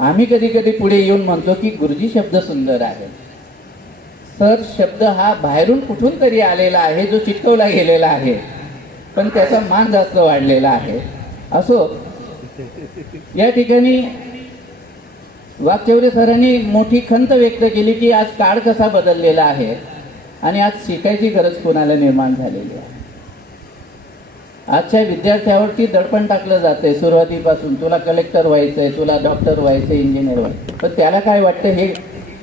आम्ही कधी कधी पुढे येऊन म्हणतो की गुरुजी शब्द सुंदर आहे. सर शब्द हा बाहेरून कुठून तरी आलेला आहे, जो चिकटवला गेलेला आहे, पण त्याचा मान जास्त वाढलेला आहे. असो, या ठिकाणी वागचौरे सरांनी मोठी खंत व्यक्त केली की आज काळ कसा बदललेला आहे आणि आज शिकायची गरज कोणाला निर्माण झालेली आहे. आजच्या विद्यार्थ्यावरती दडपण टाकलं जातंय सुरुवातीपासून, तुला कलेक्टर व्हायचंय, तुला डॉक्टर व्हायचंय, इंजिनियर व्हायचं, पण त्याला काय वाटतं हे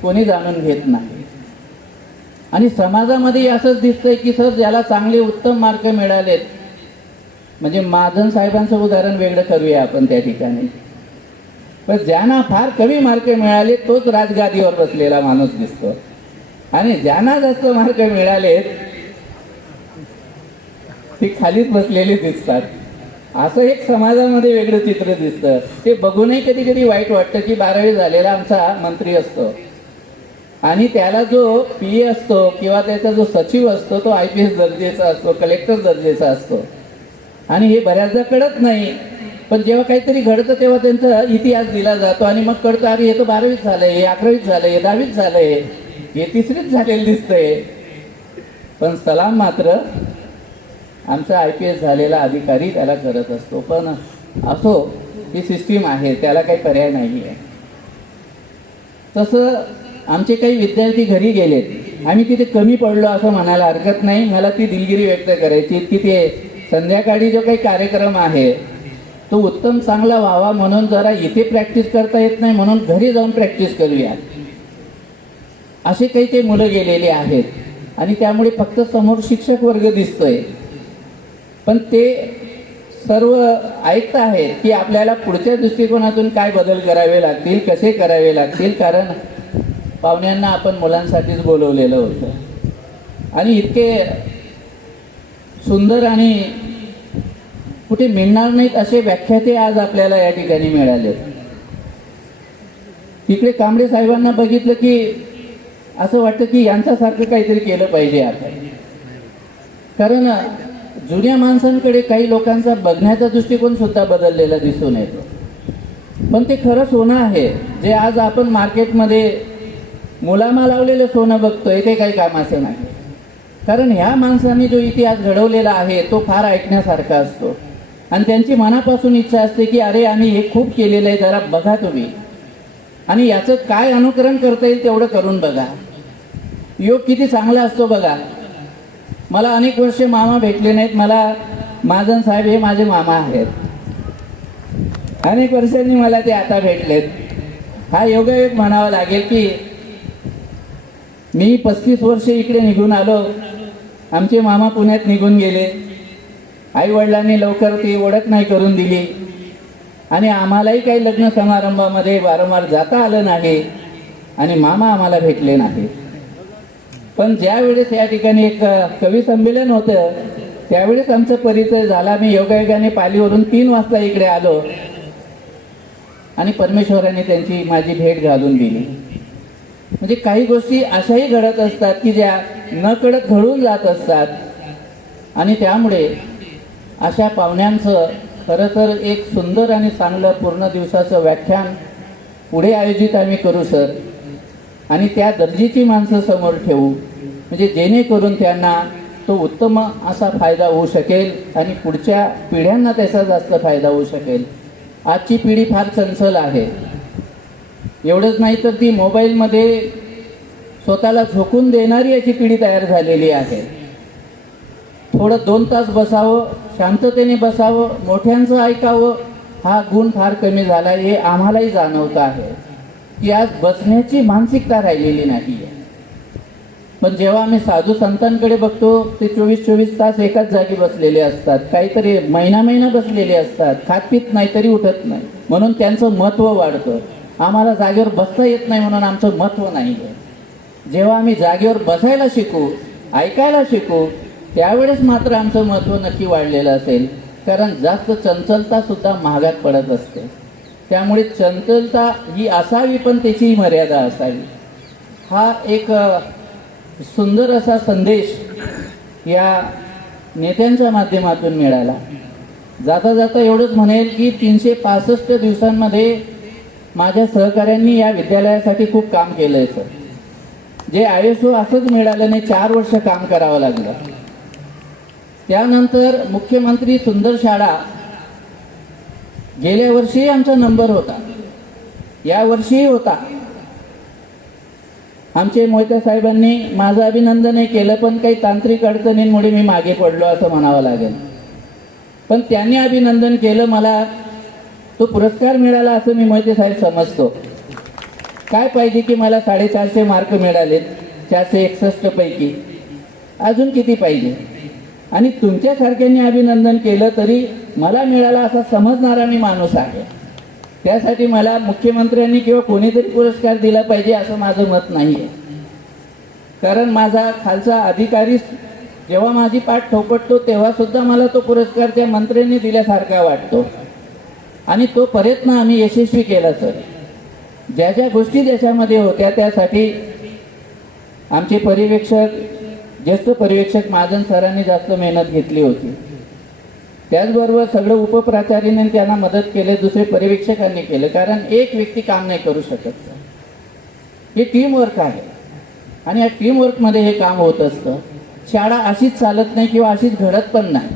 कोणी जाणून घेत नाही. आणि समाजामध्ये असंच दिसतंय की सर ज्याला चांगले उत्तम मार्क मिळालेत, म्हणजे महाजन साहेबांचं उदाहरण वेगळं करूया आपण त्या ठिकाणी, पण ज्यांना फार कमी मार्क मिळाले तोच राजगादीवर बसलेला माणूस दिसतो आणि ज्यांना जास्त मार्क मिळालेत ती खालीच बसलेली दिसतात. असं एक समाजामध्ये वेगळं चित्र दिसतं. ते बघूनही कधी कधी वाईट वाटतं की 12वी झालेला आमचा मंत्री असतो आणि त्याला जो PA असतो किंवा त्याचा जो सचिव असतो तो IPS दर्जेचा असतो, कलेक्टर दर्जेचा असतो. आणि हे बऱ्याचदा कळत नाही, पण जेव्हा काहीतरी घडतं तेव्हा त्यांचा इतिहास दिला जातो आणि मग कळतं अरे हे तर 12वीत झालंय, हे 11वीत झालंय, हे 10वीत झालंय, हे 3रीत झालेलं दिसतंय. पण सलाम मात्र आमचा IPS झालेला अधिकारी त्याला करत असतो. पण असो, ही सिस्टीम आहे, त्याला काही पर्याय नाही आहे. तसं आमचे काही विद्यार्थी घरी गेलेत, आम्ही तिथे कमी पडलो असं म्हणायला हरकत नाही. मला ती दिलगिरी व्यक्त करायची की ते संध्याकाळी जो काही कार्यक्रम आहे तो उत्तम चांगला व्हावा म्हणून जरा इथे प्रॅक्टिस करता येत नाही म्हणून घरी जाऊन प्रॅक्टिस करूया, असे काही ते मुलं गेलेले आहेत. आणि त्यामुळे फक्त समोर शिक्षक वर्ग दिसतोय, पण ते सर्व ऐकत आहेत की आपल्याला पुढच्या दृष्टिकोनातून काय बदल करावे लागतील, कसे करावे लागतील. कारण पाहुण्यांना आपण मुलांसाठीच बोलवलेलं होतं आणि इतके सुंदर आणि कुठे मिळणार नाहीत असे व्याख्याते आज आपल्याला या ठिकाणी मिळाले. तिकडे कांबळे साहेबांना बघितलं की असं वाटतं की यांच्यासारखं काहीतरी केलं पाहिजे आपण. कारण जुन्या माणसांकडे काही लोकांचा बघण्याचा दृष्टिकोन सुद्धा बदललेला दिसून येतो. पण ते खरं सोनं आहे जे आज आपण मार्केटमध्ये मुलामा लावलेलं सोनं बघतोय, ते काही कामाचं नाही. कारण ह्या माणसांनी जो इतिहास घडवलेला आहे तो फार ऐकण्यासारखा असतो आणि त्यांची मनापासून इच्छा असते की अरे आम्ही हे खूप केलेलं आहे, जरा बघा तुम्ही आणि याचं काय अनुकरण करता येईल तेवढं करून बघा. योग किती चांगला असतो बघा. मला अनेक वर्षे मामा भेटले नाहीत. मला महाजन साहेब हे माझे मामा आहेत. अनेक वर्षांनी मला ते आता भेटलेत. हा योगायोग म्हणावा लागेल की मी 35 वर्षे इकडे निघून आलो, आमचे मामा पुण्यात निघून गेले, आई वडिलांनी लवकर ती ओळख नाही करून दिली आणि आम्हालाही काही लग्न समारंभामध्ये वारंवार जाता आलं नाही आणि मामा आम्हाला भेटले नाही. पण ज्या वेळेस या ठिकाणी एक कवी संमेलन होतं त्यावेळेस आमचा परिचय झाला. मी योगायोगाने पालीवरून 3 वाजता इकडे आलो आणि परमेश्वराने त्यांची माझी भेट घालून दिली. म्हणजे काही गोष्टी अशाही घडत असतात की ज्या न कळत घडून जात असतात आणि त्यामुळे अशा पाहुण्यांचं खरं तर एक सुंदर आणि चांगलं पूर्ण दिवसाचं व्याख्यान पुढे आयोजित आम्ही करू सर आणि त्या दर्जाची माणसं समोर ठेवू म्हणजे जेणेकरून त्यांना तो उत्तम असा फायदा होऊ शकेल आणि पुढच्या पिढ्यांना त्याचा जास्त फायदा होऊ शकेल. आजची पिढी फार चंचल आहे. एवढंच नाही तर ती मोबाईलमध्ये स्वतःला झोकून देणारी अशी पिढी तयार झालेली आहे. थोडं 2 तास बसावं, शांततेने बसावं, मोठ्यांचं ऐकावं, हा गुण फार कमी झाला. हे आम्हालाही जाणवतं आहे की आज बसण्याची मानसिकता राहिलेली नाही आहे. पण जेव्हा आम्ही साधू संतांकडे बघतो ते 24-24 तास एकाच जागी बसलेले असतात, काहीतरी महिना बसलेले असतात, खात पीत नाही तरी उठत नाही म्हणून त्यांचं महत्त्व वाढतं. आम्हाला जागेवर बसता येत नाही म्हणून आमचं महत्त्व नाही आहे. जेव्हा आम्ही जागेवर बसायला शिकू, ऐकायला शिकू, त्यावेळेस मात्र आमचं महत्त्व नक्की वाढलेलं असेल. कारण जास्त चंचलता सुद्धा महागात पडत असते. त्यामुळे चंचलता ही असावी पण त्याची मर्यादा असावी. हा एक सुंदर असा संदेश या नेत्यांच्या माध्यमातून मिळाला. जाता जाता एवढंच म्हणेल की 365 दिवसांमध्ये माझ्या सहकाऱ्यांनी या विद्यालयासाठी खूप काम केलं आहे सर. जे ISO असंच मिळालं नाही, 4 वर्ष काम करावं लागलं. त्यानंतर मुख्यमंत्री सुंदर शाळा गेल्या वर्षीही आमचा नंबर होता, या वर्षीही होता. आमचे मोहिते साहेबांनी माझं अभिनंदनही केलं पण काही तांत्रिक अडचणींमुळे मी मागे पडलो असं म्हणावं लागेल. पण त्यांनी अभिनंदन केलं, मला तो पुरस्कार मिळाला असं मी मोहिते साहेब समजतो. काय पाहिजे की मला 450 मार्क मिळालेत 461 पैकी, अजून किती पाहिजे. आणि तुमच्यासारख्यांनी अभिनंदन केलं तरी मला मिळाला असा समजणारा मी माणूस आहे. त्यासाठी मला मुख्यमंत्र्यांनी किंवा कोणीतरी पुरस्कार दिला पाहिजे असं माझं मत नाही आहे. कारण माझा खालचा अधिकारी जेव्हा माझी पाठ थोपटतो तेव्हा सुद्धा मला तो पुरस्कार त्या मंत्र्यांनी दिल्यासारखा वाटतो आणि तो प्रयत्न आम्ही यशस्वी केला सर. ज्या ज्या गोष्टी त्याच्यामध्ये होत्या त्यासाठी आमचे पर्यवेक्षक, ज्येष्ठ पर्यवेक्षक महाजन सरांनी जास्त मेहनत घेतली होती. त्याचबरोबर सगळं उपप्राचार्याने त्यांना मदत केले, दुसरे पर्यवेक्षकांनी केलं, कारण एक व्यक्ती काम नाही करू शकत. हे टीमवर्क आहे आणि या टीमवर्कमध्ये हे काम होत असतं. शाळा अशीच चालत नाही किंवा अशीच घडत पण नाही.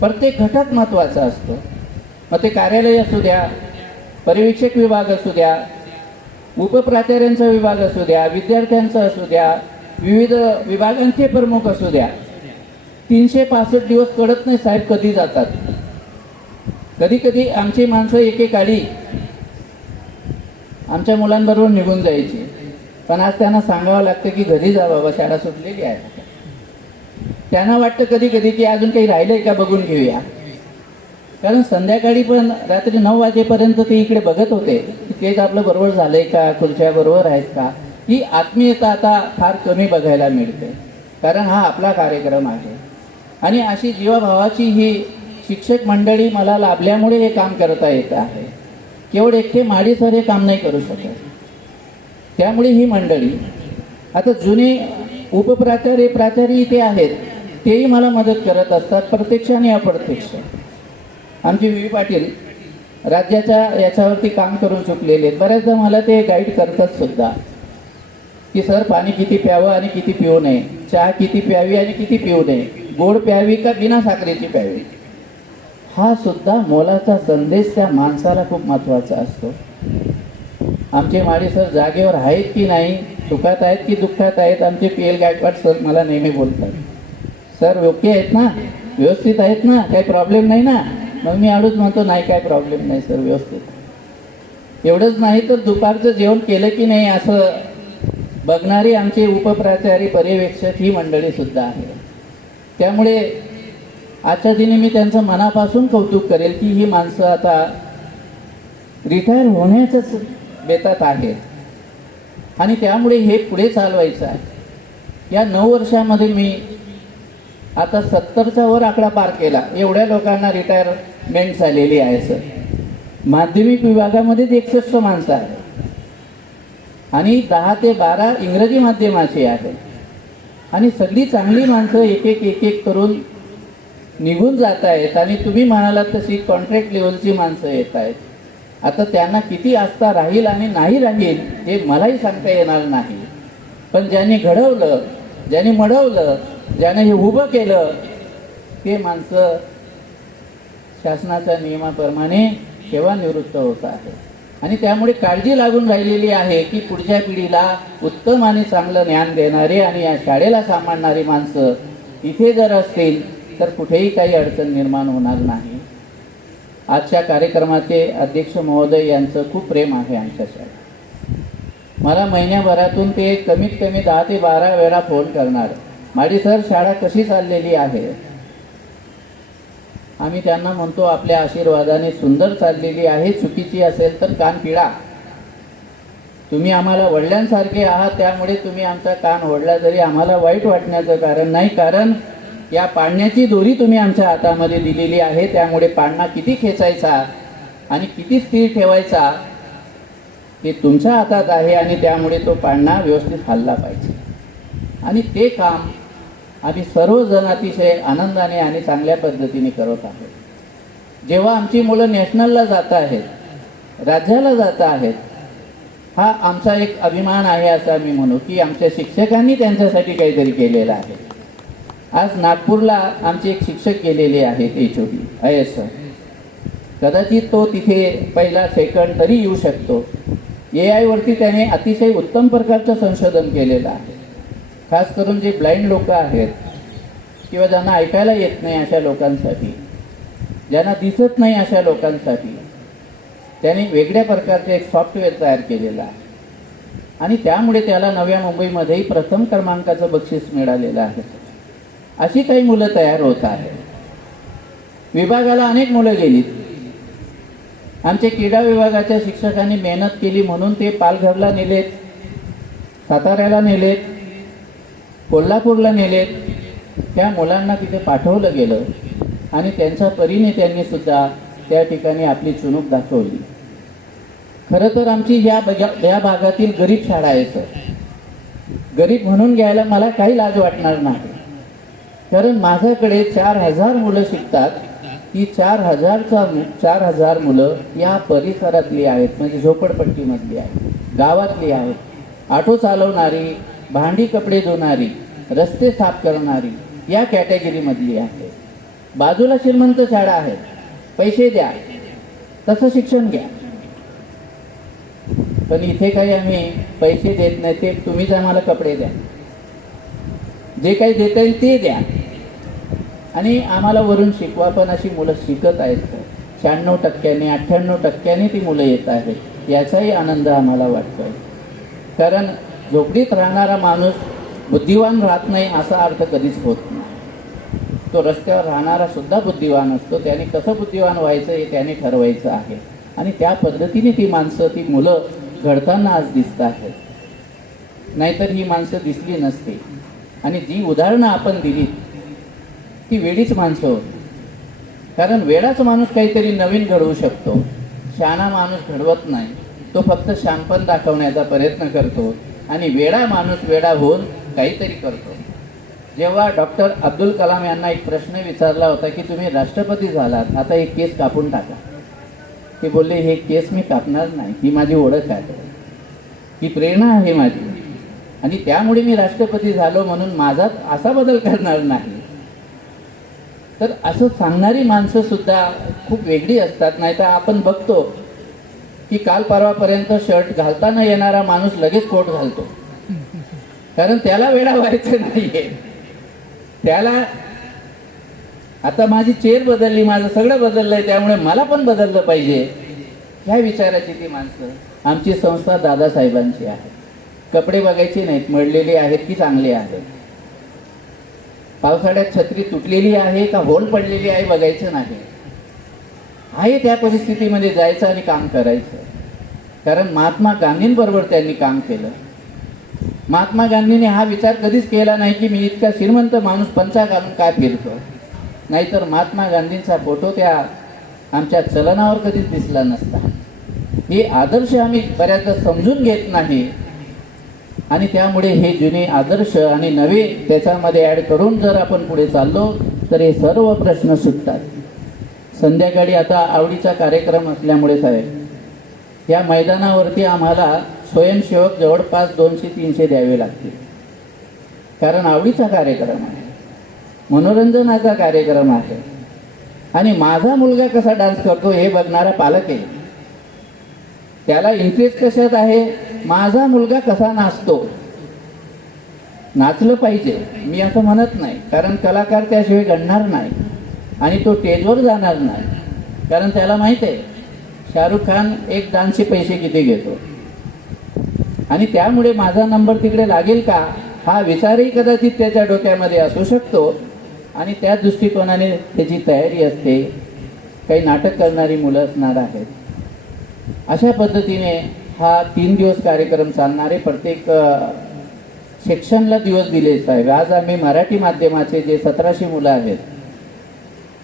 प्रत्येक घटक महत्त्वाचा असतो. मग ते कार्यालय असू द्या, पर्यवेक्षक विभाग असू द्या, उपप्राचार्यांचा विभाग असू द्या, विद्यार्थ्यांचा असू द्या, विविध विभागांचे प्रमुख असू द्या. 365 दिवस कळत नाही साहेब कधी जातात. कधी कधी आमची माणसं एकेकाळी आमच्या मुलांबरोबर निघून जायची, पण आज त्यांना सांगावं लागतं की घरी जा बाबा, शाळा सुटलेली आहे. त्यांना वाटतं कधी कधी की अजून काही राहिलंय का बघून घेऊया, कारण संध्याकाळी पण रात्री 9 वाजेपर्यंत ते इकडे बघत होते की तेच आपलं बरोबर झालंय का, खुर्च्या बरोबर आहेत का. ही आत्मीयता आता फार कमी बघायला मिळते, कारण हा आपला कार्यक्रम आहे. आणि अशी जीवाभावाची ही शिक्षक मंडळी मला लाभल्यामुळे हे काम करता येत आहे. केवळ एकटे माडी सर हे काम नाही करू शकत. त्यामुळे ही मंडळी, आता जुने उपप्राचार्य प्राचार्य इथे आहेत, तेही मला मदत करत असतात, प्रत्यक्ष आणि अप्रत्यक्ष. आमचे व्ही पाटील राज्याच्या याच्यावरती काम करून चुकलेले आहेत. बऱ्याचदा मला ते गाईड करतात सुद्धा की सर पाणी किती प्यावं आणि किती पिऊ नये, चहा किती प्यावी आणि किती पिऊ नये, गोड प्यावी का बिना साखरेची प्यावी. हा सुद्धा मोलाचा संदेश त्या माणसाला खूप महत्त्वाचा असतो. आमचे माळी सर जागेवर आहेत की नाही, सुखात आहेत की दुःखात आहेत. आमचे PL गायकवाड सर मला नेहमी बोलतात, सर ओके आहेत ना, व्यवस्थित आहेत ना, काही प्रॉब्लेम नाही ना. मग मी आडूच म्हणतो नाही काय प्रॉब्लेम नाही सर, व्यवस्थित. एवढंच नाही तर दुपारचं जेवण केलं की नाही असं बघणारे आमचे उपप्राचार्य पर्यवेक्षक ही मंडळी सुद्धा आहे. त्यामुळे आजच्या दिनी मी त्यांचं मनापासून कौतुक करेल की ही माणसं आता रिटायर होण्याचंच बेतात आहेत आणि त्यामुळे हे पुढे चालवायचं आहे. या 9 वर्षामध्ये मी आता 70च्या वर आकडा पार केला. एवढ्या लोकांना रिटायरमेंट झालेली आहे सर. माध्यमिक विभागामध्येच 61 माणसं आहेत आणि 10 ते 12 इंग्रजी माध्यमाची आहेत आणि सगळी चांगली माणसं एक एक करून निघून जात आहेत आणि तुम्ही म्हणालात तशी कॉन्ट्रॅक्ट लेवलची माणसं येत आहेत. आता त्यांना किती आस्था राहील आणि नाही राहील हे मलाही सांगता येणार नाही, पण ज्यांनी घडवलं, ज्यांनी मडवलं, ज्याने हे उभं केलं ते माणसं शासनाच्या नियमाप्रमाणे सेवानिवृत्त होत आहेत आणि त्यामुळे काळजी लागून राहिलेली आहे की पुढच्या पिढीला उत्तम आणि चांगलं ज्ञान देणारे आणि या शाळेला सांभाळणारी माणसं इथे जर असतील तर कुठेही काही अडचण निर्माण होणार नाही. आजच्या कार्यक्रमाचे अध्यक्ष महोदय यांचं खूप प्रेम आहे आमच्या शाळेत. मला महिन्याभरातून ते कमीत कमी 10 ते 12 वेळा फोन करणार, माडी सर शाळा कशी चाललेली आहे. आम्ही त्यांना म्हणतो आपल्या आशीर्वादाने सुंदर चाललेली आहे, चुकीची असेल तर कान पिळा. तुम्ही आम्हाला वडिलांसारखे आहात, त्यामुळे तुम्ही आमचा कान ओढला तरी आम्हाला वाईट वाटण्याचं कारण नाही, कारण या पाळण्याची दोरी तुम्ही आमच्या हातामध्ये दिलेली आहे. त्यामुळे पाळणा किती खेचायचा आणि किती स्थिर ठेवायचा ते तुमच्या हातात आहे आणि त्यामुळे तो पाळणा व्यवस्थित हलला पाहिजे आणि ते काम आम्ही सर्वजण अतिशय आनंदाने आणि चांगल्या पद्धतीने करत आहोत. जेव्हा आमची मुलं नॅशनलला जात आहेत, राज्याला जात आहेत, हा आमचा एक अभिमान आहे असं आम्ही म्हणू की आमच्या शिक्षकांनी त्यांच्यासाठी काहीतरी केलेलं आहे. आज नागपूरला आमचे एक शिक्षक गेलेले आहेत HOD IS सर. कदाचित तो तिथे पहिला सेकंड तरी येऊ शकतो. AI वरती त्याने अतिशय उत्तम प्रकारचं संशोधन केलेलं आहे. खास करून जे ब्लाइंड लोक आहेत किंवा ज्यांना ऐकायला येत नाही अशा लोकांसाठी, ज्यांना दिसत नाही अशा लोकांसाठी त्याने वेगळ्या प्रकारचं एक सॉफ्टवेअर तयार केलेलं आहे आणि त्यामुळे त्याला नव्या मुंबईमध्येही प्रथम क्रमांकाचं बक्षीस मिळालेलं आहे. अशी काही मुलं तयार होत आहेत. विभागाला अनेक मुलं गेलीत. आमच्या क्रीडा विभागाच्या शिक्षकांनी मेहनत केली म्हणून ते पालघरला नेलेत, साताऱ्याला नेलेत, कोल्हापूरला नेलेत त्या मुलांना तिथे पाठवलं गेलं आणि त्यांच्या परीने त्यांनी सुद्धा त्या ठिकाणी आपली चुणूक दाखवली. खरं तर आमची या भागातील गरीब शाळा आहे सर. गरीब म्हणून घ्यायला मला काही लाज वाटणार नाही, कारण माझ्याकडे 4,000 मुलं शिकतात. ती 4,000 मुलं या परिसरातली आहेत, म्हणजे झोपडपट्टीमधली आहेत, गावातली आहेत. ऑटो चालवणारी, भांडी कपडे धुणारी, रस्ते साफ करणारी या कॅटेगरीमधली आहे. बाजूला श्रीमंत शाळा आहेत, पैसे द्या तसं शिक्षण घ्या. पण इथे काही आम्ही पैसे देत नाही, ते तुम्हीच आम्हाला कपडे द्या, जे काही देता येईल ते द्या आणि आम्हाला वरून शिकवा. पण अशी मुलं शिकत आहेत. 96%, 98% ती मुलं येत आहेत. याचाही आनंद आम्हाला वाटतोय, कारण झोपडीत राहणारा माणूस बुद्धिवान राहत नाही असा अर्थ कधीच होत नाही. तो रस्त्यावर राहणारा सुद्धा बुद्धिवान असतो. त्याने कसं बुद्धिवान व्हायचं हे त्याने ठरवायचं आहे आणि त्या पद्धतीने ती माणसं, ती मुलं घडताना आज दिसत आहेत. नाहीतर ही माणसं दिसली नसती. आणि जी उदाहरणं आपण दिली ती वेडीच माणसं होती, कारण वेडाच माणूस काहीतरी नवीन घडवू शकतो. शहाणा माणूस घडवत नाही, तो फक्त शहाणपण दाखवण्याचा प्रयत्न करतो आणि वेडा माणूस वेडा होऊन काहीतरी करतो. जेव्हा डॉक्टर अब्दुल कलाम यांना एक प्रश्न विचारला होता की तुम्ही राष्ट्रपती झालात, आता एक केस कापून टाका, ते बोलले हे केस मी कापणार नाही, ही माझी ओळख आहे, ही प्रेरणा आहे माझी आणि त्यामुळे मी राष्ट्रपती झालो म्हणून माझा असा बदल करणार नाही. तर असं सांगणारी माणसं सुद्धा खूप वेगळी असतात. नाही तर आपण बघतो की काल परवापर्यंत शर्ट घालता न येणारा माणूस लगेच कोट घालतो, कारण त्याला वेडा व्हायचं नाहीये. त्याला आता माझी चेअर बदलली, माझं सगळं बदललंय, त्यामुळे मला पण बदललं पाहिजे, ह्या विचाराची ती माणसं. आमची संस्था दादासाहेबांची आहे. कपडे बघायचे नाहीत, मळलेले आहेत की चांगले आहेत, पावसाळ्यात छत्री तुटलेली आहे का होल पडलेली आहे बघायचं नाही. आहे त्या परिस्थितीमध्ये जायचं आणि काम करायचं. कारण महात्मा गांधींबरोबर त्यांनी काम केलं. महात्मा गांधींनी हा विचार कधीच केला नाही की मी इतका श्रीमंत माणूस पंचा घालून काय फिरतो. नाहीतर महात्मा गांधींचा फोटो त्या आमच्या चलनावर कधीच दिसला नसता. हे आदर्श आम्ही बऱ्याचदा समजून घेत नाही आणि त्यामुळे हे जुने आदर्श आणि नवे त्याच्यामध्ये ॲड करून जर आपण पुढे चाललो तर हे सर्व प्रश्न सुटतात. संध्याकाळी आता आवडीचा कार्यक्रम असल्यामुळे साहेब या मैदानावरती आम्हाला स्वयंसेवक जवळपास 200-300 द्यावे लागतील, कारण आवडीचा कार्यक्रम आहे, मनोरंजनाचा कार्यक्रम आहे आणि माझा मुलगा कसा डान्स करतो हे बघणारा पालक आहे. त्याला इंटरेस्ट कशात आहे, माझा मुलगा कसा नाचतो. नाचलं पाहिजे मी असं म्हणत नाही, कारण कलाकार त्याशिवाय घडणार नाही आणि तो स्टेजवर जाणार नाही, कारण त्याला माहीत आहे शाहरुख खान एक डान्सचे पैसे किती घेतो आणि त्यामुळे माझा नंबर तिकडे लागेल का हा विचारही कदाचित त्याच्या डोक्यामध्ये असू शकतो आणि त्या दृष्टिकोनाने त्याची तयारी असते. काही नाटक करणारी मुलं असणार आहेत. अशा पद्धतीने हा 3 दिवस कार्यक्रम चालणारे प्रत्येक सेक्शनला दिवस दिले साहेब. आज आम्ही मराठी माध्यमाचे जे 1700 मुलं आहेत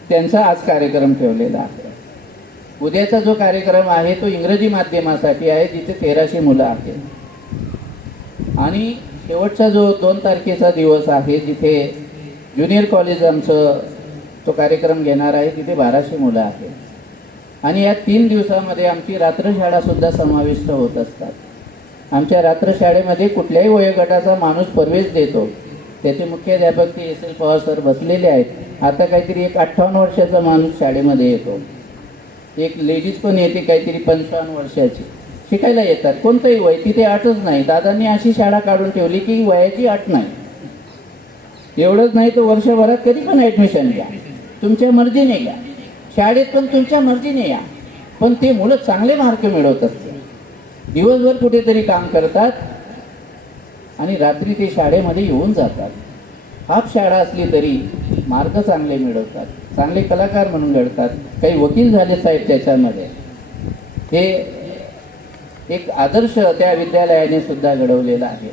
त्यांचा आज कार्यक्रम ठेवलेला आहे. उद्याचा जो कार्यक्रम आहे तो इंग्रजी माध्यमासाठी आहे, जिथे 1300 मुलं आहेत आणि शेवटचा जो 2 तारखेचा दिवस आहे जिथे ज्युनियर कॉलेज आमचं तो कार्यक्रम घेणार आहे, तिथे 1200 मुलं आहेत आणि या 3 दिवसामध्ये आमची रात्रशाळासुद्धा समाविष्ट होत असतात. आमच्या रात्रशाळेमध्ये कुठल्याही वयोगटाचा माणूस प्रवेश देतो. त्याचे मुख्याध्यापक ते एस एल पवार सर बसलेले आहेत. आता काहीतरी एक 58 वर्षाचा माणूस शाळेमध्ये येतो, एक लेडीज पण येते काहीतरी 55 वर्षाची, शिकायला येतात. कोणतंही वय, तिथे अटच नाही. दादांनी अशी शाळा काढून ठेवली की वयाची अट नाही. एवढंच नाही तर वर्षभरात कधी पण ॲडमिशन घ्या, तुमच्या मर्जीने घ्या, शाळेत पण तुमच्या मर्जीने या. पण ते मुलं चांगले मार्क मिळवत असतात, दिवसभर कुठेतरी काम करतात आणि रात्री ते शाळेमध्ये येऊन जातात. हाफ शाळा असली तरी मार्क चांगले मिळवतात, चांगले कलाकार म्हणून घडतात. काही वकील झाले साहेब त्याच्यामध्ये. हे एक आदर्श त्या विद्यालयाने सुद्धा घडवलेला आहे.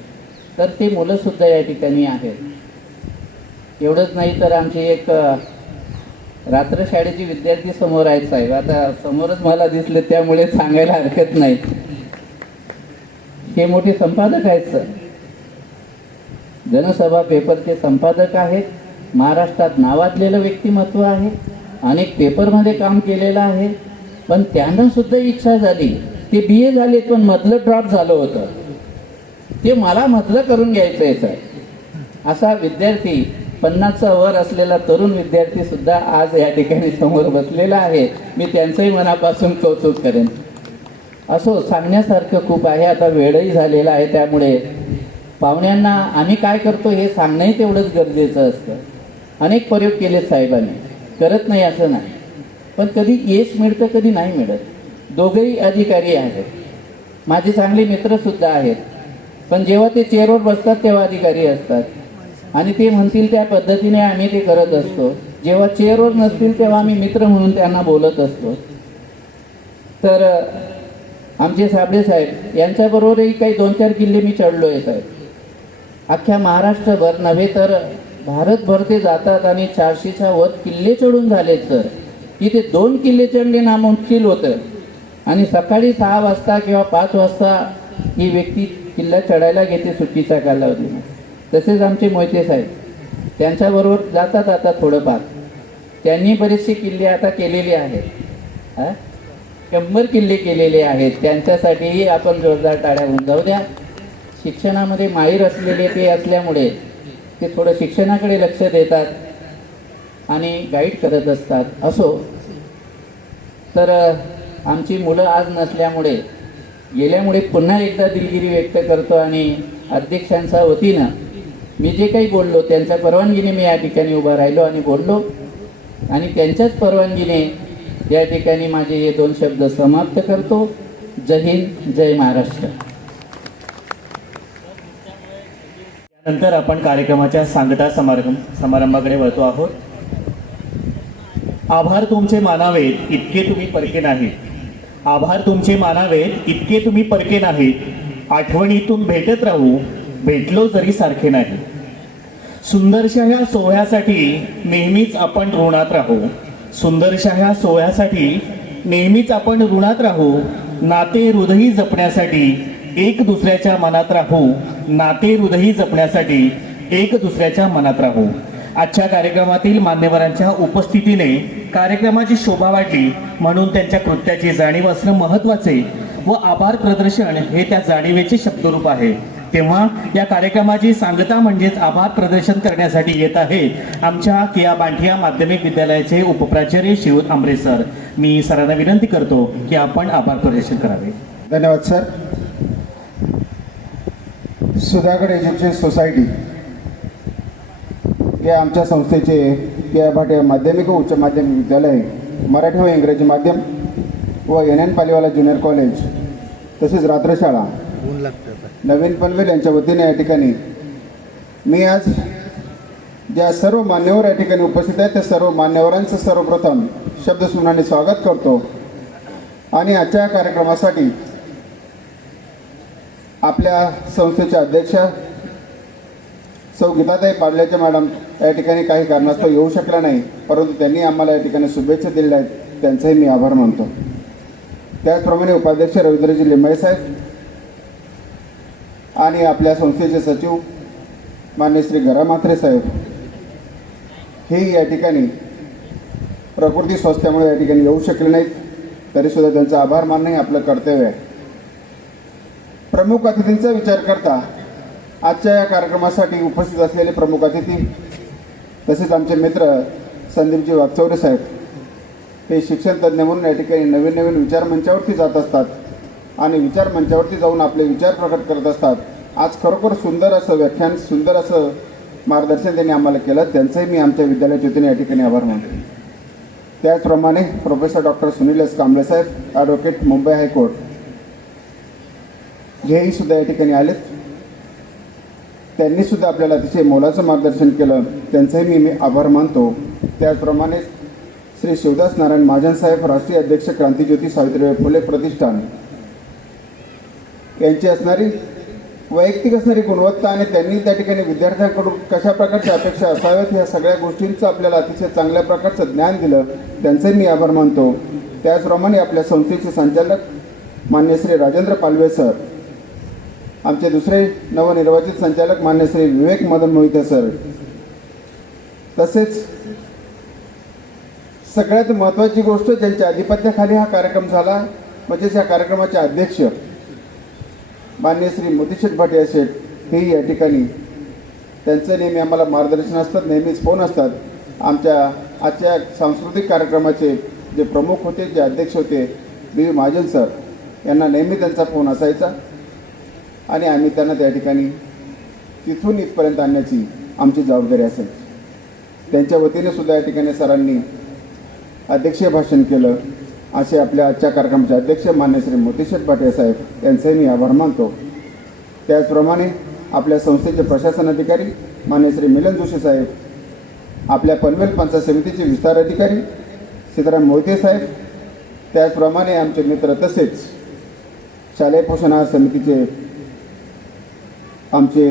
तर ते मुलंसुद्धा या ठिकाणी आहेत. एवढंच नाही तर आमची एक रात्र शाळेची विद्यार्थी समोर आहेत साहेब, आता समोरच मला दिसलं त्यामुळे सांगायला हरकत नाही. हे मोठे संपादक आहेत सर, जनसभा पेपरचे संपादक आहेत, महाराष्ट्रात नावाजलेलं व्यक्तिमत्व आहे, अनेक पेपरमध्ये काम केलेलं आहे. पण त्यांना सुद्धा इच्छा झाली, ते BA झाले पण मधलं ड्रॉप झालं होतं, ते मला मधलं करून घ्यायचं आहे सर. असा विद्यार्थी 50चा वर असलेला तरुण विद्यार्थी सुद्धा आज या ठिकाणी समोर बसलेला आहे. मी त्यांचंही मनापासून कौतुक करेन. असो, सांगण्यासारखं खूप आहे. आता वेळही झालेला आहे, त्यामुळे पाहुण्यांना आम्ही काय करतो हे सांगणंही तेवढंच गरजेचं असतं. अनेक प्रयोग केले साहेबांनी, करत नाही असं नाही, पण कधी यश मिळतं कधी नाही मिळत. दोघंही अधिकारी आहेत, माझे चांगले मित्रसुद्धा आहेत, पण जेव्हा ते चेअरवर बसतात तेव्हा अधिकारी असतात आणि ते म्हणतील त्या पद्धतीने आम्ही ते करत असतो. जेव्हा चेअरवर नसतील तेव्हा आम्ही मित्र म्हणून त्यांना बोलत असतो. तर आमचे साबळे साहेब यांच्याबरोबरही काही 2-4 किल्ले मी चढलो आहे साहेब. अख्ख्या महाराष्ट्रभर नव्हे तर भारतभर ते जातात आणि 400च्या वर किल्ले चढून झालेत सर. इथे 2 किल्ले चढणे नामुमकीन होतं आणि सकाळी 6 वाजता किंवा 5 वाजता ही व्यक्ती किल्ला चढायला घेते सुट्टीच्या कालावधीने. तसेच आमचे मोहिते साहेब त्यांच्याबरोबर जातात आता थोडंफार. त्यांनी बरेचसे किल्ले आता केलेले आहेत, 100 किल्ले केलेले आहेत. त्यांच्यासाठीही आपण जोरदार टाळ्या होऊन जाऊ द्या. शिक्षणामध्ये माहीर असलेले ते असल्यामुळे ते थोडं शिक्षणाकडे लक्ष देतात आणि गाईड करत असतात. असो, तर आमची मुलं आज नसल्यामुळे गेल्यामुळे पुन्हा एकदा दिलगिरी व्यक्त करतो आणि अध्यक्षांच्या वतीनं मी जे काही बोललो त्यांच्या परवानगीने मी या ठिकाणी उभा राहिलो आणि बोललो आणि त्यांच्याच परवानगीने या ठिकाणी माझे हे 2 शब्द समाप्त करतो. जय हिंद, जय महाराष्ट्र. नंतर आपण कार्यक्रमाच्या सांगता समारंभाकडे वळतो आहोत. आभार तुमचे मानावेत इतके तुम्ही परके नाहीत, आभार तुमचे मानावेत इतके तुम्ही परके नाहीत, आठवणीतून भेटत राहू भेटलो जरी सारखे नाही. सुंदरशा ह्या सोहळ्यासाठी नेहमीच आपण ऋणात राहू, सुंदरशा ह्या सोहळ्यासाठी नेहमीच आपण ऋणात राहू. नाते हृदयी जपण्यासाठी एक दुसऱ्याच्या मनात राहू, नाते हृदयी जपण्यासाठी एक दुसऱ्याच्या मनात राहू. आजच्या कार्यक्रमातील मान्यवरांच्या उपस्थितीने कार्यक्रमाची शोभा वाढली म्हणून त्यांच्या कृत्याची जाणीव असणं महत्त्वाचे व आभार प्रदर्शन हे त्या जाणीवेचे शब्दरूप आहे. तेव्हा या कार्यक्रमाची सांगता म्हणजेच आभार प्रदर्शन करण्यासाठी येत आहे आमच्या के.आ. बांठिया माध्यमिक विद्यालयाचे उपप्राचार्य शिवत आंबरे सर. मी सरांना विनंती करतो की आपण आभार प्रदर्शन करावे. धन्यवाद सर. सुधागड एज्युकेशन सोसायटी या आमच्या संस्थेचे के.आ. बांठिया माध्यमिक व उच्च माध्यमिक विद्यालय, मराठी व इंग्रजी माध्यम व NN पालीवाला ज्युनियर कॉलेज तसेच रात्रशाळा नवीन पनवेल यांच्या वतीने या ठिकाणी मी आज ज्या सर्व मान्यवर या ठिकाणी उपस्थित आहेत त्या सर्व मान्यवरांचं सर्वप्रथम शब्दसुमनाने स्वागत करतो आणि आजच्या कार्यक्रमासाठी आपल्या संस्थेच्या अध्यक्षा सौ गीताताई पाडल्याच्या मॅडम या ठिकाणी काही कारणास्तव येऊ शकल्या नाही, परंतु त्यांनी आम्हाला या ठिकाणी शुभेच्छा दिल्या आहेत, त्यांचाही मी आभार मानतो. त्याचप्रमाणे उपाध्यक्ष रवींद्रजी लिंबाळे साहेब आणि आपल्या संस्थेचे सचिव मान्य श्री गरा म्हात्रे साहेब हे या ठिकाणी प्रकृती स्वास्थ्यामुळे या ठिकाणी येऊ शकले नाहीत, तरीसुद्धा त्यांचा आभार मानणे आपलं कर्तव्य आहे. प्रमुख अतिथींचा विचार करता आजच्या या कार्यक्रमासाठी उपस्थित असलेले प्रमुख अतिथी तसेच आमचे मित्र संदीपजी वागचौरे साहेब हे शिक्षण तज्ज्ञ म्हणून या ठिकाणी नवीन नवीन विचार मंचावरती जात असतात आणि विचार मंचावरती जाऊन आपले विचार प्रकट करत असतात. आज खरोखर सुंदर असं व्याख्यान, सुंदर असं मार्गदर्शन त्यांनी आम्हाला केलं, त्यांचंही मी आमच्या विद्यालयाच्या वतीने या ठिकाणी आभार मानतो. त्याचप्रमाणे professor doctor Sunil S Kamble साहेब, ॲडव्होकेट, मुंबई हायकोर्ट हेही सुद्धा या ठिकाणी आलेत. त्यांनीसुद्धा आपल्याला अतिशय मोलाचं मार्गदर्शन केलं, त्यांचंही मी आभार मानतो. त्याचप्रमाणे श्री शिवदास नारायण महाजन साहेब, राष्ट्रीय अध्यक्ष क्रांतिज्योती सावित्रीबाई फुले प्रतिष्ठान यांची असणारी वैयक्तिक असणारी गुणवत्ता आणि त्यांनी त्या ठिकाणी विद्यार्थ्यांकडून कशा प्रकारच्या अपेक्षा असाव्यात ह्या सगळ्या गोष्टींचं आपल्याला अतिशय चांगल्या प्रकारचं ज्ञान दिलं, त्यांचे मी आभार मानतो. त्याचप्रमाणे आपल्या संस्थेचे संचालक मान्य श्री राजेंद्र पालवे सर, आमचे दुसरे नवनिर्वाचित संचालक मान्य श्री विवेक मदन मोहिते सर, तसेच सगळ्यात महत्त्वाची गोष्ट ज्यांच्या आधिपत्याखाली हा कार्यक्रम झाला म्हणजेच या कार्यक्रमाचे अध्यक्ष मान्य श्री मोतीशेठ भाटिया शेठ, हेही या ठिकाणी त्यांचं नेहमी आम्हाला मार्गदर्शन असतात, नेहमीच फोन असतात. आमच्या आजच्या सांस्कृतिक कार्यक्रमाचे जे प्रमुख होते, जे अध्यक्ष होते बी महाजन सर, यांना नेहमी त्यांचा फोन असायचा आणि आम्ही त्यांना त्या ठिकाणी तिथून इथपर्यंत आणण्याची आमची जबाबदारी असेल. त्यांच्या वतीने सुद्धा या ठिकाणी सरांनी अध्यक्षीय भाषण केलं. असे आपल्या आजच्या कार्यक्रमाचे अध्यक्ष मान्य श्री मोतीशेठ भाटिया साहेब यांचंही मी आभार मानतो. त्याचप्रमाणे आपल्या संस्थेचे प्रशासन अधिकारी मान्य श्री मिलन जोशी साहेब, आपल्या पनवेल पंचायत समितीचे विस्तार अधिकारी सीताराम मोहिते साहेब, त्याचप्रमाणे आमचे मित्र तसेच शालेय पोषण आहार समितीचे आमचे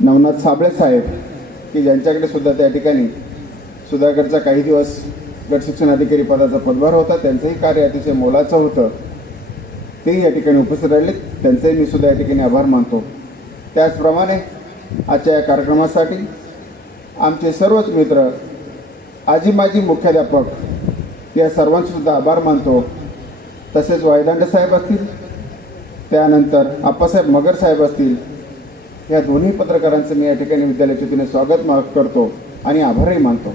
नवनाथ साबळे साहेब, की ज्यांच्याकडे सुद्धा त्या ठिकाणी सुधागडचा काही दिवस गट शिक्षण अधिकारी पदाचा पदभार होता, त्यांचंही कार्य अतिशय मोलाचं होतं, तेही या ठिकाणी उपस्थित राहिले, त्यांचेही मी सुद्धा या ठिकाणी आभार मानतो. त्याचप्रमाणे आजच्या या कार्यक्रमासाठी आमचे सर्वच मित्र, आजी माजी मुख्याध्यापक या सर्वांचे सुद्धा आभार मानतो. तसेच वायदांडे साहेब असतील, त्यानंतर आप्पासाहेब मगर साहेब असतील, या दोन्ही पत्रकारांचं मी या ठिकाणी विद्यालयाच्या वतीने स्वागत करतो आणि आभारही मानतो.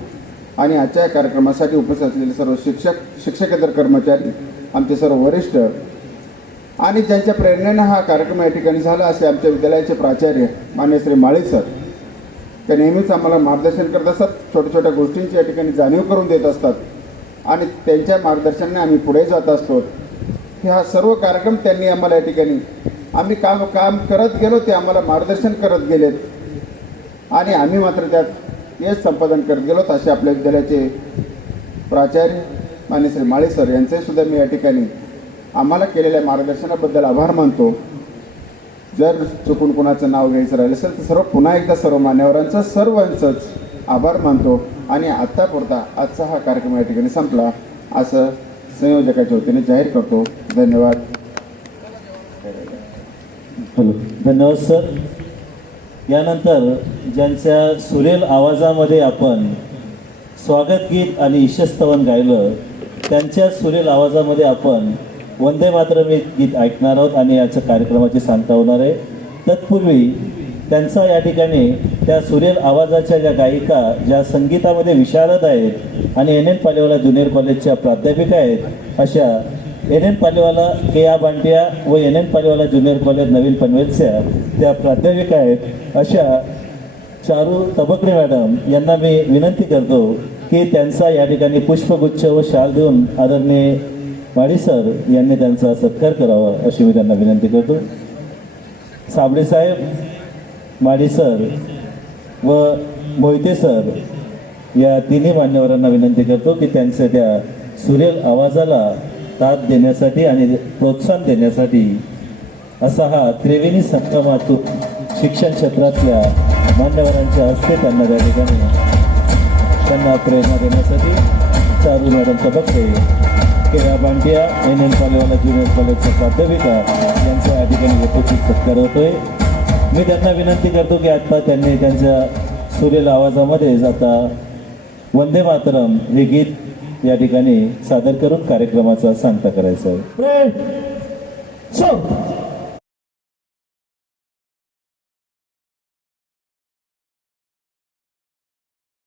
आणि आजच्या कार्यक्रमासाठी उपस्थित असलेले सर्व शिक्षक, शिक्षकेतर कर्मचारी, आमचे सर्व वरिष्ठ आणि ज्यांच्या प्रेरणेनं हा कार्यक्रम या ठिकाणी झाला असे आमच्या विद्यालयाचे प्राचार्य मान्य श्री माळी सर, ते नेहमीच आम्हाला मार्गदर्शन करत असतात, छोट्या छोट्या गोष्टींची या ठिकाणी जाणीव करून देत असतात आणि त्यांच्या मार्गदर्शनाने आम्ही पुढे जात असतो. हा सर्व कार्यक्रम त्यांनी आम्हाला या ठिकाणी आम्ही काम करत गेलो, ते आम्हाला मार्गदर्शन करत गेलेत आणि आम्ही मात्र त्यात यश संपादन करत गेलो. असे आपल्या विद्यालयाचे प्राचार्य मान्य श्री माळी सर यांचे सुद्धा मी या ठिकाणी आम्हाला केलेल्या मार्गदर्शनाबद्दल आभार मानतो. जर चुकून कोणाचं नाव घ्यायचं राहिलं असेल तर सर्व पुन्हा एकदा सर्व मान्यवरांचं सर्वांचंच आभार मानतो आणि आत्तापुरता आजचा हा कार्यक्रम या ठिकाणी संपला असं संयोजकाच्या वतीने जाहीर करतो. धन्यवाद. धन्यवाद सर. यानंतर ज्यांच्या सुरेल आवाजामध्ये आपण स्वागत गीत आणि ईशस्तवन गायलं, त्यांच्या सुरेल आवाजामध्ये आपण वंदे मातरम हे गीत ऐकणार आहोत आणि याच्या कार्यक्रमाची सांगता होणार आहे. तत्पूर्वी त्यांचा या ठिकाणी त्या सुरेल आवाजाच्या ज्या गायिका, ज्या संगीतामध्ये विशारद आहेत आणि NN पालेवाला ज्युनियर कॉलेजच्या प्राध्यापिका आहेत, अशा NN पालेवाला के.आ. बांटिया व NN पालेवाला ज्युनियर कॉलेज नवीन पनवेलच्या त्या प्राध्यापिका आहेत, अशा चारू तबकरे मॅडम यांना मी विनंती करतो की त्यांचा या ठिकाणी पुष्पगुच्छ व शाल देऊन आदरणीय माळी सर यांनी त्यांचा सत्कार करावा अशी मी त्यांना विनंती करतो. साबळे साहेब, माळी सर व मोहिते सर या तिन्ही मान्यवरांना विनंती करतो की त्यांच्या त्या सुरेल आवाजाला साथ देण्यासाठी आणि प्रोत्साहन देण्यासाठी असा हा त्रिवेणी संगमातून शिक्षण क्षेत्रातल्या मान्यवरांच्या हस्ते त्यांना त्या ठिकाणी त्यांना प्रेरणा देण्यासाठी चारू मॅडम तबकरे, के.आ. बांटिया, NN पालेवाला ज्युनियर कॉलेजच्या प्राध्यापिका यांचा या ठिकाणी यथोचित सत्कार होतोय. मी त्यांना विनंती करतो की आता त्यांनी त्यांच्या सुरेल आवाजामध्ये आता वंदे मातरम हे गीत या ठिकाणी सादर करून कार्यक्रमाचा सांगता करायचा आहे.